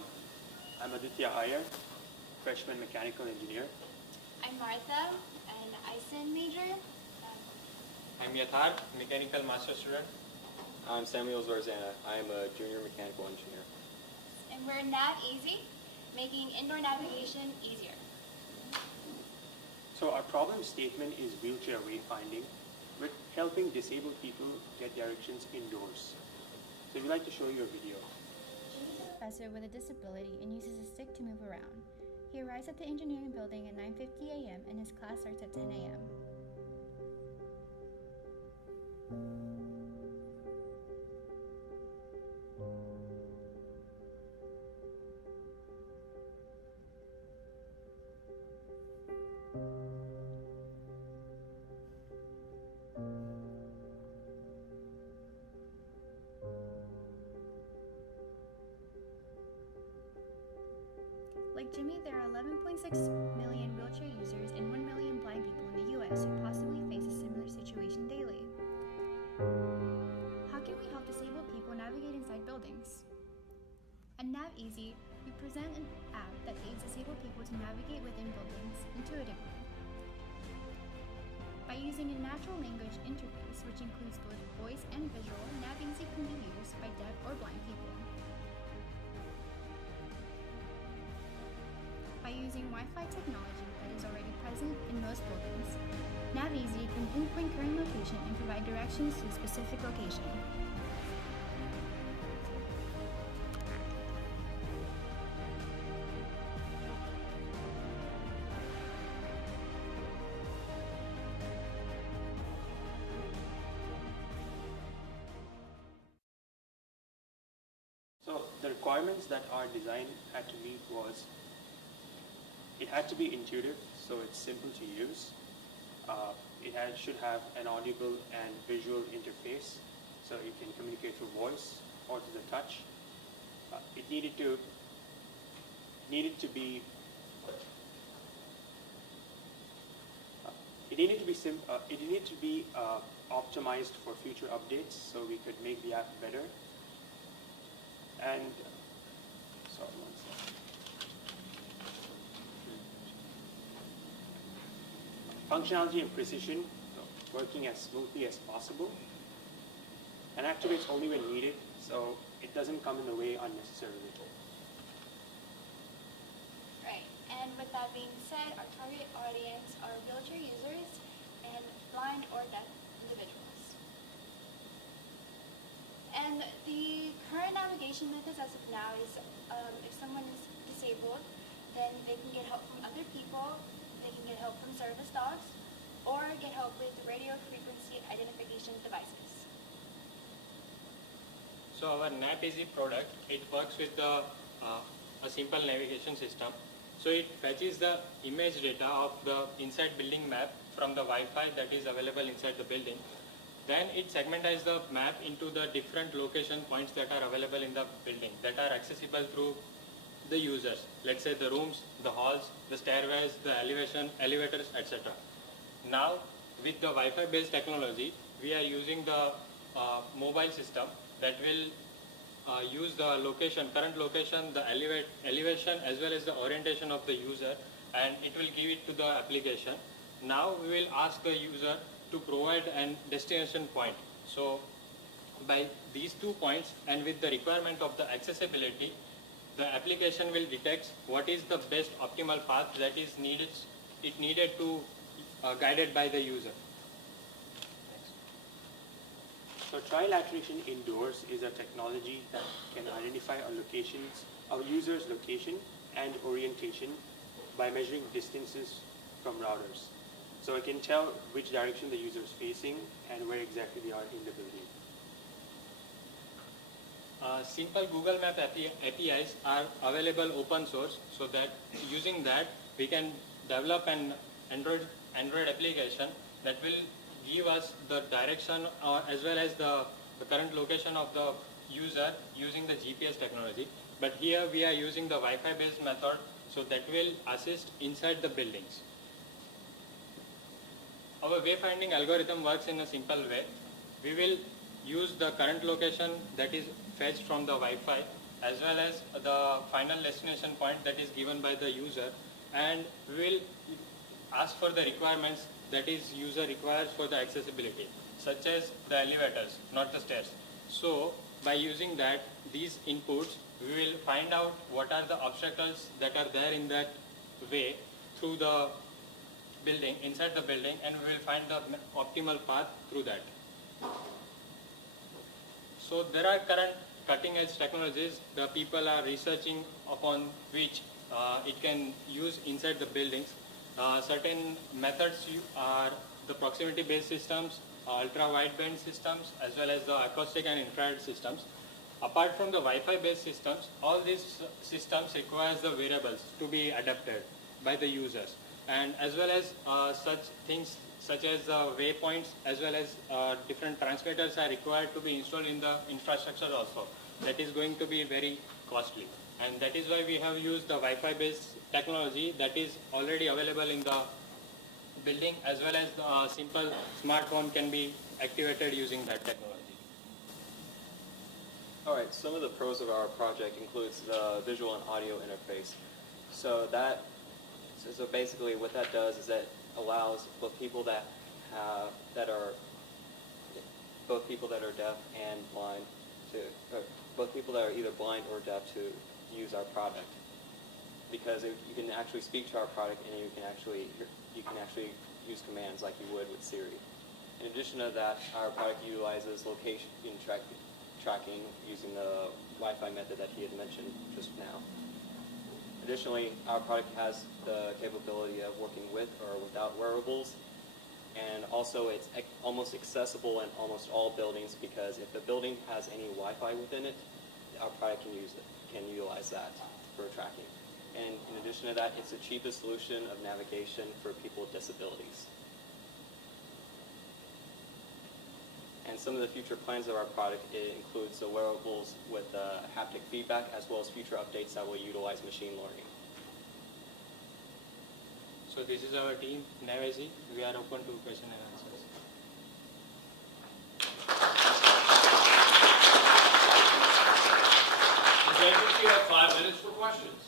I'm Aditya Iyer, freshman mechanical engineer. I'm Martha, an ISIN major. I'm Yatharth, mechanical master student. I'm Samuel Zorzana. I'm a junior mechanical engineer. And we're Nav Easy, making indoor navigation easier. So our problem statement is wheelchair wayfinding. We're helping disabled people get directions indoors. So we'd like to show you a video. Professor with a disability and uses a stick to move around. He arrives at the engineering building at 9:50 a.m. and his class starts at 10 a.m. Like Jimmy, there are 11.6 million wheelchair users and 1 million blind people in the U.S. who possibly face a similar situation daily. How can we help disabled people navigate inside buildings? At Nav Easy, we present an app that aids disabled people to navigate within buildings intuitively. By using a natural language interface, which includes both voice and visual, Nav Easy can be used by deaf or blind people. By using Wi-Fi technology that is already present in most buildings, Nav Easy can pinpoint current location and provide directions to a specific location. So the requirements that our design had to meet was it had to be intuitive, so it's simple to use. Should have an audible and visual interface, so you can communicate through voice or through the touch. It needed to be optimized for future updates, so we could make the app better. And sorry, one second. Functionality and precision, working as smoothly as possible, and activates only when needed, so it doesn't come in the way unnecessarily. Right, and with that being said, our target audience are wheelchair users and blind or deaf individuals. And the current navigation methods as of now is if someone is disabled, then they can get help from other people, they can get help from service dogs, or get help with radio frequency identification devices. So our Nav Easy product, it works with a simple navigation system. So it fetches the image data of the inside building map from the Wi-Fi that is available inside the building. Then it segmentises the map into the different location points that are available in the building that are accessible through the users. Let's say the rooms, the halls, the stairways, the elevators, etc. Now, with the Wi-Fi based technology, we are using the mobile system that will use the current location, the elevation as well as the orientation of the user, and it will give it to the application. Now we will ask the user to provide a destination point. So by these 2 points and with the requirement of the accessibility, the application will detect what is the best optimal path that is needed to guided by the user. So trilateration indoors is a technology that can identify a user's location and orientation by measuring distances from routers. So it can tell which direction the user is facing and where exactly they are in the building. Simple Google Map APIs are available open source, so that using that we can develop an Android application that will give us the direction as well as the current location of the user using the GPS technology. But here we are using the Wi-Fi based method, so that will assist inside the buildings. Our wayfinding algorithm works in a simple way. We will use the current location that is fetched from the Wi-Fi as well as the final destination point that is given by the user, and we will ask for the requirements that is user requires for the accessibility, such as the elevators, not the stairs. So by using these inputs, we will find out what are the obstacles that are there in that way through the building, inside the building, and we will find the optimal path through that. So there are current cutting edge technologies that people are researching upon which it can use inside the buildings. Certain methods are the proximity based systems, ultra wideband systems, as well as the acoustic and infrared systems. Apart from the Wi-Fi based systems, all these systems requires the variables to be adapted by the users, and as well as such things such as waypoints as well as different translators are required to be installed in the infrastructure also. That is going to be very costly, and that is why we have used the Wi-Fi based technology that is already available in the building, as well as the simple smartphone can be activated using that technology. Alright, some of the pros of our project includes the visual and audio interface. So basically what that does is that allows both people that are deaf and blind both people that are either blind or deaf to use our product, because you can actually speak to our product and you can actually use commands like you would with Siri. In addition to that, our product utilizes location tracking using the Wi-Fi method that he had mentioned just now. Additionally, our product has the capability of working with or without wearables, and also it's almost accessible in almost all buildings, because if the building has any Wi-Fi within it, our product can utilize that for tracking. And in addition to that, it's the cheapest solution of navigation for people with disabilities. And some of the future plans of our product, it includes the wearables with haptic feedback, as well as future updates that will utilize machine learning. So this is our team, Navasi. We are open to question and answers. You have 5 minutes for questions.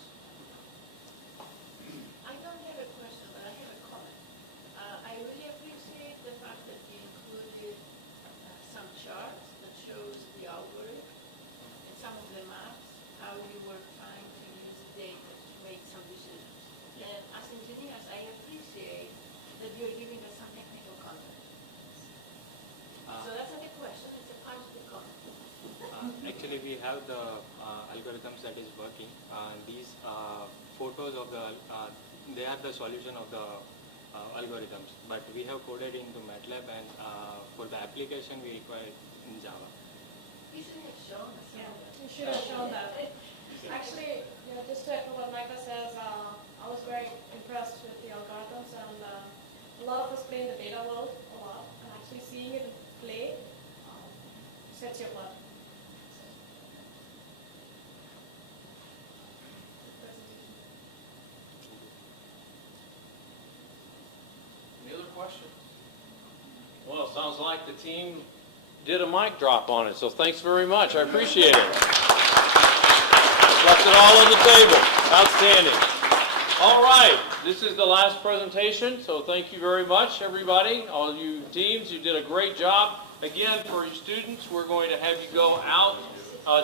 I don't have a question, but I have a comment. I really appreciate the fact that you included some charts that shows the algorithm and some of the maps, how you were trying to use the data to make some decisions. And as engineers, I appreciate that you're giving us some technical content. So that's not a question, it's a positive comment. Actually, we have the algorithms that is working. These photos of the, they are the solution of the algorithms, but we have coded into MATLAB, and for the application we require in Java. You should have shown us. Yeah, you should have shown that. Actually, just to echo what Micah says, I was very impressed with the algorithms, and a lot of us play in the data world a lot, and actually seeing it in play sets you apart. Any other questions? Well, it sounds like the team did a mic drop on it, so thanks very much. I appreciate it. Left it all on the table. Outstanding. All right, this is the last presentation, so thank you very much, everybody. All you teams, you did a great job. Again, for your students, we're going to have you go out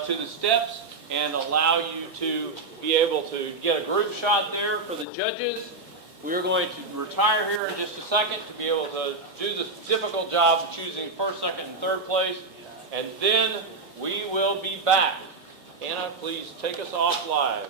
to the steps and allow you to be able to get a group shot there for the judges. We are going to retire here in just a second to be able to do this difficult job of choosing first, second, and third place. And then we will be back. Anna, please take us off live.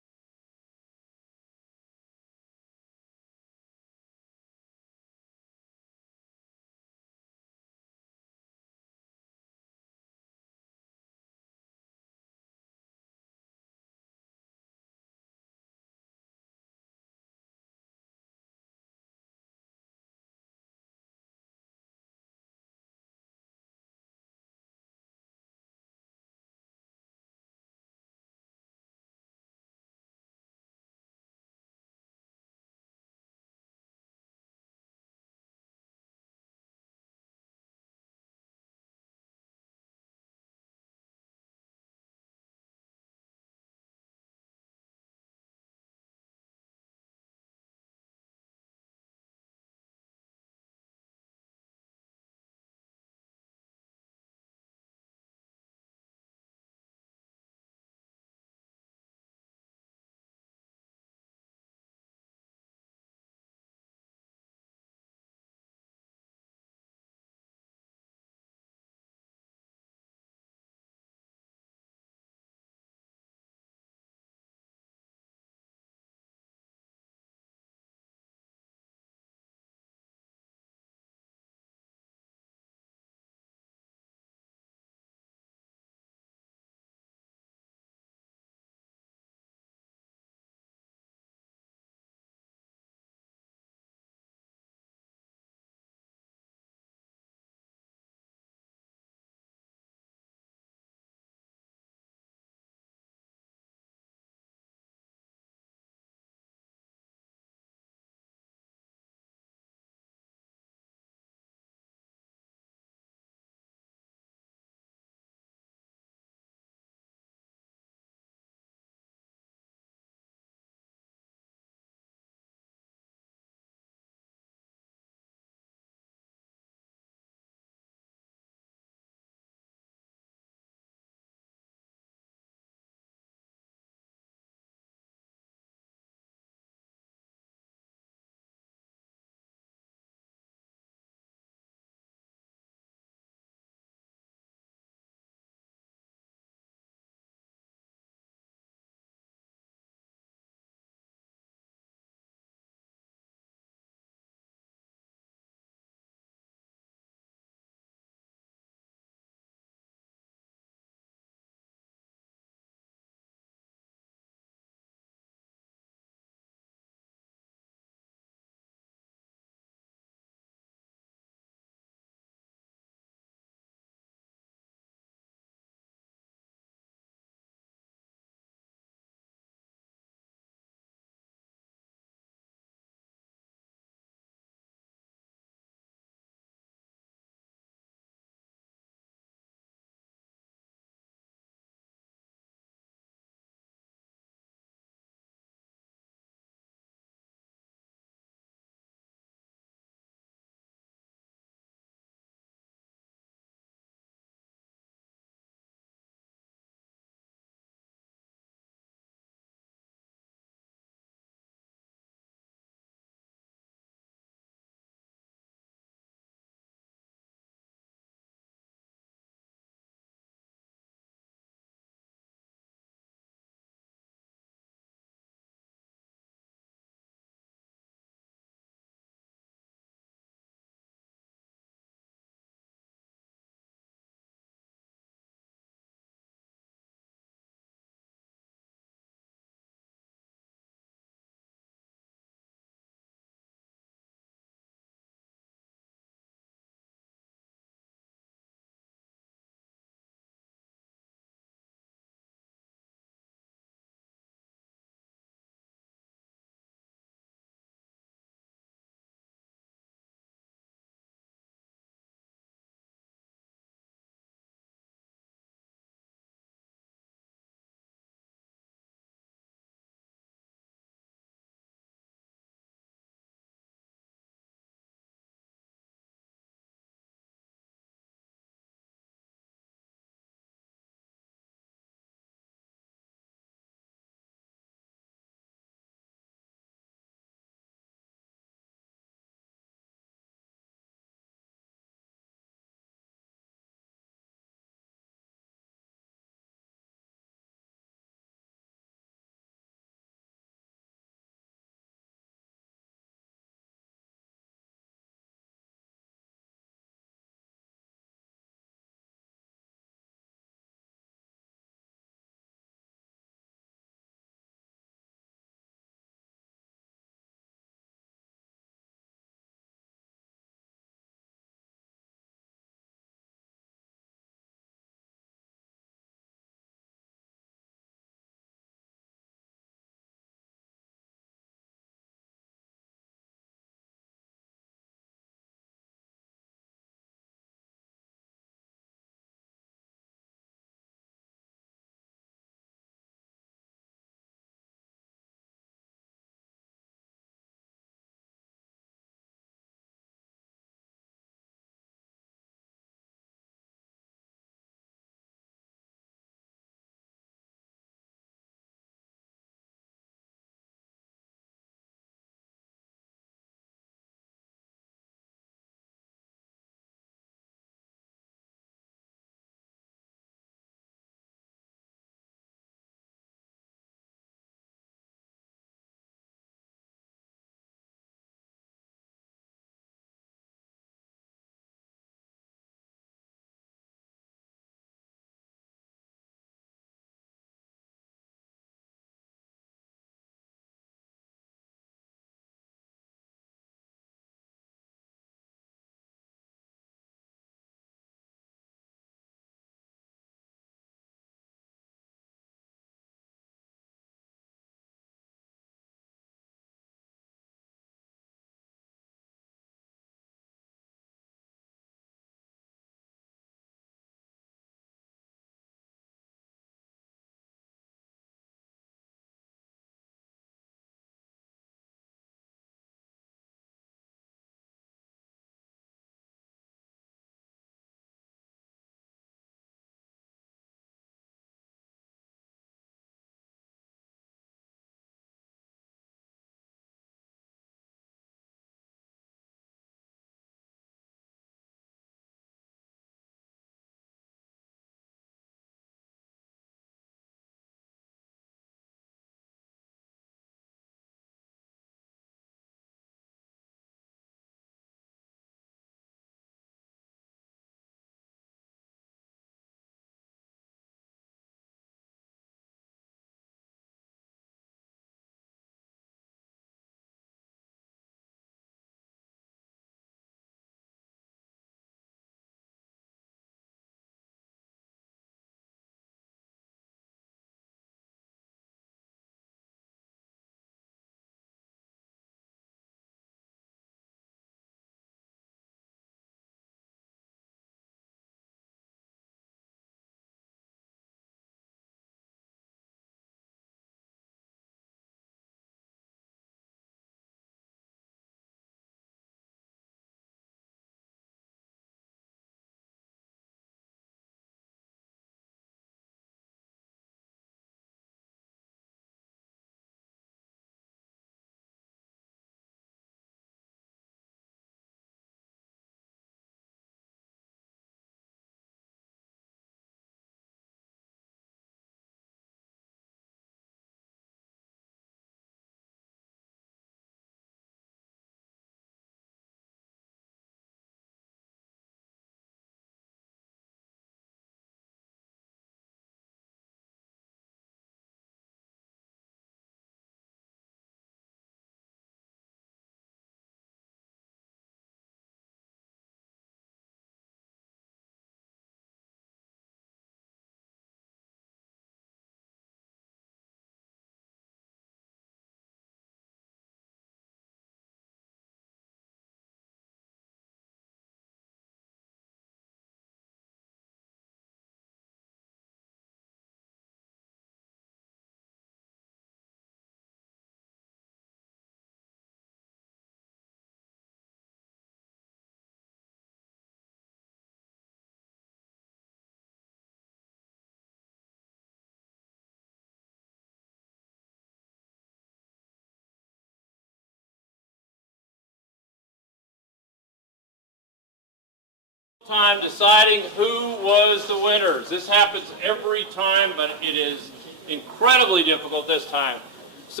Time deciding who was the winners. This happens every time, but it is incredibly difficult this time. So,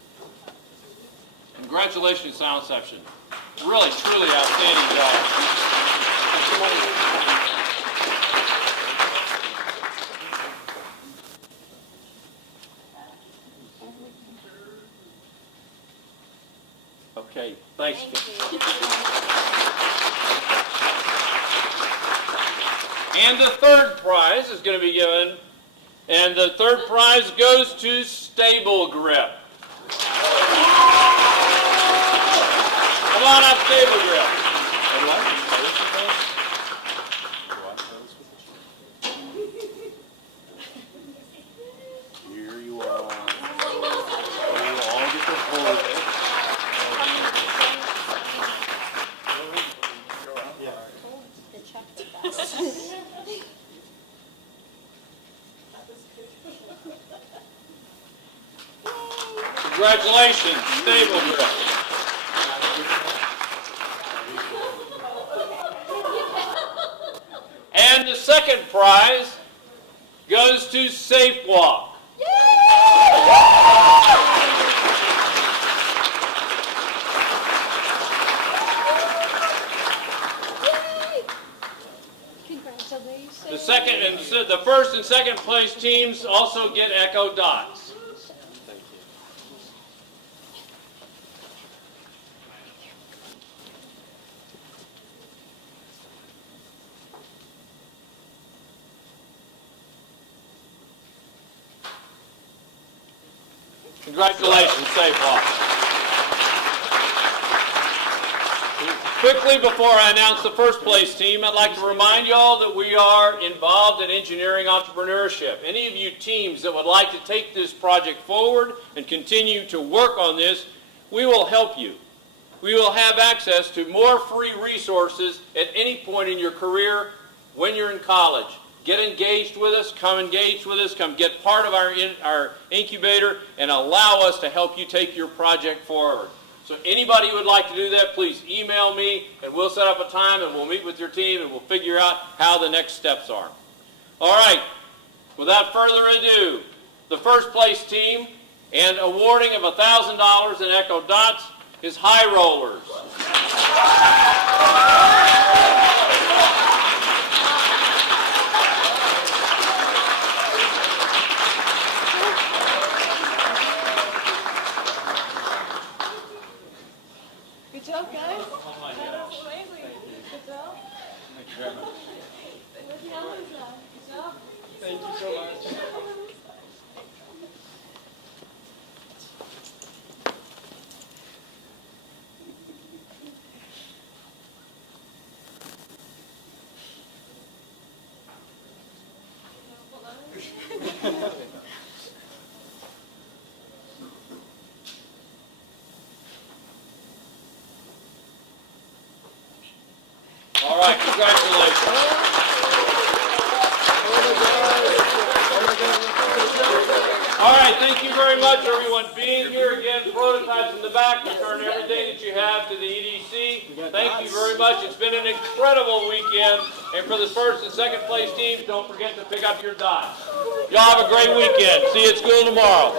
congratulations, sound section. Really, truly outstanding job. Okay, thanks. And the third prize is going to be given, and the third prize goes to Stable Grip. Come on up, Stable Grip. Here you are. You all get to hold it. Congratulations, Stable Grip. And the second prize goes to Safe Walk. Congratulations. The first and second place teams also get Echo Dots. Congratulations, Safe Walk. Quickly, before I announce the first place team, I'd like to remind you all that we are involved in engineering entrepreneurship. Any of you teams that would like to take this project forward and continue to work on this, we will help you. We will have access to more free resources at any point in your career when you're in college. Get engaged with us, come get part of our incubator and allow us to help you take your project forward. So anybody who would like to do that, please email me and we'll set up a time and we'll meet with your team and we'll figure out how the next steps are. All right, without further ado, the first place team and awarding of $1,000 in Echo Dots is High Rollers. Good job, guys. That was amazing. Good job. Thank you very much. Good job. Thank you so much. All right, congratulations. All right, thank you very much, everyone, being here. Again, prototypes in the back. Return everything that you have to the EDC. Thank you very much. It's been an incredible weekend. And for the first and second place teams, don't forget to pick up your dots. Y'all have a great weekend. See you at school tomorrow.